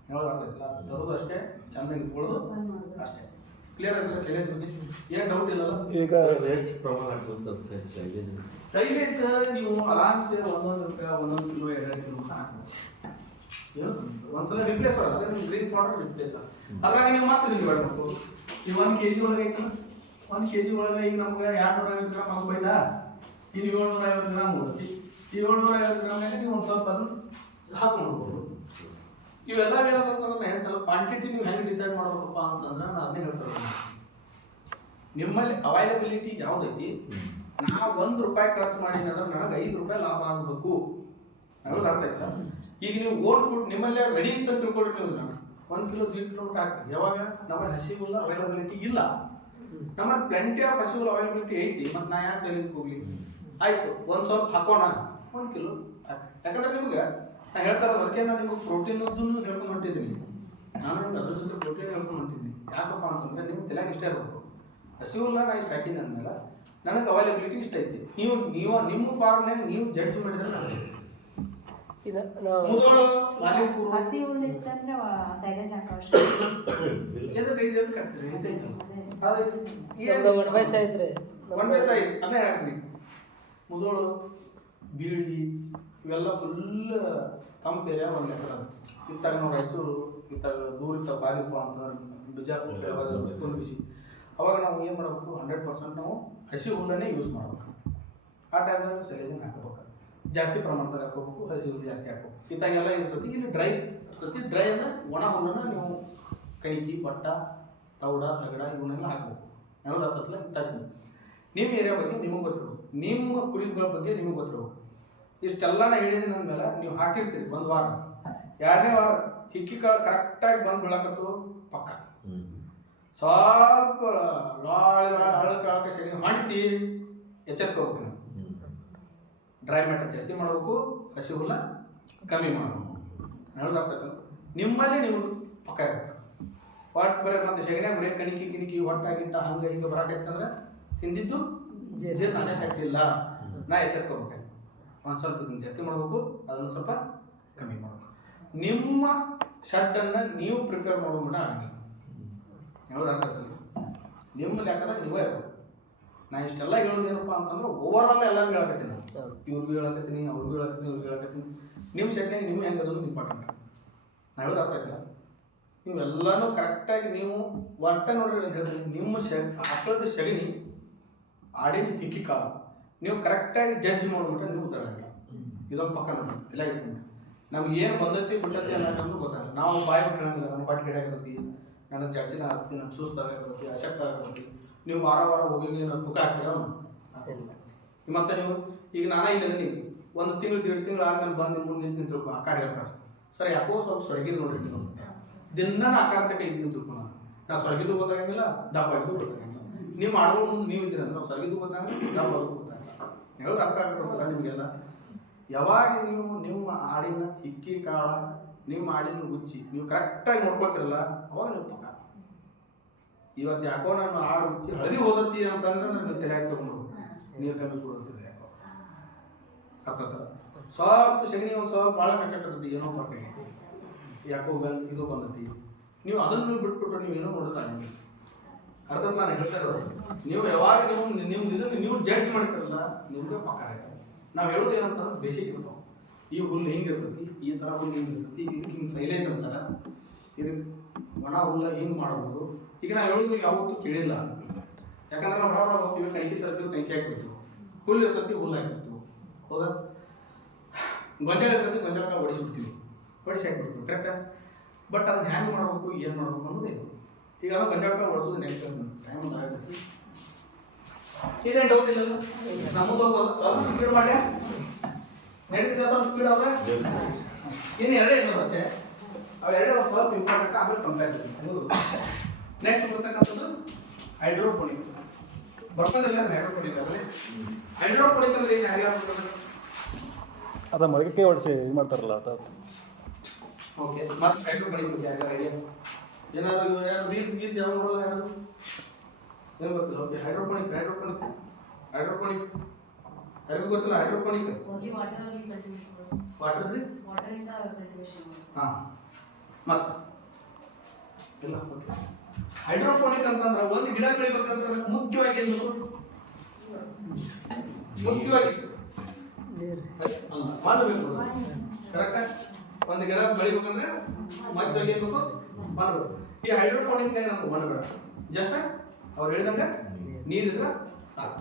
ಹೇಳೋದು ಅರ್ಥ ಆಯ್ತಿಲ್ಲ, ತರೋದು ಅಷ್ಟೇ, ಚಂದ ಇಟ್ಕೊಳ್ಳೋದು ಅಷ್ಟೇ. ಕ್ಲಿಯರ್ ಆಗಿಲ್ಲ ಸೈಲೇಜ್ ಬಗ್ಗೆ ಏನು ಡೌಟ್ ಇಲ್ಲಲ್ಲ? ಈಗ ಎಷ್ಟು ಪ್ರಮಾಣ ಹಾಕ್ಬೋದು ಸರ್ ಸೈಲೇಜ್? ಸೈಲೇಜ್ ನೀವು ಆರಾಮ್ಸೆ 1 ಕಿಲೋ 2 ಕಿಲೋ ಹಾಕ್ಬೋದು. ಏನು ಒಂದ್ಸಲ ರಿಪ್ಲೇಸ್ ಅದೇ ನಿಮ್ಮ ಗ್ರೀನ್ ಪೌಡರ್ ರಿಪ್ಲೇಸ್. ಅದ್ರಾಗ ನೀವು ಮತ್ತೆ ಇದು ಮಾಡಬೇಕು. ನೀವು 1 kg ಒಳಗೆ ಐತಲ್ಲ, 1 kg ಒಳಗೆ ಈಗ ನಮ್ಗೆ 250 ಗ್ರಾಮ್ ಹಾಕ್ಬೋಯ್ತಾ? ಇಲ್ಲಿ 750 ಗ್ರಾಮ್ ಹೋಗುತ್ತೆ. ಈ 750 ಗ್ರಾಮ್ನಾಗ ನೀವು ಒಂದು ಸ್ವಲ್ಪ ಅದನ್ನು ಹಾಕೊಂಡ್ಬೋದು. ಇವೆಲ್ಲ ಏನಂತಂದ್ರೆ ಹೇಳ್ತಾರೆ ಕ್ವಾಂಟಿಟಿ ನೀವು ಹೆಂಗೆ ಡಿಸೈಡ್ ಮಾಡ್ಬೇಕಪ್ಪ ಅಂತಂದ್ರೆ ನಾನು ಅದನ್ನೇ ಹೇಳ್ತಾರೆ. ನಿಮ್ಮಲ್ಲಿ ಅವೈಲಬಿಲಿಟಿ ಯಾವುದೈತಿ, ನಾ 1 ರೂಪಾಯಿ ಖರ್ಚು ಮಾಡೀನಿ ಅಂದ್ರೆ ನನಗೆ 5 ರೂಪಾಯಿ ಲಾಭ ಆಗಬೇಕು ಅನ್ನೋದು ಅರ್ಥ ಆಯ್ತಾ? ಈಗ ನೀವು ಓನ್ ಫುಡ್ ನಿಮ್ಮಲ್ಲೇ ರೆಡಿ ಅಂತ ತಿಳ್ಕೊಡ್ರಿ. ನೀವು 1 ಕಿಲೋ 3 ಕಿಲೋಮೀಟರ್ ಹಾಕ್ರಿ. ಯಾವಾಗ ನಮ್ಮಲ್ಲಿ ಹಸಿವುಲ್ಲ ಅವೈಲಬಿಲಿಟಿ ಇಲ್ಲ, ನಮ್ಮಲ್ಲಿ ಪ್ಲೆಂಟಿ ಆಫ್ ಹಸಿವುಲ್ಲ ಅವೈಲಬಿಲಿಟಿ ಐತಿ, ಮತ್ತು ನಾ ಯಾಕೆ ಸೈಲೇಜ್ ಹೋಗ್ಲಿ? ಆಯ್ತು, ಒಂದು ಸ್ವಲ್ಪ ಹಾಕೋಣ 1 ಕಿಲೋ ಹಾಕಿ. ಯಾಕಂದ್ರೆ ನಿಮ್ಗೆ ನಾ ಹೇಳ್ತಾರೆ ಅದಕ್ಕೆ ನಾನು ನಿಮ್ಗೆ ಪ್ರೋಟೀನದ್ದನ್ನು ಹೇಳ್ಕೊಂಡು ಹೊಂಟಿದ್ದೀನಿ. ನಾನು ನಿಮ್ಗೆ ಅದ್ರ ಜೊತೆ ಪ್ರೋಟೀನ್ ಹೇಳ್ಕೊಂಡು ಹೊಂಟಿದ್ದೀನಿ. ಯಾಕಪ್ಪ ಅಂತಂದ್ರೆ ನಿಮ್ಗೆ ತಲೆಯಾಗ ಇಷ್ಟ ಇರಬೇಕು. ಹಸಿವುಲ್ಲ ನಾ ಇಷ್ಟು ಹಾಕಿದ್ದೆ ಅಂದಮೇಲೆ ನನಗೆ ಅವೈಲಬಿಲಿಟಿ ಇಷ್ಟ ಐತಿ. ನೀವು ನಿಮ್ಮ ಫಾರ್ಮ್ನಾಗ ನೀವು ಜಡ್ಜ್ ಮಾಡಿದ್ರೆ ನನಗೆ ಇದು ನಾವು ಮುದೋಳು ಮಾಲಿಪುರ ಹಸಿ ಉಳ್ಳಿತ್ತಂದ್ರೆ ಸೈಲೇಜ್ ಹಾಕೋ ಅವಶ್ಯ ನಮ್ದು 1 ಬೈ ಐತ್ರಿ. 1 ಬೈ 5 ಅದನ್ನೇ ಹೇಳ್ತೀನಿ. ಮುದೋಳು ಬೀಳ್ಗಿ ಇವೆಲ್ಲ ಫುಲ್ ತಂಪು ಏರಿಯಾ ಒಂದು ಲೆಕ್ಕದ. ಇತ್ತಾಗ ನಾವು ರಾಯಚೂರು ಇತ್ತಾಗ ದೂರ ಇತ್ತಾಗ ಬಾದಿಪ್ಪ ಅಂತಂದ್ರೆ ಬಿಜಾಪುರ ಫುಲ್ ಬಿಸಿ. ಅವಾಗ ನಾವು ಏನು ಮಾಡಬೇಕು, 100% ನಾವು ಹಸಿ ಹುಲ್ಲನ್ನೇ ಯೂಸ್ ಮಾಡಬೇಕು. ಆ ಟೈಮ್ದಾಗ ಸೈಲೇಜನ್ ಹಾಕಬೇಕು, ಜಾಸ್ತಿ ಪ್ರಮಾಣದಾಗ ಹಾಕೋಬೇಕು, ಹಸಿ ಹುಲ್ಲು ಜಾಸ್ತಿ ಹಾಕಬೇಕು. ಇತ್ತಾಗೆಲ್ಲ ಇರ್ತೈತಿ. ಇಲ್ಲಿ ಡ್ರೈ ಇರ್ತೈತಿ. ಡ್ರೈ ಅಂದರೆ ಒಣ ಹುಲ್ಲನ್ನು ನೀವು ಕಣಿಕಿ ಬಟ್ಟ ತೌಡ ತಗಡ ಇವನ್ನೆಲ್ಲ ಹಾಕಬೇಕು. ಅನ್ನೋದು ಆಗ್ತದಲ್ಲ. ಇತ್ತಾಗ ನಿಮ್ಮ ಏರಿಯಾ ಬಗ್ಗೆ ನಿಮಗೆ ಗೊತ್ತಿರ್ಬೇಕು, ನಿಮ್ಮ ಕುರಿಗಳ ಬಗ್ಗೆ ನಿಮಗೆ ಗೊತ್ತಿರ್ಬೇಕು. ಇಷ್ಟೆಲ್ಲ ನಾ ಹೇಳಿದ್ದೀನಿ ಅಂದಮೇಲೆ ನೀವು ಹಾಕಿರ್ತೀರಿ 1 ವಾರ 2ನೇ ವಾರ ಹಿಕ್ಕಿ ಕಾಳು ಕರೆಕ್ಟಾಗಿ ಬಂದು ಬೀಳಕತ್ತು ಪಕ್ಕ. ಸ್ವಲ್ಪ ಅಳಕ ಸರಿ ಮಾಡ್ತಿ ಎಚ್ಚೆತ್ಕೋಬೇಕು. ನೀವು ಡ್ರೈ ಮ್ಯಾಟರ್ ಜಾಸ್ತಿ ಮಾಡಬೇಕು, ಹಸಿ ಹುಲ್ಲ ಕಮ್ಮಿ ಮಾಡಬೇಕು. ಹೇಳೋದಾಗ್ತೈತಲ್ಲ, ನಿಮ್ಮಲ್ಲಿ ನಿಮಗೆ ಪಕ್ಕ ಇರಬೇಕು. ಒಟ್ಟು ಬರೀ ಮತ್ತೆ ಸೆಗಣ್ಯಾಗ ಬರೀ ಕಣಿಕಿ ಒಟ್ಟಾಗಿಟ್ಟ ಹಂಗೆ ಹಿಂಗೆ ಬರಾಕೈತಂದ್ರೆ ತಿಂದಿದ್ದು ಜೀರ್ಣ ಆಗಕ್ಕಾಗ್ತಿಲ್ಲ. ನಾ ಎಚ್ಚೆತ್ಕೋಬೇಕು. ಒಂದು ಸ್ವಲ್ಪ ಇದನ್ನು ಜಾಸ್ತಿ ಮಾಡಬೇಕು, ಅದನ್ನು ಸ್ವಲ್ಪ ಕಮ್ಮಿ ಮಾಡಬೇಕು. ನಿಮ್ಮ ಶೆಡ್ಡನ್ನು ನೀವು ಪ್ರಿಪೇರ್ ಮಾಡೋ ಮಟ್ಟ ಆಗಂಗಿಲ್ಲ. ಹೇಳೋದು ಆಗ್ತೈತಲ್ಲ, ನಿಮ್ಮ ಲೆಕ್ಕದಾಗ ನೀವೇ ಇರಬೇಕು. ನಾ ಇಷ್ಟೆಲ್ಲ ಹೇಳೋದೇನಪ್ಪ ಅಂತಂದ್ರೆ ಓವರಾಲ್ ಎಲ್ಲರಿಗೂ ಹೇಳಕತ್ತೀನಿ. ಇವ್ರಿಗೂ ಹೇಳಕತ್ತೀನಿ, ಅವ್ರಿಗೂ ಹೇಳಕತ್ತೀನಿ, ಇವ್ರಿಗೂ ಹೇಳಕತ್ತೀನಿ. ನಿಮ್ಮ ಶೆಡ್ನಾಗ ನೀವು ಹೆಂಗೆ ಅದೊಂದು ಇಂಪಾರ್ಟೆಂಟ್. ನಾ ಹೇಳೋದು ಅರ್ಥ ಆಯ್ತಿಲ್ಲ. ನೀವೆಲ್ಲನೂ ಕರೆಕ್ಟಾಗಿ ನೀವು ಒಟ್ಟ ನೋಡ್ರಿ ಹೇಳ್ತೀನಿ. ನಿಮ್ಮ ಆಕಳದ ಸಗಣಿ ಆಡಿನ ಹಿಕ್ಕಿ ಕಾಳು ನೀವು ಕರೆಕ್ಟಾಗಿ ಜಡ್ಜ್ ಮಾಡ್ಬಿಟ್ರೆ ನೀವು ಗೊತ್ತಾಗಲ್ಲ. ಇದೊಂದು ಪಕ್ಕ ನೋಡಿ ತಲೆ ಇಟ್ಕೊಂಡು ನಮ್ಗೆ ಏನು ಬಂದೈತಿ ಬಿಟ್ಟೈತಿ ಅನ್ನೋದು ಗೊತ್ತಾಗಲ್ಲ. ನಾವು ಬಾಯಿ ಬಿಟ್ಟು ಹೇಳಂಗಿಲ್ಲ, ನನ್ನ ಹೊಟ್ಟೆ ಗಿಡ ಆಗತೈತಿ, ನನಗೆ ಜಾಸ್ತಿನ ಆಗ್ತೈತಿ, ನನಗೆ ಸುಸ್ತಾಗತೈತಿ, ಅಶಕ್ತ ಆಗತೈತಿ. ನೀವು ವಾರ ಹೋಗಿ ನೀವು ತೂಕ ಹಾಕ್ತೀರ ಮತ್ತೆ ನೀವು ಈಗ ನಾನೇ ಇಲ್ಲದೀನಿ 1 ತಿಂಗಳು 1.5 ತಿಂಗಳು ಆದ್ಮೇಲೆ ಬಂದು ಮುಂದೆ ನಿಂತಿರ್ಬೇಕು. ಆಕಾರ ಹೇಳ್ತಾರೆ ಸರ್ ಯಾಕೋ ಸ್ವಲ್ಪ ಸ್ವರ್ಗಿದ್ ನೋಡ್ರಿ ನೀವು ದಿನ ಆಕಾರ ತಕ್ಕ ಇದು ನಿಂತಿರ್ಬೇಕು. ನಾವು ಸ್ವರ್ಗಿದ್ದು ಗೊತ್ತಾಗಂಗಿಲ್ಲ, ದಪ್ಪ ಆಗಿದ್ದು ಗೊತ್ತಾಗಂಗಿಲ್ಲ. ನೀವು ಆಡುಗಳು ಮುಂದೆ ನೀವು ಇದ್ದೀರ ಅಂದ್ರೆ ನಾವು ಸ್ವರ್ಗಿದ್ದು ಗೊತ್ತಾಗಂಗಿಲ್ಲ, ದಪ್ಪ ಆಗಿದ್ದು ಗೊತ್ತಾಗಂಗಿಲ್ಲ. ಹೇಳೋದು ಅರ್ಥ ಆಗತ್ತಲ್ಲ ನಿಮಗೆಲ್ಲ. ಯಾವಾಗ ನೀವು ನಿಮ್ಮ ಆಡಿನ ಹಿಕ್ಕಿ ಕಾಳ ನಿಮ್ಮ ಆಡಿನ ಗುಚ್ಚಿ ನೀವು ಕರೆಕ್ಟಾಗಿ ನೋಡ್ಕೊಳ್ತಿರಲ್ಲ, ಅವಾಗ ನೀವು ಪಕ್ಕ. ಇವತ್ತು ಯಾಕೋ ನಾನು ಆಡು ಗುಚ್ಚಿ ಹಳದಿ ಹೋದತ್ತಿ ಅಂತಂದ್ರೆ ನೀವು ತಲೆ ಹಾಕಿ ತಗೊಂಡು ನೀರು ಕಮ್ಮಿ ಕೊಡೋದಿದೆ. ಯಾಕೋ ಅರ್ಥ ಆಗ್ತದ. ಸ್ವಲ್ಪ ಸಗಣಿ ಒಂದು ಸ್ವಲ್ಪ ಭಾಳ ಕಟ್ಟಕತ್ತೈತಿ, ಏನೋ ಬರ್ತೀವಿ ಯಾಕೋ ಇದು ಬಂದತಿ. ನೀವು ಅದನ್ನು ಬಿಟ್ಬಿಟ್ರೆ ನೀವು ಏನೋ ನೋಡೋದು ನಿಮಗೆ ಅರ್ಥ. ನಾನು ಹೇಳ್ತಾ ಇರೋದು ನೀವು ಯಾವಾಗ ನೀವು ಇದನ್ನು ನೀವು ಜಡ್ಜ್ ಮಾಡ್ತಿರಲ್ಲ, ನಿಮ್ಗೆ ಪಕ್ಕ ಆಗುತ್ತೆ. ನಾವು ಹೇಳೋದು ಏನಂತಂದ್ರೆ ಬೇಸಿಕ್ ಇರ್ತಾವೆ. ಈ ಹುಲ್ಲು ಹಿಂಗಿರ್ತೈತಿ, ಈ ಥರ ಹುಲ್ಲು ಹಿಂಗಿರ್ತೈತಿ, ಇದಕ್ಕೆ ಹಿಂಗೆ ಸೈಲೇಜ್ ಅಂತಾರೆ, ಇದಕ್ಕೆ ಒಣ ಹುಲ್ಲ ಹಿಂಗೆ ಮಾಡ್ಬೋದು. ಈಗ ನಾವು ಹೇಳೋದು ಯಾವತ್ತೂ ಕೇಳಿಲ್ಲ. ಯಾಕಂದ್ರೆ ನಾವು ಹೊರ ಹೋಗ್ತೀವಿ, ಕಣಿಕೆ ತರ್ತೀವಿ, ಕಣಿಕೆ ಹಾಕ್ಬಿಡ್ತೀವಿ. ಹುಲ್ಲು ಇರ್ತೈತಿ, ಹುಲ್ಲು ಹಾಕಿಬಿಡ್ತೀವಿ. ಹೌದಾ? ಗೊಂಜಾಳ ಇರ್ತೈತಿ, ಗೊಂಜಾಳ ಹೊಡಿಸಿ ಹಾಕ್ಬಿಡ್ತೀವಿ, ಕರೆಕ್ಟಾ? ಬಟ್ ಅದನ್ನ ಹ್ಯಾಂಗೆ ಮಾಡಬೇಕು, ಏನು ಮಾಡಬೇಕು ಅನ್ನೋದು ಇದು. ಈಗ ಅದು ಗೊಂಜಾಳ ಬಳಸೋದು ನೆಕ್ಸ್ಟ್ ಟೈಮ್ ಆಗುತ್ತೆ. ಇದೇನು ಡೌಟ್ ಇಲ್ಲ ನಮ್ಮದು ಹೋಗೋದು ಸ್ವಲ್ಪ ಸ್ಪೀಡ್ ಮಾಡ್ಯಾ ನಡೀತಿದ್ದೆ ಸ್ವಲ್ಪ ಸ್ಪೀಡ್ ಅವ್ರೆ ಇನ್ನು ಎರಡೇ ಏನು ಬರುತ್ತೆ ಅವೆರಡೇ ಒಂದು ಸ್ವಲ್ಪ ಇಂಪಾರ್ಟೆಂಟ್ ಆಮೇಲೆ ಕಂಪ್ಯಾರಿಸನ್. ನೆಕ್ಸ್ಟ್ ಬರ್ತಕ್ಕಂಥದ್ದು ಹೈಡ್ರೋಪೋನಿಕ್. ಬರ್ಕೊಂದಿಲ್ಲ ಹೈಡ್ರೋಪೋನಿಕ್ ಆಗಲಿ. ಹೈಡ್ರೋಪೋನಿಕ್ ಅಂದ್ರೆ ಏನು ಯಾರ್ಯಾರು ಅದು ಮಡಕೆ ಹೊಡಿಸಿ ಇದು ಮಾಡ್ತಾರಲ್ಲ ಅದು. ಓಕೆ ಮತ್ತೆ ಹೈಡ್ರೋಪೋನಿಕ್ ಬಗ್ಗೆ ಯಾರ್ಯಾರು ಐಡಿಯಾ ಏನಾದ್ರು ಯಾರು ರೀಲ್ಸ್ ಗೀಲ್ಸ್ ಯಾವ ನೋಡಲ್ಲ ಯಾರು ಏನು ಗೊತ್ತಿಲ್ಲ. ಓಕೆ ಹೈಡ್ರೋಪೋನಿಕ್ ಹೈಡ್ರೋಪೋನಿಕ್ ಹೈಡ್ರೋಪೋನಿಕ್ ಯಾರಿಗೂ ಗೊತ್ತಿಲ್ಲ ಹೈಡ್ರೋಪೋನಿಕ್ ವಾಟರ್ ರೀ ಹಾಂ ಮತ್ತೆ ಇಲ್ಲ. ಓಕೆ ಹೈಡ್ರೋಪೋನಿಕ್ ಅಂತಂದ್ರೆ ಒಂದು ಗಿಡ ಬೆಳಿಬೇಕಂತಂದ್ರೆ ಮುಖ್ಯವಾಗಿ ಏನು ಮುಖ್ಯವಾಗಿ ನೀರು ಅಲ್ಲ ಮಣ್ಣು ಬೇಕು ಕರೆಕ್ಟಾ. ಒಂದು ಗಿಡ ಬೆಳಿಬೇಕಂದ್ರೆ ಮತ್ತೆ ಏನು ಬೇಕು ಮಣ್ಣು ಬೇಕು. ಈ ಹೈಡ್ರೋಪೋನಿಕ್ ನಮ್ಗೆ ಮಣ್ಣು ಬೇಡ ಜಸ್ಟ್ ಅವ್ರು ಹೇಳಿದಂಗೆ ನೀರಿದ್ರೆ ಸಾಕು.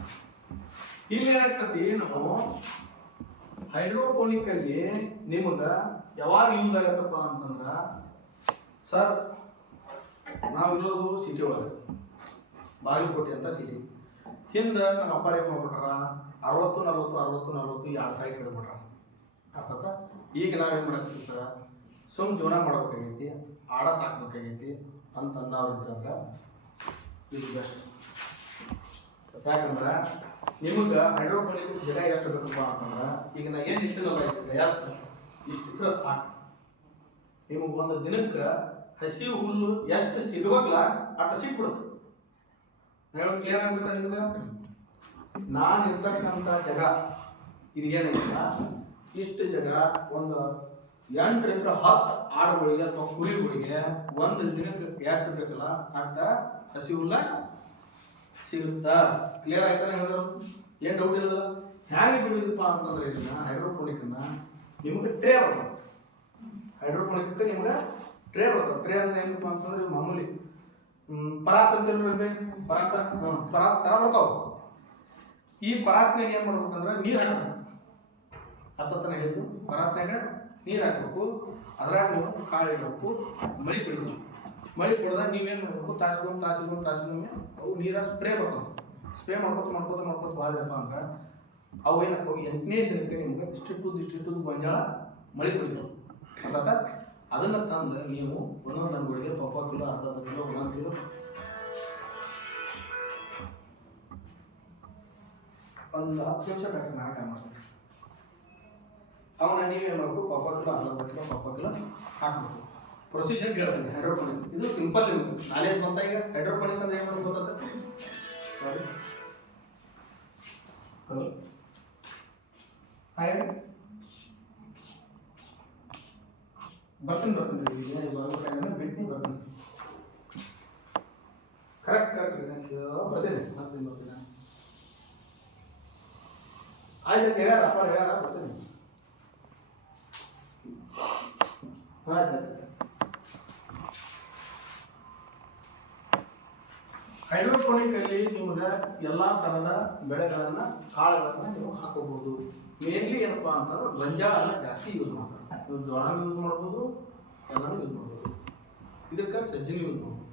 ಇಲ್ಲಿ ಏನಾಗ್ತತಿ ನಾವು ಹೈಡ್ರೋಪೋನಿಕ್ ಅಲ್ಲಿ ನಿಮಗೆ ಯಾವಾಗ ಯೂಸ್ ಆಗತ್ತಪ್ಪ ಅಂತಂದ್ರ ಸರ್ ನಾವಿರೋದು ಸಿಟಿ ಒಳಗೆ ಬಾಗಲಕೋಟೆ ಅಂತ ಸಿಟಿ. ಹಿಂದೆ ನಮ್ಮ ಅಪ್ಪಾರ ಏನು ಮಾಡ್ಬಿಟ್ರ 60-40 2 ಸೈಟ್ ಹಿಡ್ಬಿಟ್ರ ಅರ್ಥಾತ. ಈಗ ನಾವೇನು ಮಾಡತ್ತೀವಿ ಸರ್ ಸುಮ್ ಜೀವನ ಮಾಡ್ಬೇಕಾಗೈತಿ ಆಡ ಸಾಕ್ಬೇಕಾಗೈತಿ ಅಂತ ಅನ್ನೋರಿದ್ರಂದ್ರೆ ಇದು ಬೆಸ್ಟ್. ಯಾಕಂದ್ರೆ ನಿಮಗೆ ಹೈಡ್ರೋಪೋನಿಕ್ ಗಿಡ ಎಷ್ಟು ಬೇಕಪ್ಪ ಅಂತಂದ್ರೆ ಈಗ ನಾ ಏನು ಇಷ್ಟಿಲ್ಲ ಗ್ಯಾಸ್ ಇಷ್ಟಿದ್ರೆ ಸಾಕು. ನಿಮಗೆ ಒಂದು ದಿನಕ್ಕೆ ಹಸಿ ಹುಲ್ಲು ಎಷ್ಟು ಸಿಗಬೇಕಲ್ಲ ಅಷ್ಟು ಸಿಕ್ಬಿಡುತ್ತೆ. ಹೇಳೋದು ಕ್ಲಿಯರ್ ಆಗ್ಬಿಡ್ತಾ ನಿಮ್ಗೆ. ನಾನು ಇರ್ತಕ್ಕಂಥ ಜಾಗ ಇದು ಏನಿಲ್ಲ ಇಷ್ಟು ಜಾಗ ಒಂದು 8 10 ಆಡುಗಳಿಗೆ ಅಥವಾ ಕುರಿಗಳಿಗೆ ಒಂದು ದಿನಕ್ಕೆ ಎಷ್ಟು ಬೇಕಲ್ಲ ಅಡ್ಡ ಹಸಿ ಹುಲ್ಲ ಸಿಗುತ್ತಾ. ಕ್ಲಿಯರ್ ಆಯ್ತಾನೆ ಹೇಳಿದ್ರು ಏನು ಡೌಟ್ ಇಲ್ಲ. ಹ್ಯಾಂಗೆ ಬಿಡುವುದಪ್ಪ ಅಂತಂದ್ರೆ ಇದನ್ನ ಹೈಡ್ರೋಪೋನಿಕ್ನ ನಿಮ್ಗೆ ಟ್ರೇ ಬರ್ತಾವೆ. ಹೈಡ್ರೋಪೋನಿಕ್ ನಿಮ್ಗೆ ಟ್ರೇ ಬರ್ತಾವೆ. ಟ್ರೇ ಅಂದ್ರೆ ಏನಪ್ಪ ಅಂತಂದ್ರೆ ಮಾಮೂಲಿ ಪರಾತ್ ಅಂತ ಹೇಳ್ರಿ ಪರಾತ ಪರಾತ್ ಥರ ಬರ್ತಾವೆ. ಈ ಪರಾತ್ನಾಗ ಏನು ಮಾಡ್ಬೇಕಂದ್ರೆ ನೀರು ಹಾಕ್ಬೇಕು. ಅರ್ಥತಾನೆ ಹೇಳಿದ್ದು ಪರಾತ್ನಾಗ ನೀರು ಹಾಕ್ಬೇಕು. ಅದ್ರಾಗ ನೀವು ಕಾಳು ಇಡಬೇಕು. ಮಳೆ ಕುಡಿಬೇಕು. ಮಳೆ ಕುಡ್ದಾಗ ನೀವೇನು ಮಾಡಬೇಕು ತಾಸಿಗೊಮ್ಮೆ ಅವು ನೀರ ಸ್ಪ್ರೇ ಬರ್ತಾವೆ. ಸ್ಪ್ರೇ ಮಾಡ್ಕೊತ ಹೋದ್ರಪ್ಪ ಅಂದ್ರೆ ಅವು ಏನಪ್ಪ 8ನೇ ದಿನಕ್ಕೆ ನಿಮ್ಗೆ ಇಷ್ಟಿಟ್ಟು ಗೊಂಜಾಳ ಮಳೆ ಕುಡಿತಾವೆ. ಅರ್ಥಾತ ಅದನ್ನು ತಂದು ನೀವು ಒಂದೊಂದು ಹಣ್ಣುಗಳಿಗೆ 20 ಕಿಲೋ ಅರ್ಧ ಕಿಲೋ 1 ಕಿಲೋ ಒಂದು 10 ನಿಮಿಷ ಬೇಕು ನಾಟಕ ಮಾಡ್ತೀನಿ. ಅವನ್ನ ನೀವೇನು ಮಾಡಬೇಕು 20 ಕಿಲೋ ಅರ್ಧ ಕಿಲೋ ಹಾಕ್ಬೇಕು. ಪ್ರೊಸೀಜರ್ ಹೇಳ್ತೀನಿ ಹೈಡ್ರೋಪೋನಿಕ್. ಇದು ಸಿಂಪಲ್ ನಿಮಗೆ ನಾಲೆಜ್ ಬಂತ. ಈಗ ಹೈಡ್ರೋಪೋನಿಕ್ ಅಂದ್ರೆ ಏನು ಗೊತ್ತಾದ ಸಾರಿ ಹಲೋ ಹಾಯ್ ಬರ್ತೀನಿ ಈಗ ಬಿಟ್ಟು ಬರ್ತೀನಿ. ಕರೆಕ್ಟ್ ಬರ್ತೀನಿ ಮಸ್ತ್ ಬರ್ತೀನಿ. ಆಯ್ತು ಹೇಳ್ಯಾರ ಅಪ್ಪ ಹೇಳ್ಯಾರ ಬರ್ತೀನಿ. ಆಯ್ತು ಹೈಡ್ರೋಪೋನಿಕ್ ಅಲ್ಲಿ ನಿಮ್ಗೆ ಎಲ್ಲಾ ತರದ ಬೆಳೆಗಳನ್ನ ಕಾಳುಗಳನ್ನ ನೀವು ಹಾಕೋಬಹುದು. ಮೇನ್ಲಿ ಏನಪ್ಪಾ ಅಂತಂದ್ರೆ ಗೊಂಜಾಳನ್ನ ಜಾಸ್ತಿ ಯೂಸ್ ಮಾಡ್ತಾರೆ. ನೀವು ಜೋಳ ಯೂಸ್ ಮಾಡ್ಬೋದು, ಎಲ್ಲಾನು ಯೂಸ್ ಮಾಡ್ಬೋದು. ಇದಕ್ಕೆ ಸಜ್ಜಿನ ಯೂಸ್ ಮಾಡ್ಬೋದು.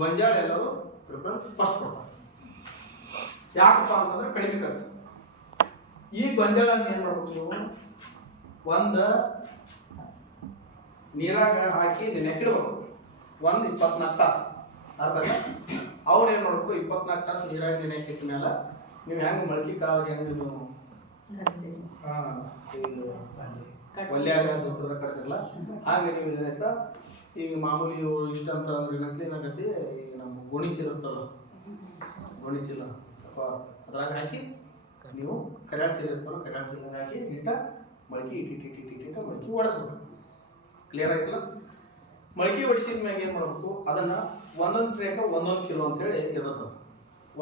ಗೊಂಜಾಳ ಎಲ್ಲರೂ ಪ್ರಿಫರೆನ್ಸ್ ಫಸ್ಟ್ ಕೊಡ್ತಾರೆ. ಯಾಕಪ್ಪ ಅಂತಂದ್ರೆ ಕಡಿಮೆ ಖರ್ಚು. ಈ ಗೊಂಜಾಳನ್ನ ಏನ್ ಮಾಡ್ಬೇಕು ನೀವು ಒಂದು ನೀರಾಗ ಹಾಕಿ ನೆಕ್ಕಿಡ್ಬೇಕು ಒಂದು 24 ತಾಸು. ಅರ್ಥ ಅವ್ರೇನು ಮಾಡ್ಬೇಕು 24 ತಾಸು ನೀರಾಗಿ ನೆನೆಕ್ಕಿಟ್ಟ ಮೇಲೆ ನೀವು ಹೆಂಗೆ ಮೊಳಕೆ ಕಾಳು ಹೆಂಗೆ ನೀವು ಒಲ್ಯಾಗ ದುಪ್ಪದ ಕಟ್ತಿರಲ್ಲ ಹಾಗೆ ನೀವು ಏನಾಯ್ತಾ ಈಗ ಮಾಮೂಲಿ ಇಷ್ಟ ಅಂತ ಅಂದ್ರೆ ಏನಾಗತ್ತೆ ಈಗ ನಮ್ಮ ಗೋಣಿ ಚೀಲ ಇರ್ತಲ್ಲ ಗೋಣಿ ಚೀಲ ಅದ್ರಾಗ ಹಾಕಿ ನೀವು ಕರ್ಯಾಳ ಚೀಲ ಇರ್ತಲ್ಲ ಕರ್ಯಾಳ ಚೀಲ ಹಾಕಿ ಇಟ್ಟ ಮೊಳಕೆ ಇಟ್ಟಿಟ್ಟ ಮೊಳಕೆ ಓಡಿಸ್ಬೇಕು. ಕ್ಲಿಯರ್ ಆಯ್ತಲ್ಲ. ಮೊಳಕೆ ಹೊಡಿಸಿದ ಮ್ಯಾಗ ಏನು ಮಾಡಬೇಕು ಅದನ್ನು ಒಂದೊಂದು ಟ್ರೇಕ 1 ಕಿಲೋ ಅಂತೇಳಿ ಇರ್ತದೆ.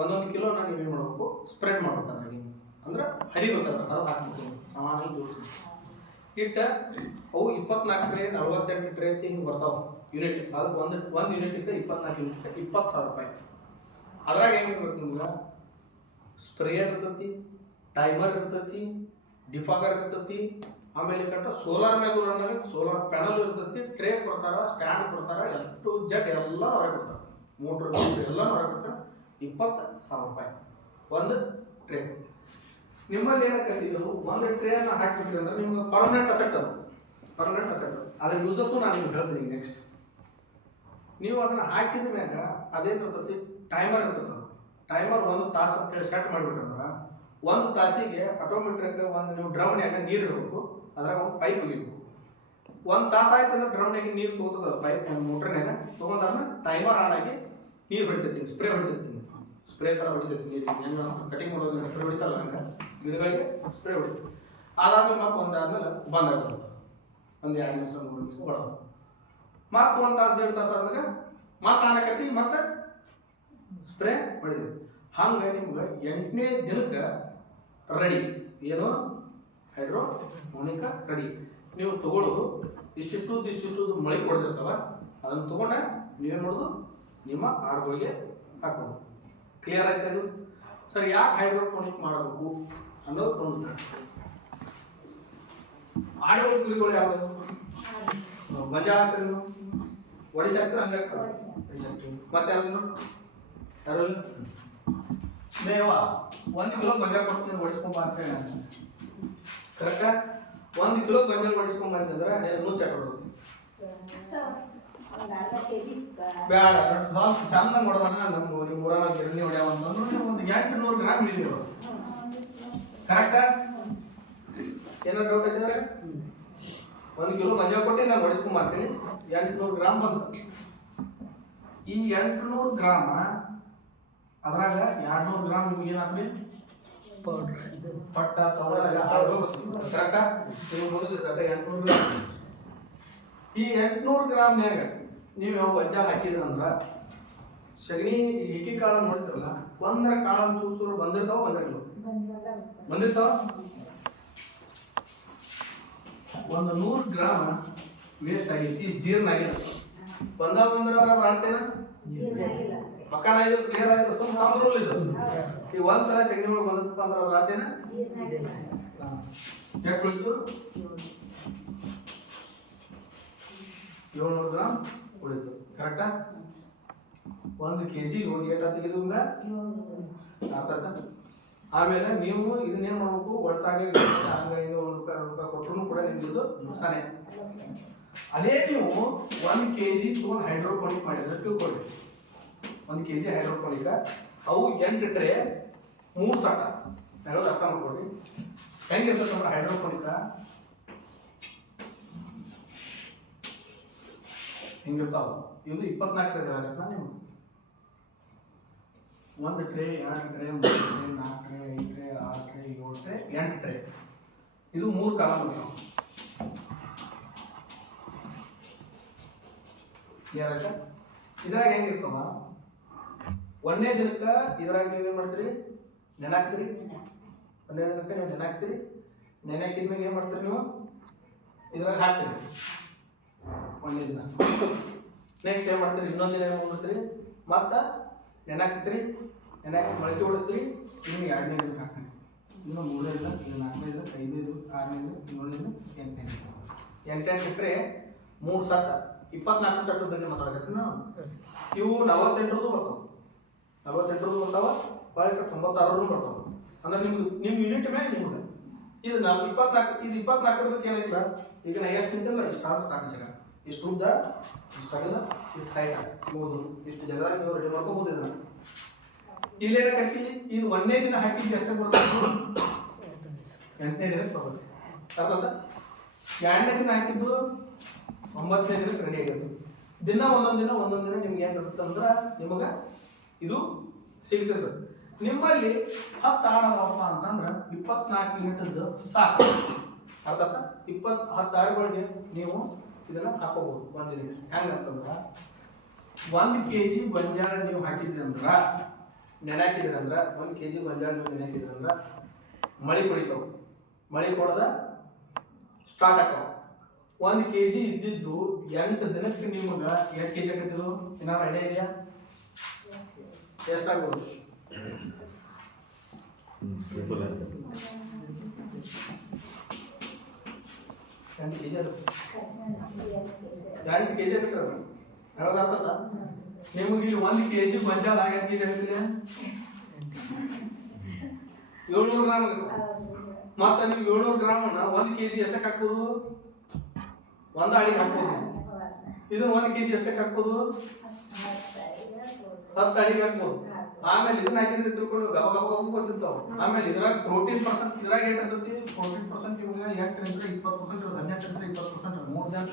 1 ಕಿಲೋನ ನೀವೇನು ಮಾಡಬೇಕು ಸ್ಪ್ರೆಡ್ ಮಾಡ್ಬೇಕು. ಅದ್ರಾಗ ಅಂದ್ರೆ ಹರಿಬೇಕಾದ್ರೆ ಹರಿದು ಹಾಕ್ಬೇಕು ಸಮಾನಾಗಿ ಜೋಡಿಸ್ಬೇಕು. ಇಟ್ಟ ಅವು 24 ಟ್ರೇ 48 ಟ್ರೇ ಹಿಂಗೆ ಬರ್ತಾವೆ ಯೂನಿಟ್. ಅದಕ್ಕೆ ಒಂದು ಯೂನಿಟಿಗೆ 24 ಯೂನಿಟ್ 20,000 ರೂಪಾಯಿ. ಅದ್ರಾಗ ಏನಿರ್ಬೇಕು ನಿಮ್ಗೆ ಸ್ಪ್ರೇಯರ್ ಇರ್ತೈತಿ, ಟೈಮರ್ ಇರ್ತೈತಿ, ಡಿಫಾಗರ್ ಇರ್ತೈತಿ, ಆಮೇಲೆ ಕಟ್ಟ ಸೋಲಾರ್ ಮ್ಯಾಗ ಸೋಲಾರ್ ಪ್ಯಾನಲ್ ಇರ್ತೈತಿ, ಟ್ರೇ ಕೊಡ್ತಾರ, ಸ್ಟ್ಯಾಂಡ್ ಕೊಡ್ತಾರ, Z ಎಲ್ಲ ಅವರೇ ಕೊಡ್ತಾರೆ. ಮೋಟ್ರ್ ಎಲ್ಲ ಹೊರಬಿಡ್ತಾರೆ 20,000 ರೂಪಾಯಿ ಒಂದು ಟ್ರೇ. ನಿಮ್ಮಲ್ಲಿ ಏನಕ್ಕಂತ ಇದು ಒಂದು ಟ್ರೇನ ಹಾಕ್ಬಿಟ್ರಿ ಅಂದ್ರೆ ನಿಮ್ಗೆ ಪರ್ಮನೆಂಟ್ ಅಸೆಟ್ ಅದು, ಪರ್ಮನೆಂಟ್ ಅಸೆಟ್. ಅದ್ರ ಯೂಸಸ್ಸು ನಾನು ನಿಮ್ಗೆ ಹೇಳ್ತೀನಿ ನೆಕ್ಸ್ಟ್. ನೀವು ಅದನ್ನ ಹಾಕಿದ ಮ್ಯಾಗ ಅದೇನು ಇರ್ತೈತಿ, ಟೈಮರ್ ಇರ್ತದೆ. ಅದು ಟೈಮರ್ 1 ತಾಸು ಅಂತೇಳಿ ಸೆಟ್ ಮಾಡಿಬಿಟ್ರಂದ್ರೆ 1 ತಾಸಿಗೆ ಆಟೋಮೆಟ್ರಿಕ್ ಒಂದು ನೀವು ಡ್ರಮ್ನ್ಯಾಗ ನೀರು ಇಡಬೇಕು, ಅದ್ರಾಗ ಒಂದು ಪೈಪ್ ಇಡಬೇಕು. 1 ತಾಸು ಆಯ್ತು ಅಂದ್ರೆ ಡ್ರಮ್ನಾಗ ನೀರು ತೊಗೋತದ ಪೈಪ್ ಮೋಟ್ರ್ನಾಗ ತೊಗೊಂಡ್ರೆ ಟೈಮರ್ ಆನ್ ಆಗಿ ನೀರು ಹೊಡಿತೈತಿ, ಸ್ಪ್ರೇ ಹೊಡಿತೈತಿ, ಸ್ಪ್ರೇ ಥರ ಹೊಡಿತೈತಿ ನೀರು. ಹೆಂಗೆ ಕಟಿಂಗ್ ಮಾಡೋದು ಸ್ಪ್ರೇ ಹೊಡಿತಲ್ಲ ಹಂಗೆ ಗಿಡಗಳಿಗೆ ಸ್ಪ್ರೇ ಹೊಡಿತೈತಿ. ಅದಾದ್ಮೇಲೆ ಮತ್ತೆ ಒಂದಾದ್ಮೇಲೆ ಬಂದ್ ಆಗ್ತದೆ, ಒಂದು 2 ನಿಮಿಷ 3 ನಿಮಿಷ ಹೊಡೋದು. ಮತ್ತೆ 1 ತಾಸು 1.5 ತಾಸು ಆದ್ಮೇಲೆ ಮತ್ತೆ ಆನಕತಿ ಮತ್ತೆ ಸ್ಪ್ರೇ ಹೊಡಿತೈತಿ. ಹಂಗೆ ನಿಮ್ಗೆ 8ನೇ ದಿನಕ್ಕೆ ರೆಡಿ ಏನು ಹೈಡ್ರೋಪೋನಿಕ ರೆಡಿ. ನೀವು ತಗೊಳ್ಳೋದು ಇಷ್ಟಿಷ್ಟು ಮಳೆ ಕೊಡ್ತಿರ್ತಾವ, ಅದನ್ನು ತಗೊಂಡ ನೀವೇನು ಮಾಡೋದು ನಿಮ್ಮ ಆಡುಗಳಿಗೆ ಹಾಕೋದು. ಕ್ಲಿಯರ್ ಆಯ್ತಾ ಇದು? ಸರ್ ಯಾಕೆ ಹೈಡ್ರೋಪೋನಿಕ್ ಮಾಡಬೇಕು ಅನ್ನೋದು ಒಂದು. ಆಡುಗಳ ಕುರಿಗಳು ಯಾವುದು? ಗೊಂಜಾಳ ಹಾಕ್ತೀರಿ ನೀವು, ಒಡಿಶೆ ಹಾಕ್ತೀರ, ಹಂಗೆ ಹಾಕ್ತೀರ. ಮತ್ತೆ ಯಾರು ಮೇವ 1 ಕಿಲೋ ಗೊಂಜಾಳ ಕೊಡ್ತೀನಿ ಹೊಡಿಸ್ಕೊಂಬ ಅಂತ ಹೇಳಿ ನಾನು ಕರೆಕ್ಟಾ? 1 ಕಿಲೋ ಗೊಂಜಾಳ ಹೊಡಿಸ್ಕೊಂಡ್ ಬಂದಂದ್ರೆ ನೀನು ನುಚ್ಚ ಹಾಕೋದು ಬೇಡ. ಸ್ವಲ್ಪ ಚಂದ ಮಾಡೋದನ್ನ ನಮ್ಮ ನಿಮ್ಮ ಊರಾಗ ಗಿರಣಿ ಹೊಡ್ಯಾವ ಅಂತಂದ್ರೆ ಒಂದು 800 ಗ್ರಾಮ್ ಇಳಿದ್ರು ಕರೆಕ್ಟಾ? ಏನಾದ್ರು ಡೌಟ್ ಐತಿದ್ರೆ 1 ಕಿಲೋ ಗೊಂಜಾಳ ಕೊಟ್ಟು ನಾನು ಹೊಡಿಸ್ಕೊಂಡ್ ಬರ್ತೀನಿ, 800 ಗ್ರಾಮ್ ಬಂತು. ಈ 800 ಗ್ರಾಮ ಅದ್ರಾಗ 200 ಗ್ರಾಮ್ ನಿಮ್ಗೆ ಏನಾಗ್ಲಿ ಪಟ್ಟ ಕರೆಕ್ಟಾ? ನೀವು ಮೊದಲು 800 ಗ್ರಾಮ್. ಈ 800 ಗ್ರಾಮ್ನ್ಯಾಗ ನೀವು ಯಾವ ಗೊಂಜಾಳ ಹಾಕಿದ್ರಂದ್ರ ಸಗಣಿ ಹಿಕ್ಕಿ ಕಾಳನ್ನು ನೋಡ್ತಿರಲ್ಲ, ಒಂದರ ಕಾಳನ್ನು ಚೂರು ಬಂದಿರ್ತಾವ, ಬಂದಿರ್ತಾವ. ಒಂದು 100 ಗ್ರಾಮ್ ವೇಸ್ಟ್ ಆಗೈತಿ, ಜೀರ್ಣ ಆಗಿಲ್ಲ. ಒಂದ್ರ ಅಣ್ತೇನ ಮಕ್ಕನ ಇದು ಕ್ಲಿಯರ್ ಆಗಿದೆ. ಸ್ವಲ್ಪ ನಮ್ಮ ರೂಲ್ ಇದು. ಈ ಒಂದ್ಸಲ ಸಗಣಿ ಒಳಗೆ ಬಂದಪ್ಪ ಅಂದ್ರೆ ಅದ್ರ ಅಣ್ತೇನ ಎಷ್ಟು ಉಳಿತು? 700 ಗ್ರಾಮ್ ಉಳಿತು ಕರೆಕ್ಟಾ? 1 kg ಹೋಗಿ ಏಟ ತೆಗೆದುಂಗ ಆಮೇಲೆ ನೀವು ಇದನ್ನೇನು ಮಾಡ್ಬೇಕು, ವರ್ಷಾಗೆ ಹಂಗ 1 ರೂಪಾಯಿ ಕೊಟ್ಟರು ಕೂಡ ನಿಮ್ಗೆ ಇದು ನುಕ್ಸಾನೆ. ಅದೇ ನೀವು 1 kg ತೊಗೊಂಡು ಹೈಡ್ರೋಪೋನಿಕ್ ಮಾಡಿದ್ರೆ ತಿಳ್ಕೊಳ್ಳಿ, 1 kg ಹೈಡ್ರೋಪೋನಿಕ ಅವು 8 ಟ್ರೇ 3 ಸಟ್ಟ ಹೇಳೋದು ಅರ್ಥ ಮಾಡ್ಕೊಡ್ರಿ. ಹೆಂಗಿರ್ತದೆ ಅಂದ್ರೆ ಹೈಡ್ರೋಪೋನಿಕ ಹಿಂಗಿರ್ತಾವ. ಇದು 24 ಟ್ರೇ ಆಗತ್ತ ನಿಮ್ಗೆ. 1 tray 2 tray 3 tray 4 tray 5 tray 6 tray 7 tray 8 tray. ಇದು 3 ಕಾಲಮ್ ಇರ್ತಾವ. ಯಾರಕ್ಕ ಇದ್ರಾಗ ಹೆಂಗಿರ್ತಾವ? 1ನೇ ದಿನಕ್ಕೆ ಇದ್ರಾಗ ನೀವೇನ್ ಮಾಡ್ತೀರಿ, ನೆನಾಕ್ತೀರಿ. 1ನೇ ದಿನಕ್ಕೆ ನೀವು ನೆನಾಕ್ತೀರಿ. ನೆನಾಕಿದ್ಮೇಲೆ ಏನ್ ಮಾಡ್ತೀರಿ ನೀವು ಇದ್ರಾಗ ಹಾಕ್ತೀರಿ 1ನೇ ದಿನ. ನೆಕ್ಸ್ಟ್ ಏನ್ ಮಾಡ್ತೀರಿ, ಇನ್ನೊಂದು ದಿನ ಏನ್ ಮಾಡ್ತೀರಿ, ಮತ್ತ ನೆನಾಕ್ತೀರಿ. ನೆನಾಕಿ ಮೊಳಕೆ ಹೊಡಿಸ್ತೀರಿ. ಇನ್ನು 2ನೇ ದಿನಕ್ಕೆ ಹಾಕ್ತೀರಿ. ಇನ್ನು 3ನೇ ದಿನ, ಇನ್ನು 4ನೇ ದಿನ, 5ನೇ ದಿನ, 6ನೇ ದಿನ, 7ನೇ ದಿನ, 8ನೇ ದಿನ. 8 ಬಿಟ್ಟರೆ 3 ಸಟ್ಟ 24 ಸೆಟ್ ಬಗ್ಗೆ ಮಾತಾಡಕತ್ತೀನಿ ನಾವು. ಇವು 48 ಬರ್ತಾವ, 48 ಬರ್ತಾವ, ಬಳಿಕ 96 ಬರ್ತಾವ. ಅಂದ್ರೆ ನಿಮ್ಮ ಯೂನಿಟ್ ಮೇಲೆ ನಿಮ್ಗೆ ಇದು ನಾವು 24 ಇದು 24 ಏನಿಲ್ಲ. ಈಗ ನಾ ಎಷ್ಟು ನಿಂತಿಲ್ಲ ಇಷ್ಟು ಆದ್ರೆ ಸಾಕು ಜಾಗ, ಇಷ್ಟು ಉದ್ದ, ಇಷ್ಟು ಅಗಲ, ಇಷ್ಟು ಹೈಟ್ ಮೂರು, ಇಷ್ಟು ಜಾಗದಾಗ ನೀವು ರೆಡಿ ಮಾಡ್ಕೋಬಹುದು. ಇದನ್ನ ಇಲ್ಲೇನಕೈತಿ, ಇದು 1ನೇ ದಿನ ಹಾಕಿದ್ದು ಎಷ್ಟೇ ಬರ್ತದೆ, 8ನೇ ದಿನಕ್ಕೆ ಬರುತ್ತೆ. ಅರ್ಥ? 2ನೇ ದಿನ ಹಾಕಿದ್ದು 9ನೇ ದಿನಕ್ಕೆ ರೆಡಿ ಆಗಿರುತ್ತೆ. ದಿನ ಒಂದೊಂದು ದಿನ ನಿಮ್ಗೆ ಏನು ಬರುತ್ತೆ ಅಂದ್ರೆ ನಿಮಗೆ ಇದು ಸಿಗುತ್ತೆ ಸರ್. ನಿಮ್ಮಲ್ಲಿ 10 ಆಡಪ್ಪ ಅಂತಂದ್ರೆ 24 ಯೂನಿಟ್ದು ಸಾಕು. ಅರ್ಥ? 10 ಆಡುಗಳಿಗೆ ನೀವು ಇದನ್ನ ಹಾಕೋಬಹುದು 1 ಯೂನಿಟ್. ಹೆಂಗೆ ಅಂತಂದ್ರೆ 1 kg ಗೊಂಜಾಳ ನೀವು ಹಾಕಿದ್ರಿ ಅಂದ್ರೆ, ನೆನಾಕಿದ್ರಿ ಅಂದ್ರೆ 1 kg ಗೊಂಜಾಳ ನೀವು ನೆನಾಕಿದ್ರಿ ಅಂದ್ರೆ ಮಳೆ ಕೊಡಿತಾವ. ಮಳೆ ಕೊಡದ ಸ್ಟಾರ್ಟ್ ಆಕಾವ. 1 kg ಇದ್ದಿದ್ದು 8 ದಿನಕ್ಕೆ ನಿಮ್ಗೆ 8 kg ಆಗತ್ತಿದ್ದು ಏನಾದ್ರು ಐಡಿಯಾ ಇದೆಯಾ? ಎಷ್ಟಾಗ್ಬೋದು? 8 kg ಅದು 8 kg ಬಿಟ್ಟರೆ ಹೇಳೋದಾಗ್ತದ ನಿಮಗೆ ಇಲ್ಲಿ 1 kg ಗೊಂಜಾಳ ಎಷ್ಟು ಕೆಜಿ ಆಗ್ತಿಲ್ಲ 700 ಗ್ರಾಮ್ ಆಗುತ್ತೆ. ಮತ್ತೆ ನೀವು 700 ಗ್ರಾಮ್ ಅನ್ನ 1 kg ಎಷ್ಟಕ್ಕೆ ಹಾಕ್ಬೋದು? ಒಂದು ಅಡಿಗೆ ಹಾಕ್ಬೋದು. ಇದನ್ನ 1 kg ಎಷ್ಟಕ್ಕೆ ಹಾಕ್ಬೋದು? 10 ಅಡಿಗೆ ಹಾಕ್ಬೋದು. ಆಮೇಲೆ ಇದನ್ನ ಹಾಕಿದ್ರೆ ತಿಳ್ಕೊಂಡು ಗಬ ಗಬ ಗಬ ಗೊತ್ತಿರ್ತಾವ. ಆಮೇಲೆ ಇದ್ರಾಗ ಪ್ರೋಟೀನ್ ಪರ್ಸೆಂಟ್ ಇದ್ರಾಗ ಎಷ್ಟು ಇರ್ತೈತಿ? ಪ್ರೋಟೀನ್ ಪರ್ಸೆಂಟ್ ಇವಾಗ 8 20%, 18 20%, ಮೋರ್ ದ್ಯಾನ್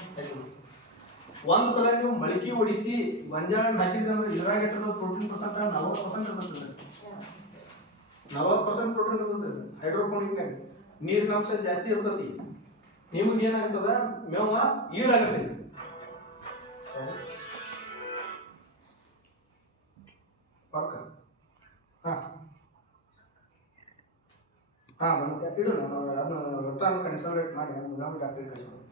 ಒಂದ್ ಸಲ ನೀವು ಮಳಿಕೆ ಹೊಡಿಸಿ ಗೊಂಜಾಳ ಹಾಕಿದ್ರೆ ಅಂದ್ರೆ ಇದ್ರಾಗ ಎಷ್ಟು ಪ್ರೋಟೀನ್ ಪರ್ಸೆಂಟ್ 40% ಇರ್ತದೆ. 40% ಪ್ರೋಟೀನ್ ಇರ್ತದೆ ಹೈಡ್ರೋಪೋನಿಕ್ನಾಗ. ನೀರಿನ ಅಂಶ ಜಾಸ್ತಿ ಇರ್ತೈತಿ. ನಿಮ್ಗೆ ಏನಾಗ್ತದ ಮೇವ ಈಡಾಗತ್ತೆ. ಪಕ್ಕ ಮತ್ತೆ ಇಡು ನಾನು ಅದನ್ನ ರೊಟ್ಟಾನು ಕನ್ಸಲ್ಟೇಟ್ ಮಾಡಿ ಮುಗಾಮಿ ಡಾಕ್ಟರ್ ಕಳಿಸೋದು.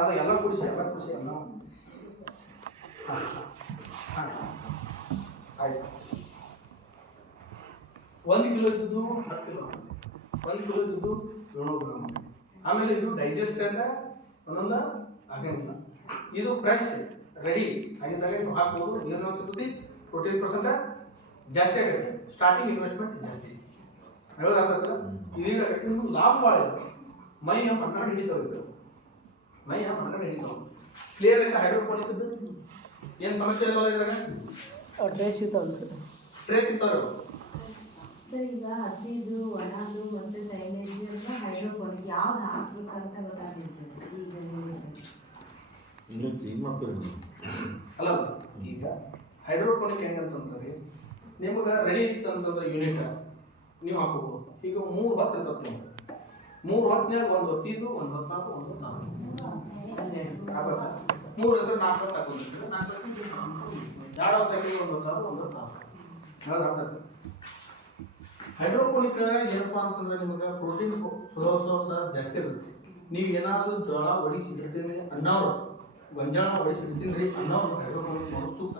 ಅದು ಎಲ್ಲ ಕುಡಿಸಿ ಎಲ್ಲ ಆಯ್ತು. 1 ಕಿಲೋ ಇದ್ದದ್ದು 10 ಕಿಲೋ, 1 ಕಿಲೋ ಇದ್ದದ್ದು 700 ಗ್ರಾಮ್. ಆಮೇಲೆ ಇದು ಡೈಜೆಸ್ಟ್ ಒಂದೊಂದು ಆಗಂಗಿಲ್ಲ. ಇದು ಫ್ರೆಶ್ ರೆಡಿ ಆಗಿದ್ದಾಗ ನೀವು ಹಾಕ್ಬೋದು. ಏನು ಅನ್ಸುತ್ತೆ? ಪ್ರೋಟೀನ್ ಪರ್ಸೆಂಟ್ ಜಾಸ್ತಿ ಆಗುತ್ತೆ. ಸ್ಟಾರ್ಟಿಂಗ್ ಇನ್ವೆಸ್ಟ್ಮೆಂಟ್ ಜಾಸ್ತಿ ಹೇಳೋದಾಗ್ತದ. ಇದೀಗ ನಿಮ್ಗೆ ಲಾಭ ಭಾಳ ಇದೆ. ಮೈ ಮಣ್ಣಾಡು ಹಿಡಿತಾವೆ, ಮೈ ಮಣ್ಣಾಡು ಹಿಡಿತಾವೆ. ಕ್ಲಿಯರ್ ಆಗಿ ಹೈಡ್ರೋಪೋನಿಕ್ ಇದ್ದು ಏನು ಸಮಸ್ಯೆ ಇಲ್ಲ ಇದ್ರಾಗ. ಟ್ರೇಸ್ ಇರ್ತಾವಲ್ಲ ಸರ್? ಟ್ರೇಸ್ ಇರ್ತಾವೆ. ಸರ್ ಈಗ ಹಸಿದು ಒಣದು ಮತ್ತೆ ಸೈಲೇಜ್ ಎಲ್ಲ ಹೈಡ್ರೋಪೋನಿಕ್ ಯಾವ್ದು ಹಾಕ್ಬೇಕಂತ ಗೊತ್ತಾಗ್ತಿರ್ತದೆ ಈಗ ಇನ್ನೂ ಕ್ಲೀನ್ ಮಾಡ್ತೀರಿ ಅಲ್ಲ. ಈಗ ಹೈಡ್ರೋಪೋನಿಕ್ ಹೆಂಗಂತಂದ್ರೆ ನಿಮಗೆ ರೆಡಿ ಇತ್ತಂತಂದ್ರೆ ಯೂನಿಟ್ ನೀವು ಹಾಕೋಬಹುದು. ಈಗ 3 ಹೊತ್ತು ಇರ್ತದೆ ನಿಮ್ಗೆ. 3 ಹೊತ್ತಿನಾಗ 1 ಹೊತ್ತಿದ್ದು 1 ಹೊತ್ತಾಗ 1 ಹೊತ್ತಾಗ 3 ಅಂದ್ರೆ 4 ಹೊತ್ತು ಹಾಕೊಂಡಿರ್ತೀವಿ. 4 ಹೊತ್ತಿಗೆ 2 ಹೊತ್ತಾಗಿ 1 ಹೊತ್ತಾಗ 1 ಹೊತ್ತಾಗ ಹೇಳೋದಾಗ್ತದೆ. ಹೈಡ್ರೋಪೋನಿಕ್ ಏನಪ್ಪಾ ಅಂತಂದ್ರೆ ನಿಮಗೆ ಪ್ರೋಟೀನ್ ಸೋರ್ಸ್ ಜಾಸ್ತಿ ಇರುತ್ತೆ. ನೀವು ಏನಾದರೂ ಜೋಳ ಒಡಿಸಿ ಇಡ್ತೀನಿ ಅನ್ನೋರು, ಗೊಂಜಾಳ ಒಡಿಸಿ ಇಡ್ತೀನಿ ಅನ್ನೋರು ಹೈಡ್ರೋಪೋನಿಕ್ ಮಾಡೋದು ಸೂಕ್ತ.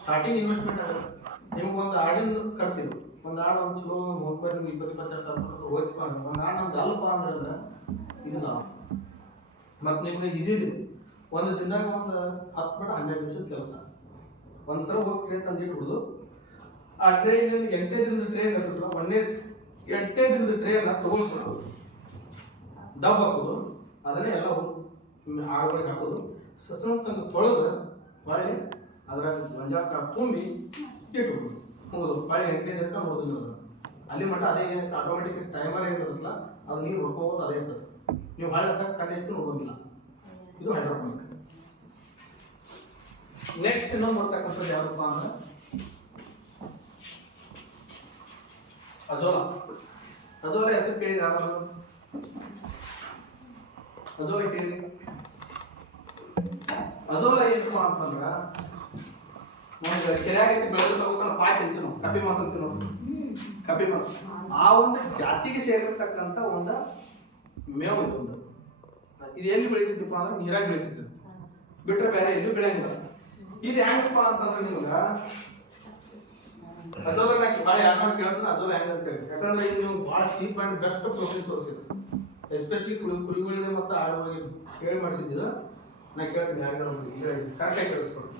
ಸ್ಟಾರ್ಟಿಂಗ್ ಇನ್ವೆಸ್ಟ್ಮೆಂಟ್ ಆಗುತ್ತೆ. ನಿಮ್ಗೆ ಒಂದು ಆಡಿನ ಖರ್ಚಿದೆ. ಒಂದು ಆಡು ಒಂದು ಚಲೋ 20-22 ಸಾವಿರ ಹೋಯ್ತಪ್ಪ ಅಂದ್ರೆ ಒಂದು ಆಡು ನಮ್ದು ಅಲ್ಪ ಅಂದ್ರೆ ಇದು ನಾವು ಮತ್ತು ನಿಮ್ಗೆ ಈಸಿ ಇದೆ. ಒಂದು ದಿನದಾಗ ಒಂದು 10 ಬೇಡ 12 ನಿಮಿಷದ ಕೆಲಸ. ಒಂದು ಸಲ ಹೋಗಿ ಟ್ರೇ ತಂದಿಟ್ಬಿಡುದು. ಆ ಟ್ರೇನ್ 8 ದಿನದ ಟ್ರೇನ್ ಇರ್ತದಲ್ಲ, 8 ದಿನದ ಟ್ರೇನ ತೊಗೊಂಡ್ಬಿಡೋದು, ದಬ್ಬ ಹಾಕೋದು, ಅದನ್ನೇ ಎಲ್ಲ ಆಳುಗಳಿಗೆ ಹಾಕೋದು, ತಂದು ತೊಳೆದು ಹೊಳ್ಳಿ ಅದ್ರಾಗ ಗೊಂಜಾಳ ಕಾಳು ತುಂಬಿ ಇಟ್ಬಿಡೋದು. ಮುಗಿದು ಹೊಳ್ಳಿ 8 ದಿನಕ್ಕೆ ನೋಡೋದಿಲ್ಲ. ಅಲ್ಲಿ ಮಟ್ಟ ಅದೇ ಏನೈತೆ ಆಟೋಮೆಟಿಕ್ ಟೈಮರ್ ಏನಿರ್ತದಲ್ಲ ಅದು ನೀರು ಹೊಡ್ಕೋಬೋದು ಅದೇ ಇರ್ತದೆ. ನೀವು ಹೊಳ್ಳಿ ಅಂತ ಕಣ್ಣು ಎತ್ತು ನೋಡೋಂಗಿಲ್ಲ. ಇದು ಹೈಡ್ರೋಪೋನಿಕ್. ನೆಕ್ಸ್ಟ್ ಇನ್ನೊಂದು ಬರ್ತಕ್ಕಂಥದ್ದು ಯಾವಪ್ಪ ಅಂದ್ರೆ ಅಜೋಲಾ. ಅಜೋಲಾ ಹೆಸರು ಕೇಳಿ ಯಾರು? ಅಜೋಲಾ ಕೇಳಿ. ಅಜೋಲಾ ಏನಪ್ಪ ಅಂತಂದ್ರ ಒಂದು ಕೆರೆಯಾಗ ಬೆಳೆದು ತಗೋತಾನ ಪಾಚ್ ಅಂತೀವಿ ನಾವು, ಕಪ್ಪಿ ಮಾಸ ಅಂತೀವಿ ನಾವು, ಕಪ್ಪಿ ಮಾಸ. ಆ ಒಂದು ಜಾತಿಗೆ ಸೇರಿರ್ತಕ್ಕಂಥ ಒಂದು ಮೇವು ಇದು. ಒಂದು ಇದು ಎಲ್ಲಿ ಬೆಳಿತೈತಿಪ್ಪ ಅಂದ್ರೆ ನೀರಾಗಿ ಬೆಳಿತೈತಿ, ಬಿಟ್ರೆ ಬೇರೆ ಎಲ್ಲೂ ಬೆಳೆಯಂಗಿಲ್ಲ. ಇದು ಹೆಂಗಪ್ಪ ಅಂತಂದ್ರೆ ನಿಮ್ಗೆ ಅಜೋಲಾ ಭಾಳ ಯಾರು ಕೇಳ್ತಾನೆ ಅಜೋಲಾ ಹೆಂಗ ಅಂತ ಹೇಳಿ. ಯಾಕಂದ್ರೆ ಇದು ನಿಮ್ಗೆ ಭಾಳ cheap and best protein source ಇದೆ. ಎಸ್ಪೆಷಲಿ ಕುರಿಗಳಿಗೆ ಮತ್ತು ಆಡುಗಳಿಗೆ ಕೇಳಿ ಮಾಡಿಸಿದ್ದು ನಾ ಕೇಳ್ತೀನಿ ಯಾರು ಕರೆಕ್ಟಾಗಿ ಕೇಳಿಸ್ಕೊಂಡು.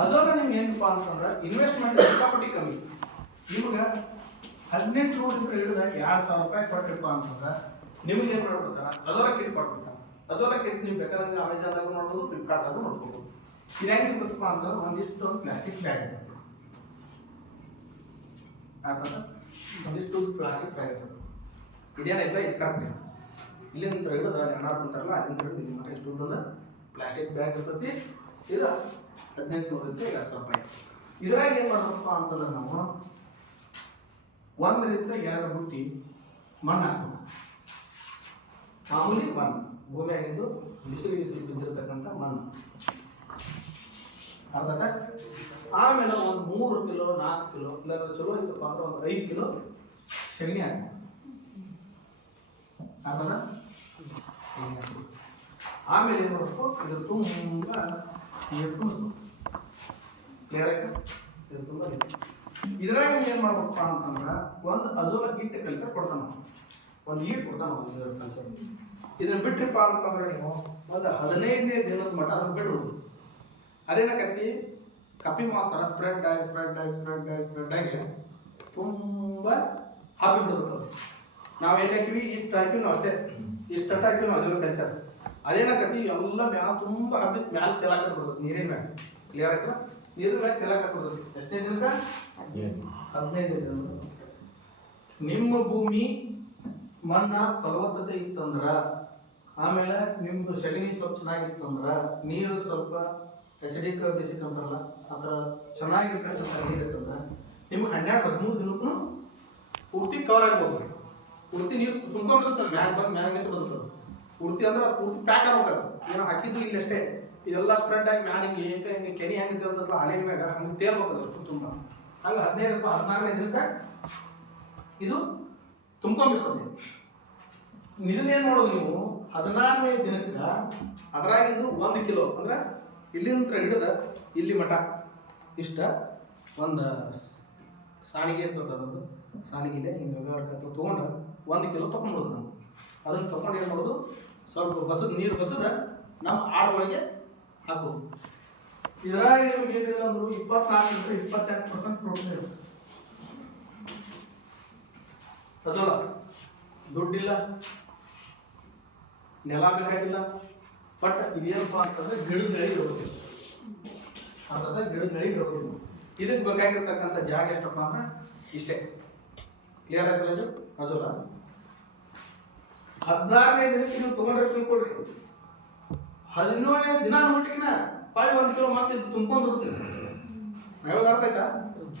ಅಜೋಲಾ ನಿಮ್ಗೆ ಏನಪ್ಪ ಅಂತಂದ್ರೆ ಇನ್ವೆಸ್ಟ್ಮೆಂಟ್ ಸಿಕ್ಕಾಪಟ್ಟಿ ಕಮ್ಮಿ. ನಿಮ್ಗೆ 1800 ರೂಪಾಯಿ ಹಿಡಿದ 2000 ರೂಪಾಯಿ ಕೊಟ್ಟಿರಪ್ಪ ಅಂತಂದ್ರೆ ನಿಮ್ಗೆ ಏನು ಮಾಡ್ಬಿಡ್ತಾರ? ಅಜೋಲಾ ಕಿಟ್ ಕೊಟ್ಬಿಡ್ತಾರ. ಅಜೋಲಾ ಕಿಟ್ ನೀವು ಬೇಕಾದಂಗೆ ಅಮೆಜಾನ್ದಾಗ ನೋಡ್ಬೋದು, ಫ್ಲಿಪ್ಕಾರ್ಟ್ದಾಗ ನೋಡ್ಬೋದು. ಇದು ಹೆಂಗೆ ಇರ್ತಪ್ಪ ಅಂತಂದ್ರೆ ಒಂದಿಷ್ಟು ಪ್ಲಾಸ್ಟಿಕ್ ಬ್ಯಾಗ್ ಇರ್ತದೆ. ಒಂದಿಷ್ಟು ಪ್ಲಾಸ್ಟಿಕ್ ಬ್ಯಾಗ್ ಇರ್ತದೆ. ಇದೇನೈತಲ್ಲ ಇದು ಕರೆಕ್ಟ್ ಇದೆ. ಇಲ್ಲಿಂದ ಹಿಡಿದು ಅಲ್ಲಿ ಅಣ್ಣ ಅಂತಾರಲ್ಲ ಅಲ್ಲಿಂದ ಹಿಡಿದು ಇಲ್ಲಿ ಮಟ್ಟ ಇಷ್ಟು ಉದ್ದದ ಪ್ಲಾಸ್ಟಿಕ್ ಬ್ಯಾಗ್ ಇರ್ತೈತಿ. ಇದು 1800 ರೂಪಾಯಿ 2000 ರೂಪಾಯಿ. ಇದ್ರಾಗ ಏನು ಮಾಡ್ಬೇಕಪ್ಪ ಅಂತಂದ್ರೆ ನಾವು 1 ಲೀಟ್ರ್ 2 ಬುಟ್ಟಿ ಮಣ್ಣು ಹಾಕ್ಬೇಕು. ಮಾಮೂಲಿ ಮಣ್ಣು, ಭೂಮಿಯಾಗಿದ್ದು ಬಿಸಿಲು ಬಿದ್ದಿರ್ತಕ್ಕಂಥ ಮಣ್ಣು ಅರ್ಧ. ಆಮೇಲೆ ಒಂದು 3 ಕಿಲೋ 4 ಕಿಲೋ ಇಲ್ಲಾಂದ್ರೆ ಚಲೋ ಇತ್ತಪ್ಪ ಅಂದ್ರೆ ಒಂದು 5 ಕಿಲೋ ಸಗಣಿ ಹಾಕಿ ಅರ್ಧನ. ಆಮೇಲೆ ಏನು ಮಾಡಬೇಕು? ಇದ್ರ ತುಂಬ ನೀರು ತುಂಬಿಸ್ಬೇಕು. ಕ್ಲಿಯರ್ ಆಯ್ತು? ಇದ್ರ ತುಂಬ ಇದ್ರಾಗ ಏನು ಮಾಡ್ಬೇಕಪ್ಪ ಅಂತಂದ್ರೆ ಒಂದು ಅಜೋಲಾ ಹಿಟ್ ಕಲ್ಚರ್ ಕೊಡ್ತಾನ. ಒಂದು ಈಟ್ ಕೊಡ್ತಾನ ಕಲ್ಚರ್. ಇದನ್ನ ಬಿಟ್ರಿಪ್ಪ ಅಂತಂದ್ರೆ ನೀವು ಒಂದು 15ನೇ ದಿನದ ಮಟ್ಟ ಅದನ್ನ ಬಿಡ್ಬೋದು. ಅದೇನಾಗತ್ತಿ ಕಪ್ಪಿ ಮಾಸ್ತರ ಸ್ಪ್ರೆಡ್ ಆಗಿ ತುಂಬ ಹಾಕಿ ಬಿಡ್ತದೆ. ನಾವು ಎಲ್ಲಿ ಹಾಕಿವಿ ಇಷ್ಟು ಹಾಕಿವಿ ನಾವು ಅಷ್ಟೇ, ಇಷ್ಟು ಹಾಕಿವಿ ನಾವು ಅದೆಲ್ಲ ಕಲ್ಚರ್. ಅದೇನಾಗತ್ತಿ ಎಲ್ಲ ಮ್ಯಾಲ ತುಂಬ ಹಬ್ಬಿ ಮ್ಯಾಲ ತೆಲಾಕತ್ ಬಿಡ್ತದೆ, ನೀರಿನ ಮ್ಯಾಲ. ಕ್ಲಿಯರ್ ಆಯ್ತಲ್ಲ? ನೀರಿನ ಮ್ಯಾಲ ತೆಲಾಕತ್ ಬಿಡ್ತದೆ. ಎಷ್ಟನೇ ದಿನಕ್ಕೆ? 15ನೇ ದಿನ. ನಿಮ್ಮ ಭೂಮಿ ಮಣ್ಣ ಫಲವತ್ತತೆ ಇತ್ತಂದ್ರ, ಆಮೇಲೆ ನಿಮ್ದು ಸಗಣಿ ಸ್ವಲ್ಪ ಚೆನ್ನಾಗಿತ್ತಂದ್ರ, ನೀರು ಸ್ವಲ್ಪ ಅಸಿಡಿಕ್ ಬೇಸಿಕ್ ಅಂತಾರಲ್ಲ ಆ ಥರ ಚೆನ್ನಾಗಿರ್ತಕ್ಕಂಥ ನೀರು ಇತ್ತಂದ್ರೆ ನಿಮ್ಗೆ 12-13 ದಿನಕ್ಕೂ ಪೂರ್ತಿ ಕವರ್ ಆಗ್ಬೋದು. ಪೂರ್ತಿ ನೀರು ತುಂಬ್ಕೊಂಡಿರ್ತದೆ, ಮ್ಯಾಗ ನಿಂತು ಬರ್ತದೆ. ಪೂರ್ತಿ ಅಂದ್ರೆ ಅದು ಪೂರ್ತಿ ಪ್ಯಾಕ್ ಆಗ್ಬೇಕದು. ಏನೋ ಹಾಕಿದ್ದು ಇಲ್ಲಷ್ಟೇ, ಇದೆಲ್ಲ ಸ್ಪ್ರೆಡ್ ಆಗಿ ಮ್ಯಾಲ ಹಿಂಗೆ ಕೆನಿ ಹೆಂಗೆ ತೇಲ್ತಲ್ಲ ಹಾಲಿನ ಮ್ಯಾಗ ಹಂಗೆ ತೇಲ್ಬೇಕದು ಅಷ್ಟು ತುಂಬ. ಹಂಗೆ 15-14ನೇ ದಿನಕ್ಕೆ ಇದು ತುಂಬ್ಕೊಂಡ್ಬಿಡ್ತದೆ. ಇದನ್ನೇನು ಮಾಡೋದು ನೀವು 14ನೇ ದಿನಕ್ಕೆ ಅದರಾಗಿಂದು 1 ಕಿಲೋ ಅಂದ್ರೆ ಇಲ್ಲಿಂದ ಹಿಡಿದ ಇಲ್ಲಿ ಮಠ ಇಷ್ಟ ಒಂದು ಸಾಣಿಗೆ ಇರ್ತದೆ. ಅದೊಂದು ಸಾಣಿಗೆ ಹಿಂಗೆ ವ್ಯವಹಾರಕ್ಕೆ ತೊಗೊಂಡು 1 ಕಿಲೋ ತೊಗೊಂಡ್ಬಿಡೋದು. ನಾವು ಅದನ್ನು ತೊಗೊಂಡು ಏನು ಮಾಡೋದು, ಸ್ವಲ್ಪ ನೀರು ಬಸದ ನಮ್ಮ ಆಡುಗಳಿಗೆ ಹಾಕೋದು. ಇದರಾಗ ನಿಮಗೆ ಏನಿಲ್ಲ ಅಂದ್ರು 24-28% ಪ್ರೋಟೀನ್ ಇರುತ್ತೆ. ಅದಲ್ಲ ದುಡ್ಡಿಲ್ಲ, ನೆಲ ಬೇಕಾಗಿಲ್ಲ, ಬಟ್ ಇದೇನಪ್ಪ ಅಂತಂದ್ರೆ ಗಿಡಗಳಿಗೆ ಇರೋದಿಲ್ಲ. ಅಂತಂದ್ರೆ ಗಿಡಗಳಿಗೆ ಇರೋದಿಲ್ಲ. ಇದಕ್ಕೆ ಬೇಕಾಗಿರ್ತಕ್ಕಂಥ ಜಾಗ ಎಷ್ಟಪ್ಪ ಅಂದ್ರೆ ಇಷ್ಟೇ. ಕ್ಲಿಯರ್ ಆಗ್ತದೆ ಇದು ಅಜೋಲ. 16ನೇ ದಿನಕ್ಕೆ ನೀವು ತೊಗೊಂಡ್ರೆ ತಿಳ್ಕೊಡ್ರಿ, 17ನೇ ದಿನ ನೋಟಿಗಿನ 1 ಕಿಲೋ ಮಾತ್ರ ಇದು ತುಂಬ್ಕೊಂಡಿರುತ್ತೆ. ಹೇಳೋದು ಅರ್ಥ ಆಯ್ತಾ?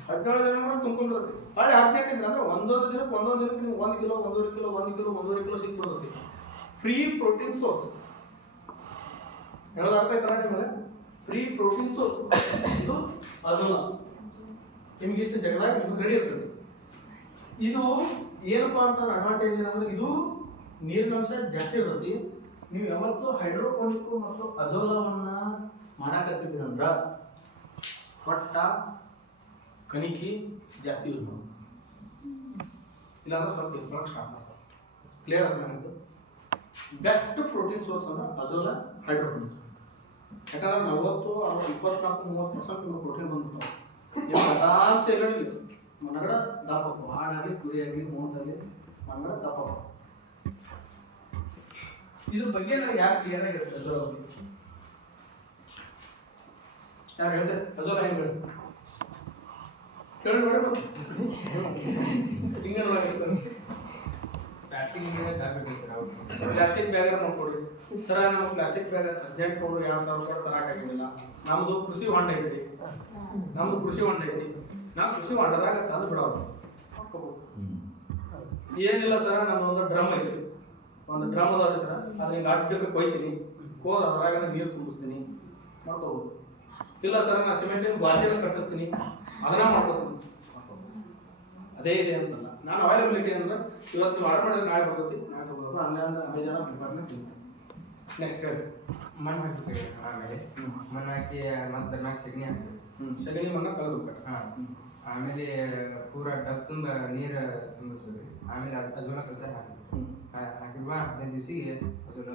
17 ದಿನ ಮಾಡಿ ತುಂಬ್ಕೊಂಡಿರುತ್ತೆ. 15ನೇ ದಿನ ಅಂದ್ರೆ ಒಂದೊಂದು ದಿನಕ್ಕೆ ನೀವು 1 ಕಿಲೋ 1.5 ಕಿಲೋ ಸಿಕ್ಬಿಡುತ್ತೆ. Free protein source. ಹೇಳೋದು ಅರ್ಥ ಆಯ್ತಲ್ಲ ನಿಮಗೆ? ಫ್ರೀ ಪ್ರೋಟೀನ್ ಸೋರ್ಸ್ ಇದು ಅಜೋಲ. ನಿಮ್ಗೆ ಇಷ್ಟು ಜಗದಾಗ ನಿಮ್ಗೆ ರೆಡಿ ಇರ್ತದೆ. ಇದು ಏನಪ್ಪಾ ಅಂತ ಅಡ್ವಾಂಟೇಜ್ ಏನಂದ್ರೆ ಇದು ನೀರಿನ ಅಂಶ ಜಾಸ್ತಿ ಇರ್ತೈತಿ. ನೀವು ಯಾವತ್ತು ಹೈಡ್ರೋಪೋನಿಕ್ ಮತ್ತು ಅಜೋಲವನ್ನ ಮಾಡಾಕತ್ತಿದ್ರಂದ್ರ ಹೊಟ್ಟ ಕಣಿಕಿ ಜಾಸ್ತಿ ಯೂಸ್ ಮಾಡೋದು, ಇಲ್ಲಾಂದ್ರೆ ಸ್ವಲ್ಪ ಯೂಸ್ ಮಾಡೋಕೆ ಸ್ಟಾರ್ಟ್ ಮಾಡ್ತಾರೆ. ಕ್ಲಿಯರ್ ಆಗ್ತದೆ? ಬೆಸ್ಟ್ ಪ್ರೋಟೀನ್ ಸೋರ್ಸ್ ಅಂದ್ರೆ ಅಜೋಲ ಹೈಡ್ರೋಪೋನಿಕ್. ಯಾಕಂದ್ರೆ 40-24-30% ಪ್ರೋಟೀನ್ ಬಂದ್ಬಿಡ್ತಾವೆ. ನೀವು ಆರಾಮ್ಸೆ ಹೇಳಿ ಮನಗಡ ದಪ್ಪ ಹಾಡಾಗಲಿ ಕುರಿ ಆಗಲಿ ಮೂವತ್ತಲ್ಲಿ ಮನಗಡ ದಪ್ಪ. ಇದ್ರ ಬಗ್ಗೆ ಯಾರು ಕ್ಲಿಯರ್ ಆಗಿರುತ್ತೆ ಅಜೋಲ ಬಗ್ಗೆ? ಯಾರು ಹೇಳ್ತಾರೆ ಅಜೋಲ ಹೆಂಗೆ ಹೇಳಿ ಕೇಳಿ ನೋಡಿ. ಪ್ಲಾಸ್ಟಿಕ್ ಬ್ಯಾಗ್ ನೋಡ್ಕೊಡ್ರಿ ಸರ. ನಮ್ಗೆ ಪ್ಲಾಸ್ಟಿಕ್ ಬ್ಯಾಗ್ 18,000-20,000 ರೂಪಾಯಿ ತರಕಾಗಿಲ್ಲ. ನಮ್ದು ಕೃಷಿ ಹೊಂಡ ಐತ್ರಿ, ನಾವು ಕೃಷಿ ಹೊಂಡದಾಗ ತಂದು ಬಿಡೋದು. ಏನಿಲ್ಲ ಸರ, ನಮ್ಮದೊಂದು ಡ್ರಮ್ ಐತಿ, ಒಂದು ಡ್ರಮ್ ಅದಾವ್ರಿ ಸರ, ಅದ್ರ ಹಿಂಗೆ ಅಡ್ಡಕ್ಕೆ ಕೊಯ್ತೀನಿ, ಕೋದ್ ಅದ್ರಾಗ ನೀರು ತುಂಬಿಸ್ತೀನಿ, ಮಾಡ್ಕೋಬೋದು. ಇಲ್ಲ ಸರ್ ನಾನು ಸಿಮೆಂಟಿನ ಗಾಜಿನ ಕಟ್ಟಿಸ್ತೀನಿ, ಅದನ್ನ ಮಾಡ್ಕೋತೀನಿ. ಅದೇ ಇದೆ ಅಂತಲ್ಲ, ನಾನು ಅವೈಲಬಿಲಿಟಿ ಅಂದ್ರೆ ಇವತ್ತು ನೀವು ಆರ್ಡರ್ ಮಾಡಿದ್ರೆ ನಾಳೆ ಬರ್ತೈತಿ, ನಾಳೆ ತಗೋಬೋದು. ಆನ್ಲೈನ್ ಅಮೆಜಾನ್ ಫ್ಲಿಪ್ಕಾರ್ಟ್ನಾಗ ಸಿಗುತ್ತೆ. ನೆಕ್ಸ್ಟ್ ಹೇಳಿ. ಮಣ್ಣು ಹಾಕ್ತೀವಿ, ಆಮೇಲೆ ಮಣ್ಣು ಹಾಕಿ ಮತ್ತೆ ಮ್ಯಾಗ ಸಗಣಿ ಹಾಕ್ತೀವಿ. ಸಗಣಿ ಮಣ್ಣ ಕಲಿಸ್ಬೇಕು. ಆಮೇಲೆ ಪೂರ ಡಬ್ ತುಂಬ ನೀರು ತುಂಬಿಸ್ಬೇಕು. ಆಮೇಲೆ ಅಜೋಲ ಕಲ್ಚರ್ ಹಾಕ್ತೀವಿ. ಹಾಕಿದ್ವಾ 15 ದಿವಸಿಗೆ ಅಜೋಲ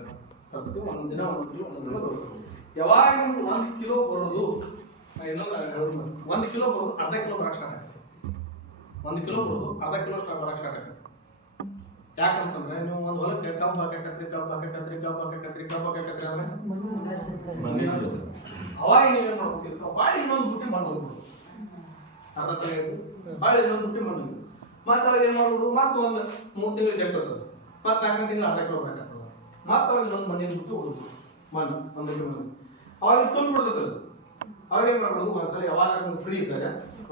ಬರ್ತೈತಿ. ಒಂದು ದಿನ ಬರುತ್ತೆ. ಯಾವಾಗ ನಿಮ್ಗೆ 1 ಕಿಲೋ ಬರೋದು, ಇನ್ನೊಂದು 1 ಕಿಲೋ ಬರೋದು ಅರ್ಧ ಕಿಲೋ ಬರೋಕ್ಕೆ ಸ್ಟಾರ್ಟ್ ಆಗುತ್ತೆ. 1 ಕಿಲೋ ಬರೋದು ಅರ್ಧ ಕಿಲೋ ಬರೋಕ್ಕೆ ಸ್ಟಾರ್ಟ್ ಆಗುತ್ತೆ. ಯಾಕಂತಂದ್ರೆ ನೀವು ಒಂದು ಹೊಲಕ್ಕೆ ಕಬ್ಬು ಹಾಕತ್ರಿ ಅಂದ್ರೆ ಅವಾಗ ನೀವೇನು ಮಾಡ್ಬೇಕು, ಬಾಳಿ ಇನ್ನೊಂದು ಬುಟ್ಟಿ ಮಣ್ಣು ಹೋಗ್ಬಿಡು. ಅರ್ಧ ತರ ಆಯ್ತು, ಬಾಳಿ ಇನ್ನೊಂದು ಬುಟ್ಟಿ ಮಣ್ಣು ಹೋಗ್ಬಿಡು. ಮತ್ತೆ ಅವಾಗ ಏನು ಮಾಡ್ಬಿಡು, ಮತ್ತೆ ಒಂದು 3 ತಿಂಗಳು ಜಗ್ತದ, ಮತ್ತೆ 4 ತಿಂಗಳು ಅರ್ಧ ಕಿಲೋ ಬೇಕಾಗ್ತದೆ. ಮತ್ತೆ ಅವಾಗ ಇನ್ನೊಂದು ಮಣ್ಣಿನ ಬಿಟ್ಟು ಹೋಗ್ಬಿಡು, ಮಣ್ಣು 1 ಬುಟ್ಟಿ ಮಣ್ಣು ಅವಾಗ ತುಂಬಿಡ್ತದೆ. ಅವಾಗ ಏನು ಮಾಡ್ಬಿಡೋದು, ಒಂದ್ಸಲ ಯಾವಾಗ ಫ್ರೀ ಇದ್ದಾಗ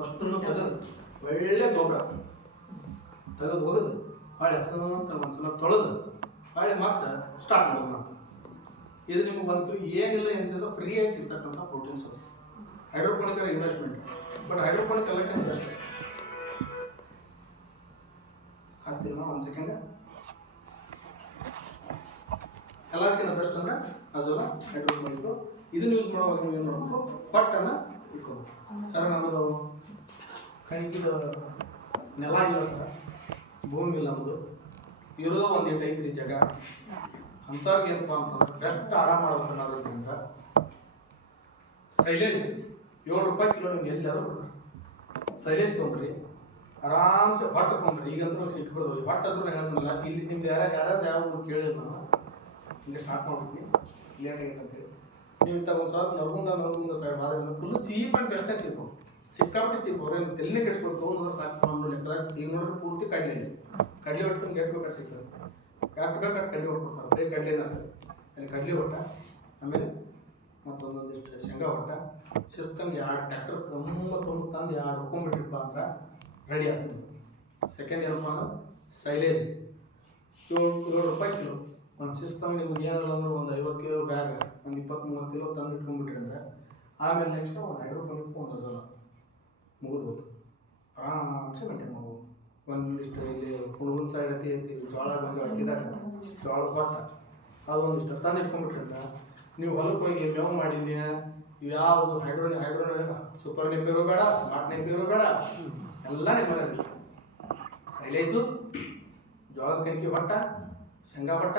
ಅಷ್ಟನ್ನು ತೆಗೆದು ಒಳ್ಳೆ ಗೊಬ್ಬರ ತೆಗೆದು ಹೋಗೋದು, ಹೊಳೆ ಹಸಂತ ಒಂದ್ಸಲ ತೊಳೆದು ಹೊಳೆ ಮತ್ತೆ ಸ್ಟಾರ್ಟ್ ಮಾಡೋದು. ಮತ್ತೆ ಇದು ನಿಮಗೆ ಬಂತು ಏನಿಲ್ಲ ಎಂತಿದ್ದು ಫ್ರೀಯಾಗಿ ಸಿಗ್ತಕ್ಕಂಥ protein source. Hydroponic investment, but hydroponic ಎಲ್ಲಕ್ಕಿಂತ ಬೆಸ್ಟ್. ಹಚ್ತೀನಿ 1 ಸೆಕೆಂಡ್. ಎಲ್ಲದಕ್ಕಿಂತ ಬೆಸ್ಟ್ ಅಂದ್ರೆ ಅಜೋಲ ಹೈಡ್ರೋಪೋನಿಕ್. ಇದನ್ನ ಯೂಸ್ ಮಾಡುವಾಗ ನೀವು ಏನು ಮಾಡಬೇಕು, ಪಟ್ಟನ್ನು ಇಟ್ಕೋಬೇಕು. ಸರ್ ನಮ್ಮದು ಕಣಿಗಿದ ನೆಲ ಇಲ್ಲ ಸರ್, ಭೂಮಿ ಇಲ್ಲ, ನಮ್ಮದು ಇರೋದು 1 8 ಐತ್ರಿ ಜಾಗ. ಅಂಥವ್ರಿಗೆ ಏನಪ್ಪ ಅಂತಂದ್ರೆ ಬೆಸ್ಟ್ ಆರಾಮ ಮಾಡ್ಬೇಕು ಅನ್ನೋದ್ರಿಂದ ಸೈಲೇಜ್ ₹7 ಕಿಲೋ ನಿಮ್ಗೆ ಎಲ್ಲಾದ್ರೂ ಕೊಡ್ತಾರೆ. ಸೈಲೇಜ್ ತೊಗೊಂಡ್ರಿ ಆರಾಮ್ಸೆ ಹೊಟ್ಟು ತೊಗೊಂಡ್ರಿ. ಈಗಂದ್ರೂ ಸಿಕ್ಬಿಡ್ದು ಹೊಟ್ಟು ಅಂದ್ರೂ ಹೇಳೋದಿಲ್ಲ. ಇಲ್ಲಿ ನಿಮ್ದು ಯಾರ್ಯಾರು ಯಾವ ಊರು ಕೇಳಿಲ್ಲ ನಾನು ಹಿಂಗೆ ಸ್ಟಾರ್ಟ್ ಮಾಡ್ಬಿಡ್ತೀನಿ ಲೇಟ್ ಆಗೈತೆ ಅಂತೇಳಿ. ನೀವು ಇಂಥ ಒಂದು ಸ್ವಲ್ಪ ನರ್ಗುಂದ ಸೈಡ್ ಆದ್ರೆ ಫುಲ್ ಚೀಪ್ ಆ್ಯಂಡ್ ಬೆಸ್ಟಾಗಿ ಸಿಗ್ತಾವೆ. ಸಿಕ್ಕಾಪಟ್ಟೆ ಚೀಪ್ ಅವ್ರೆ ತೆಲ್ಲಿ ಕೆಡಿಸ್ಬೇಕು ತೊಗೊಂಡ್ರೆ ಸಾಕು ಅನ್ನೋ ಲೆಕ್ಕದಾಗ. ಈಗ ನೋಡಿದ್ರೆ ಪೂರ್ತಿ ಕಡಲೆ ಹೊಟ್ಟು ಗೆಟ್ ಬೇಕಾದ್ರೆ ಸಿಗ್ತದೆ. ಯಾಕೆ ಬೇಕಾದ್ರೆ ಕಡಲೆ ಹೊಟ್ಟು ಕೊಡ್ತಾರೆ. ಬರೀ ಕಡಲೆ ಅಲ್ಲಿ ಕಡಲೆ ಹೊಟ್ಟ, ಆಮೇಲೆ ಮತ್ತೊಂದೊಂದಿಷ್ಟು ಶೇಂಗಾ ಹೊಟ್ಟ ಶಿಸ್ತಂಗೆ 2 ಟ್ಯಾಕ್ಟರ್ ತಂದು 2 ಹೊಡ್ಕೊಂಡ್ಬಿಟ್ರಿಪ್ಪ ಅಂದ್ರೆ ರೆಡಿ ಆಗ್ತದೆ. ಸೆಕೆಂಡ್ ಏನಪ್ಪ ಅಂದ್ರೆ ಸೈಲೇಜ್ ₹7 ಕಿಲೋ. ಒಂದು ಶಿಸ್ತಂಗೆ ನಿಮ್ಗೆ ಏನಿಲ್ಲ ಅಂದ್ರೆ ಒಂದು 50 ಕಿಲೋ ಬ್ಯಾಗ್, ಒಂದು 20-30 ಕಿಲೋ ತಂದು ಇಟ್ಕೊಂಡ್ಬಿಟ್ರಿ ಅಂದರೆ ಆಮೇಲೆ ನೆಕ್ಸ್ಟ್ ಒಂದು ಹೈಡ್ರೋಪೋನಿಕ್ ಒಂದು ಅಜೋಲ ಮುಗಿದು ಆರಾಮ್ಸೆ ಮೇಂಟೈನ್ ಮಾಡ್ಬೋದು. ಒಂದಿಷ್ಟು ಇಲ್ಲಿ ಹುಡುಗನ ಸೈಡ್ ಐತಿ ಜೋಳ ಹಾಕಿದಾಗ ಜೋಳ ಹೊಟ್ಟ ಅದೊಂದಿಷ್ಟು ತಂದು ಇಟ್ಕೊಂಡ್ಬಿಟ್ರಿ ಅಂದ್ರೆ ನೀವು ಹೊಲಕ್ಕೆ ಹೋಗಿ ಮೇವು ಮಾಡಿದ್ನಿ ಯಾವುದು ಹೈಡ್ರೋ ಸೂಪರ್ ನೆಂಪಿರೋ ಬೇಡ, ಸ್ಮಾರ್ಟ್ ನೆಂಪಿರೋ ಬೇಡ, ಎಲ್ಲ ನೆಂಪಿ ಸೈಲೇಜು, ಜೋಳದ ಕಣಕಿ ಹೊಟ್ಟ, ಶೇಂಗಾ ಹೊಟ್ಟ,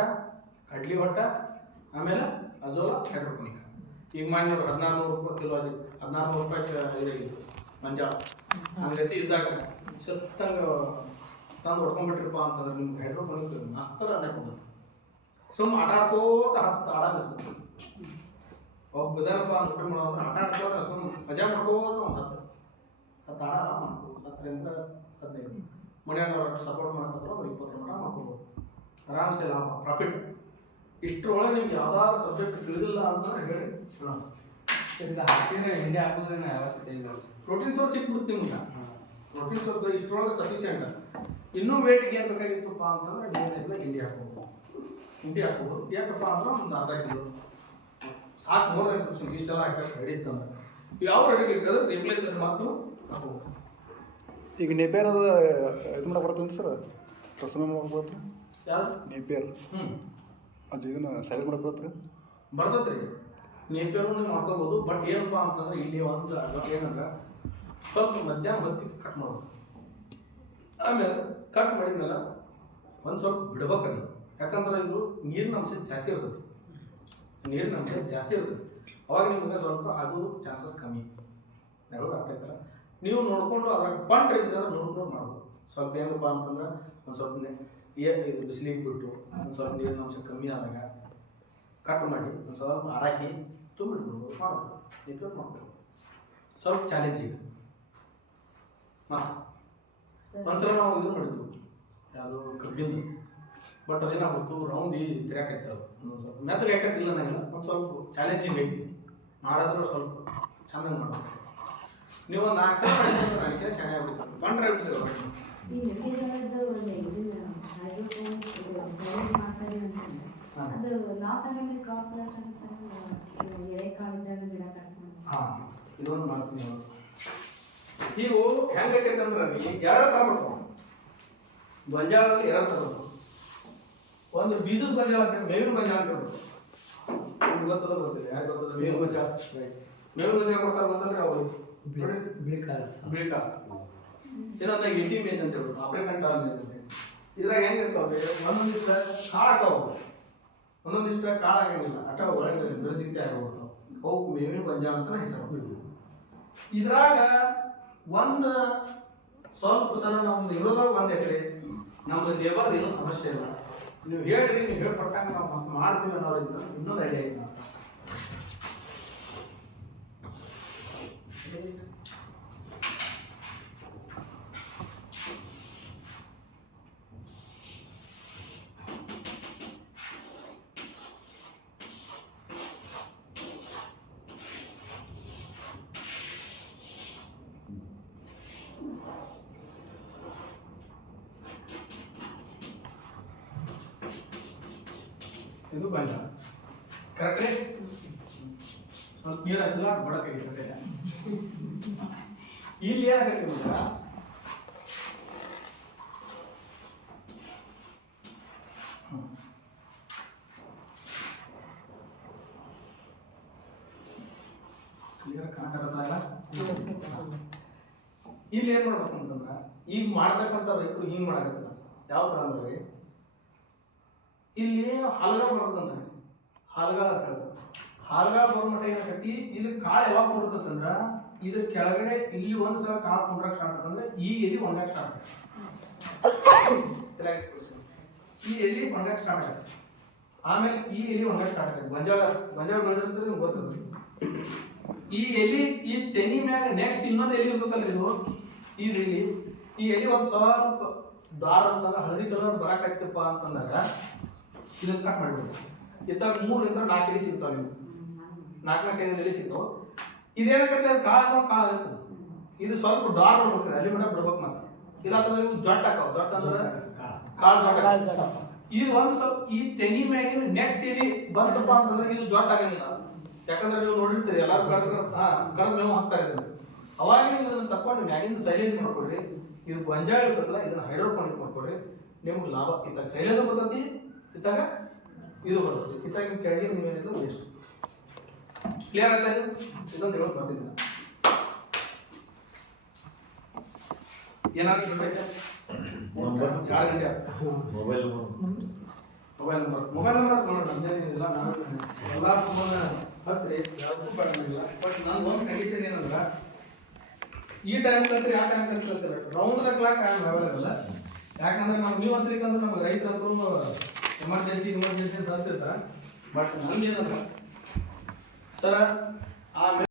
ಕಡ್ಲಿ ಹೊಟ್ಟ, ಆಮೇಲೆ ಅಜೋಲ ಹೈಡ್ರೋಪೋನಿಕ್. ಈಗ ಮಾಡಿ ನೋಡಿ ₹1400 ಕಿಲೋ ಆಗಿತ್ತು, ₹1400 ಇದಾಗಿತ್ತು ಮಂಜಾಳ. ಹಂಗೈತಿ ಇದ್ದಾಗ ಶಿಸ್ತಂಗೆ ತಂದು ಹೊಡ್ಕೊಂಡ್ಬಿಟ್ರಿಪ್ಪ ಅಂತಂದ್ರೆ ನಿಮ್ಗೆ ಹೈಡ್ರೋಪೋನಿಕ್ ಮಸ್ತರ ಅನ್ನಕ್ಕೆ ಸುಮ್ಮ ಆಟ ಆಡ್ಕೋತ 10 ಆಡ ಅನಿಸ್ಬೇಕು. ಒಬ್ಬದನಪ್ಪ ನೌಕರಿ ಮಾಡೋದ್ರೆ ಆಟ ಆಡ್ಕೋತ ಸುಮ್ಮ ಮಜಾ ಮಾಡ್ಕೋತ ಒಂದು 10 ಆಡ ಆರಾಮ ಮಾಡ್ಬೋದು. 10ರಿಂದ 15 ಮನೆಯವ್ರು ಸಪೋರ್ಟ್ ಮಾಡಕ್ಕೆ ಒಂದು 20 ಮಟ ಮಾಡ್ಕೋಬೋದು. ಆರಾಮ್ಸೆ ಲಾಭ ಪ್ರಾಫಿಟ್. ಇಷ್ಟರೊಳಗೆ ನಿಮ್ಗೆ ಯಾವ್ದಾದ್ರು ಸಬ್ಜೆಕ್ಟ್ ತಿಳಿದಿಲ್ಲ ಅಂತಂದ್ರೆ ಹೇಳಿ. ಹಾಕಿದ್ರೆ ಇಂಡಿಯಾ ಹಾಕೋದೇನು ಅವಶ್ಯಕತೆ ಇಲ್ಲ. ಪ್ರೋಟೀನ್ ಸೋರ್ಸ್ ಸಿಕ್ಬಿಡುತ್ತೆ ನಿಮ್ಗೆ. ಪ್ರೋಟೀನ್ ಸೋರ್ಸ್ ಇಷ್ಟರೊಳಗೆ ಸಫಿಷಿಯೆಂಟ್. ಇನ್ನೂ ವೇಟಿಗೆ ಏನು ಬೇಕಾಗಿತ್ತಪ್ಪ ಅಂತಂದ್ರೆ ಏನಿಲ್ಲ ಇಂಡಿಯಾ ಹಾಕೋಬೋದು. ಯಾಕಪ್ಪ ಅಂದ್ರೆ ಒಂದು ಅರ್ಧ ಕಿಲೋ ಸಾಕು. More than sufficient. ಇಷ್ಟೆಲ್ಲ ಹಾಕಕ್ಕೆ ರೆಡಿ ಇತ್ತಂದ್ರೆ ಯಾವ ರೆಡಿ ಬೇಕಾದ್ರೆ ರಿಪ್ಲೇಸ್ ಮಾತು ಹಾಕೋಬೋದು. ಈಗ ನೇಪಿಯರ್ ಅದು ಇದು ಮಾಡಕ್ಕೆ ಬರ್ತಂತ ಸರ್, ರಸಮೆ ಮಾಡಕ್ಕೆ ಬರುತ್ತೆ ಯಾವುದು ನೇಪಿಯರ್? ಅದು ಇದನ್ನು ಸೈಲೇಜ್ ಮಾಡಕ್ಕೆ ಬರುತ್ತೆ ಬರ್ತೈತೆ ರೀ. ನೇಪಿಯರು ನೀವು ಮಾಡ್ಕೋಬೋದು. ಬಟ್ ಏನಪ್ಪ ಅಂತಂದ್ರೆ ಇಲ್ಲಿ ಒಂದು ಏನಂದ್ರೆ ಸ್ವಲ್ಪ ಮಧ್ಯಾಹ್ನ ಹೊತ್ತಿಗೆ ಕಟ್ ಮಾಡ್ಬೋದು. ಆಮೇಲೆ ಕಟ್ ಮಾಡಿದ್ಮೇಲೆ ಒಂದು ಸ್ವಲ್ಪ ಬಿಡ್ಬೇಕದು. ಯಾಕಂದ್ರೆ ಇದು ನೀರಿನ ಅಂಶ ಜಾಸ್ತಿ ಇರ್ತದೆ. ಅವಾಗ ನಿಮ್ಗೆ ಸ್ವಲ್ಪ ಆಗೋದು ಚಾನ್ಸಸ್ ಕಮ್ಮಿ. ಹೇಳೋದು ಆಗ್ತೈತಲ್ಲ. ನೀವು ನೋಡ್ಕೊಂಡು ಅದ್ರಾಗ ಪಂಟ್ರ್ ಇದ್ರೆ ನೋಡ್ಕೊಂಡು ಮಾಡ್ಬೋದು. ಸ್ವಲ್ಪ ಏನಪ್ಪ ಅಂತಂದ್ರೆ ಒಂದು ಸ್ವಲ್ಪ ಇದು ಬಿಸಿಲಿಗೆ ಬಿಟ್ಟು ಒಂದು ಸ್ವಲ್ಪ ನೀರಿನ ಅಂಶ ಕಮ್ಮಿ ಆದಾಗ ಕಟ್ ಮಾಡಿ ಒಂದು ಸ್ವಲ್ಪ ಹಾರಾಕಿ ತುಂಬಿಟ್ಬಿಡ್ಬೋದು. ಮಾಡ್ಬೋದು, ನೇಪಿಯರ್ ಮಾಡ್ಬೋದು. ಸ್ವಲ್ಪ ಚಾಲೆಂಜಿಂಗ್. ಒಂದ್ಸಲ ನಾವು ಇದನ್ನು ಮಾಡಿದ್ವಿ, ಯಾವುದು ಕಬ್ಬಿಂದು. But ಅದೇನಾಗ್ಬಿಡ್ತು round ತಿರ್ಯಾಕೈತೆ. ಅದು ಒಂದು ಸ್ವಲ್ಪ ಮೆತ್ತಗೆ ಹಾಕತ್ತಿಲ್ಲ ನನಗೆಲ್ಲ. ಒಂದು ಸ್ವಲ್ಪ ಚಾಲೆಂಜಿಂಗ್ ಐತಿ. ಮಾಡಿದ್ರೆ ಸ್ವಲ್ಪ ಚೆನ್ನಾಗಿ ಮಾಡ್ಬೇಕು. ನೀವು ಒಂದು 4 ಸಲ ಮಾಡಿದ್ರೆ ನನಗೆ ಚೆನ್ನಾಗಿ ಆಗ್ಬಿಡ್ತಾರೆ. ಬಂಡ್ರೆ ಆಗ್ಬಿಟ್ಟಿದೆ. ಹಾಂ, ಇದೊಂದು ಮಾಡ್ತೀನಿ. ಇವು ಹೆಂಗೈತಂದ್ರೆ 2 ಥರ ಬರ್ತಾವೆ. ಗೊಂಜಾಳದಲ್ಲಿ 2 ಥರ ಬರ್ತಾವೆ. ಒಂದು ಬೀಜದ ಗೊಂಜಾಳ ಅಂತ, ಮೇವಿನ ಗೊಂಜಾಳ ಅಂತ ಹೇಳ್ಬೋದು. ನಿಮ್ಗೆ ಗೊತ್ತದ ಗೊತ್ತಿಲ್ಲ, ಯಾರು ಗೊತ್ತದ? ಮೇವಿನ ಗೊಂಜಾಳ ಕೊಡ್ತಾರೆ ಗೊತ್ತಂದ್ರೆ ಅವರು ಬೇಕಾ ಇನ್ನೊಂದು ಇಟಿ ಮೇಜ್ ಅಂತ ಹೇಳ್ಬೋದು, ಆಫ್ರಿಕನ್ ಟಾಲ್ ಮೇಜ್ ಅಂತ. ಇದ್ರಾಗ ಹೆಂಗಿರ್ತಾವೆ ಒಂದೊಂದಿಷ್ಟ ಕಾಳಾಗ್ತಾವ, ಒಂದೊಂದಿಷ್ಟ ಕಾಳಾಗಂಗಿಲ್ಲ. ಅಟ ಒಳಗೆ ಮಿರ್ಜಿಕ್ತೆ ಆಗಿರ್ತಾವೆ. ಅವಕ್ಕೆ ಮೇವಿನ ಗೊಂಜಾಳ ಅಂತ ಹೆಸರು. ಇದ್ರಾಗ ಒಂದು ಸ್ವಲ್ಪ ಸಲ ನಮ್ದು ಇರೋದಾಗ 1 ಎಕರೆ ನಮ್ದು ಲೇಬರ್ದು ಏನೂ ಸಮಸ್ಯೆ ಇಲ್ಲ. ನೀವು ಹೇಳ್ರಿ, ನೀವು ಹೇಳ್ಕೊಟ್ಟಂಗೆ ನಾವು ಮಸ್ತ್ ಮಾಡ್ತೀವಿ ಅನ್ನೋದ್ರಿಂದ ಇನ್ನೊಂದು ಐಡಿಯಾ ಐತೆ. ಇದು ಬಂದ ಕರೆಕ್ಟ್ರಿ. ಸ್ವಲ್ಪ ನೀರು ಹಚ್ಚಲ್ಲ ಬಡಕಾಗಿರ್ತದೆ. ಇಲ್ಲಿ ಏನಾಗತ್ತೆ ಅಂದ್ರೆ ಕ್ಲಿಯರ್ ಕಾಣಕತ್ತಲ್ಲ. ಇಲ್ಲಿ ಏನ್ ಮಾಡ್ಬೇಕು ಅಂತಂದ್ರೆ ಈಗ ಮಾಡ್ತಕ್ಕಂಥ ರೈತರು ಹಿಂಗೆ ಮಾಡಕತ್ತದ. ಯಾವ ಥರ ಅಂದ್ರೆ ಇಲ್ಲಿ ಹಾಲುಗಾಳ ಬರ್ತದಂತಾನೆ, ಹಾಲುಗಾಳ ಅಂತ ಹೇಳ್ತಾರೆ. ಹಾಲುಗಾಳ ಬರೋ ಮಟ್ಟ ಏನಾಗತಿ, ಇದು ಕಾಳು ಯಾವಾಗ ಕೊಡ್ತಂದ್ರ ಇದ್ರ ಕೆಳಗಡೆ ಇಲ್ಲಿ ಒಂದು ಸಲ ಕಾಳು ಕುಂಡ್ರಕ್ ಸ್ಟಾರ್ಟ್ ಆತಂದ್ರೆ ಈ ಎಲ್ಲಿ ಒಣಗಾಕ್ ಸ್ಟಾರ್ಟ್ ಆಗುತ್ತೆ. ಈ ಎಲ್ಲಿ ಒಣಗಾಕ್ ಸ್ಟಾರ್ಟ್ ಆಗುತ್ತೆ, ಆಮೇಲೆ ಈ ಎಲ್ಲಿ ಒಣಗಾಕ್ ಸ್ಟಾರ್ಟ್ ಆಗುತ್ತೆ. ಗೊಂಜಾಳ ಬೆಳೆದಿರ್ತದೆ ನಿಮ್ಗೆ ಗೊತ್ತಿರ್ತದೆ. ಈ ಎಲಿ ಈ ತೆನಿ ಮ್ಯಾಗ ನೆಕ್ಸ್ಟ್ ಇನ್ನೊಂದು ಎಲಿ ಇರ್ತದಲ್ಲ ಇದು ಎಲಿ, ಈ ಎಲಿ ಒಂದು ಸ್ವಲ್ಪ ದಾರ ಅಂತಂದ್ರೆ ಹಳದಿ ಕಲರ್ ಬರಾಕತ್ತಪ್ಪ ಅಂತಂದಾಗ ಇದನ್ನ ಕಟ್ ಮಾಡಿಬಿಡ್ತೀವಿ. ಇತ್ತಾಗ 3 ರಿಂದ 4 ಎಲಿ ಸಿಗ್ತಾವೆ ನಿಮ್ಗೆ, 4-5 ಎಲಿ ಸಿಗ್ತಾವೆ. ಇದೇನಕ್ಕಂದ್ರೆ ಅದು ಕಾಳು ಇರ್ತದೆ. ಇದು ಸ್ವಲ್ಪ ಡಾರ್ ಮಾಡ್ಬೇಕು, ಅಲ್ಲಿ ಮಟ್ಟ ಬಿಡ್ಬೇಕು. ಮತ್ತೆ ಇಲ್ಲ ಅಂತಂದ್ರೆ ಇವು ಜೊಟ್ಟ ಹಾಕಾವ, ಜೊಟ್ಟ ಅಂದ್ರೆ ಕಾಳು ಜೊಟ್ಟ. ಇದು ಒಂದು ಸ್ವಲ್ಪ ಈ ತೆನಿ ಮ್ಯಾಗಿನ ನೆಕ್ಸ್ಟ್ ಎಲಿ ಬಂತಪ್ಪ ಅಂತಂದ್ರೆ ಇದು ಜೊಟ್ಟ ಆಗಂಗಿಲ್ಲ. ಯಾಕಂದ್ರೆ ನೀವು ನೋಡಿರ್ತೀರಿ ಎಲ್ಲಾರು ಕಳೆದ ಮೇವು ಹಾಕ್ತಾ ಇದ್ದಾರೆ. ಅವಾಗ ನೀವು ಇದನ್ನ ತಕೊಂಡು ಮ್ಯಾಗಿಂದ ಸೈಲೇಜ್ ಮಾಡ್ಕೊಡ್ರಿ. ಇದು ಗೊಂಜಾಳ ಇರ್ತದಲ್ಲ ಇದನ್ನ ಹೈಡ್ರೋಪೋನಿಕ್ ಮಾಡ್ಕೊಡ್ರಿ, ನಿಮ್ಗೆ ಲಾಭ. ಇತ್ತಾಗ ಸೈಲೇಜ್ ಬರ್ತೈತಿ, ಇತ್ತಾಗ ಇದು ಬರ್ತೈತಿ, ಇತ್ತಾಗ ಕೆಳಗಿನ ನೀವೇನಿಲ್ಲ ವೇಸ್ಟ್. ಕ್ಲಿಯರ್ ಆಯ್ತಾ? ಇದೊಂದು ಹೇಳೋದು ಬರ್ತಿದ್ದ ಏನಾದ್ರು ಬೇಕಾ? ನಂಬರ್ 2 ಗಂಟೆ ಮೊಬೈಲ್ ನಂಬರ್ ನೋಡೋಣ. ನಮ್ದೇನಿಲ್ಲ, ನಾನು ಎಲ್ಲ ಫೋನ್ ಹಚ್ಚಿರಿ, ಯಾವುದಕ್ಕೂ ಬರೋಂಗಿಲ್ಲ. ಬಟ್ ನಾನು ಒಂದು ಕಂಡೀಷನ್ ಏನಂದ್ರೆ ಈ ಟೈಮ್ ಕಲ್ತ್ರಿ ಯಾವ ಟೈಮ್ ಕಲ್ತಿಲ್ಲ, ರೌಂಡ್ ದ ಕ್ಲಾಕ್ ಅವೈಲೇಬಲ್. ಯಾಕಂದ್ರೆ ನಾವು ನೀವು ಹಚ್ಲಿಕ್ಕಂದ್ರೆ ನಮ್ಗೆ ರೈತರು ಎಮರ್ಜೆನ್ಸಿ ಅಂತ ಹಚ್ತಿರ್ತಾರೆ. ಬಟ್ ನಮ್ದು ಏನಂದ್ರೆ ಸರ್ ಆ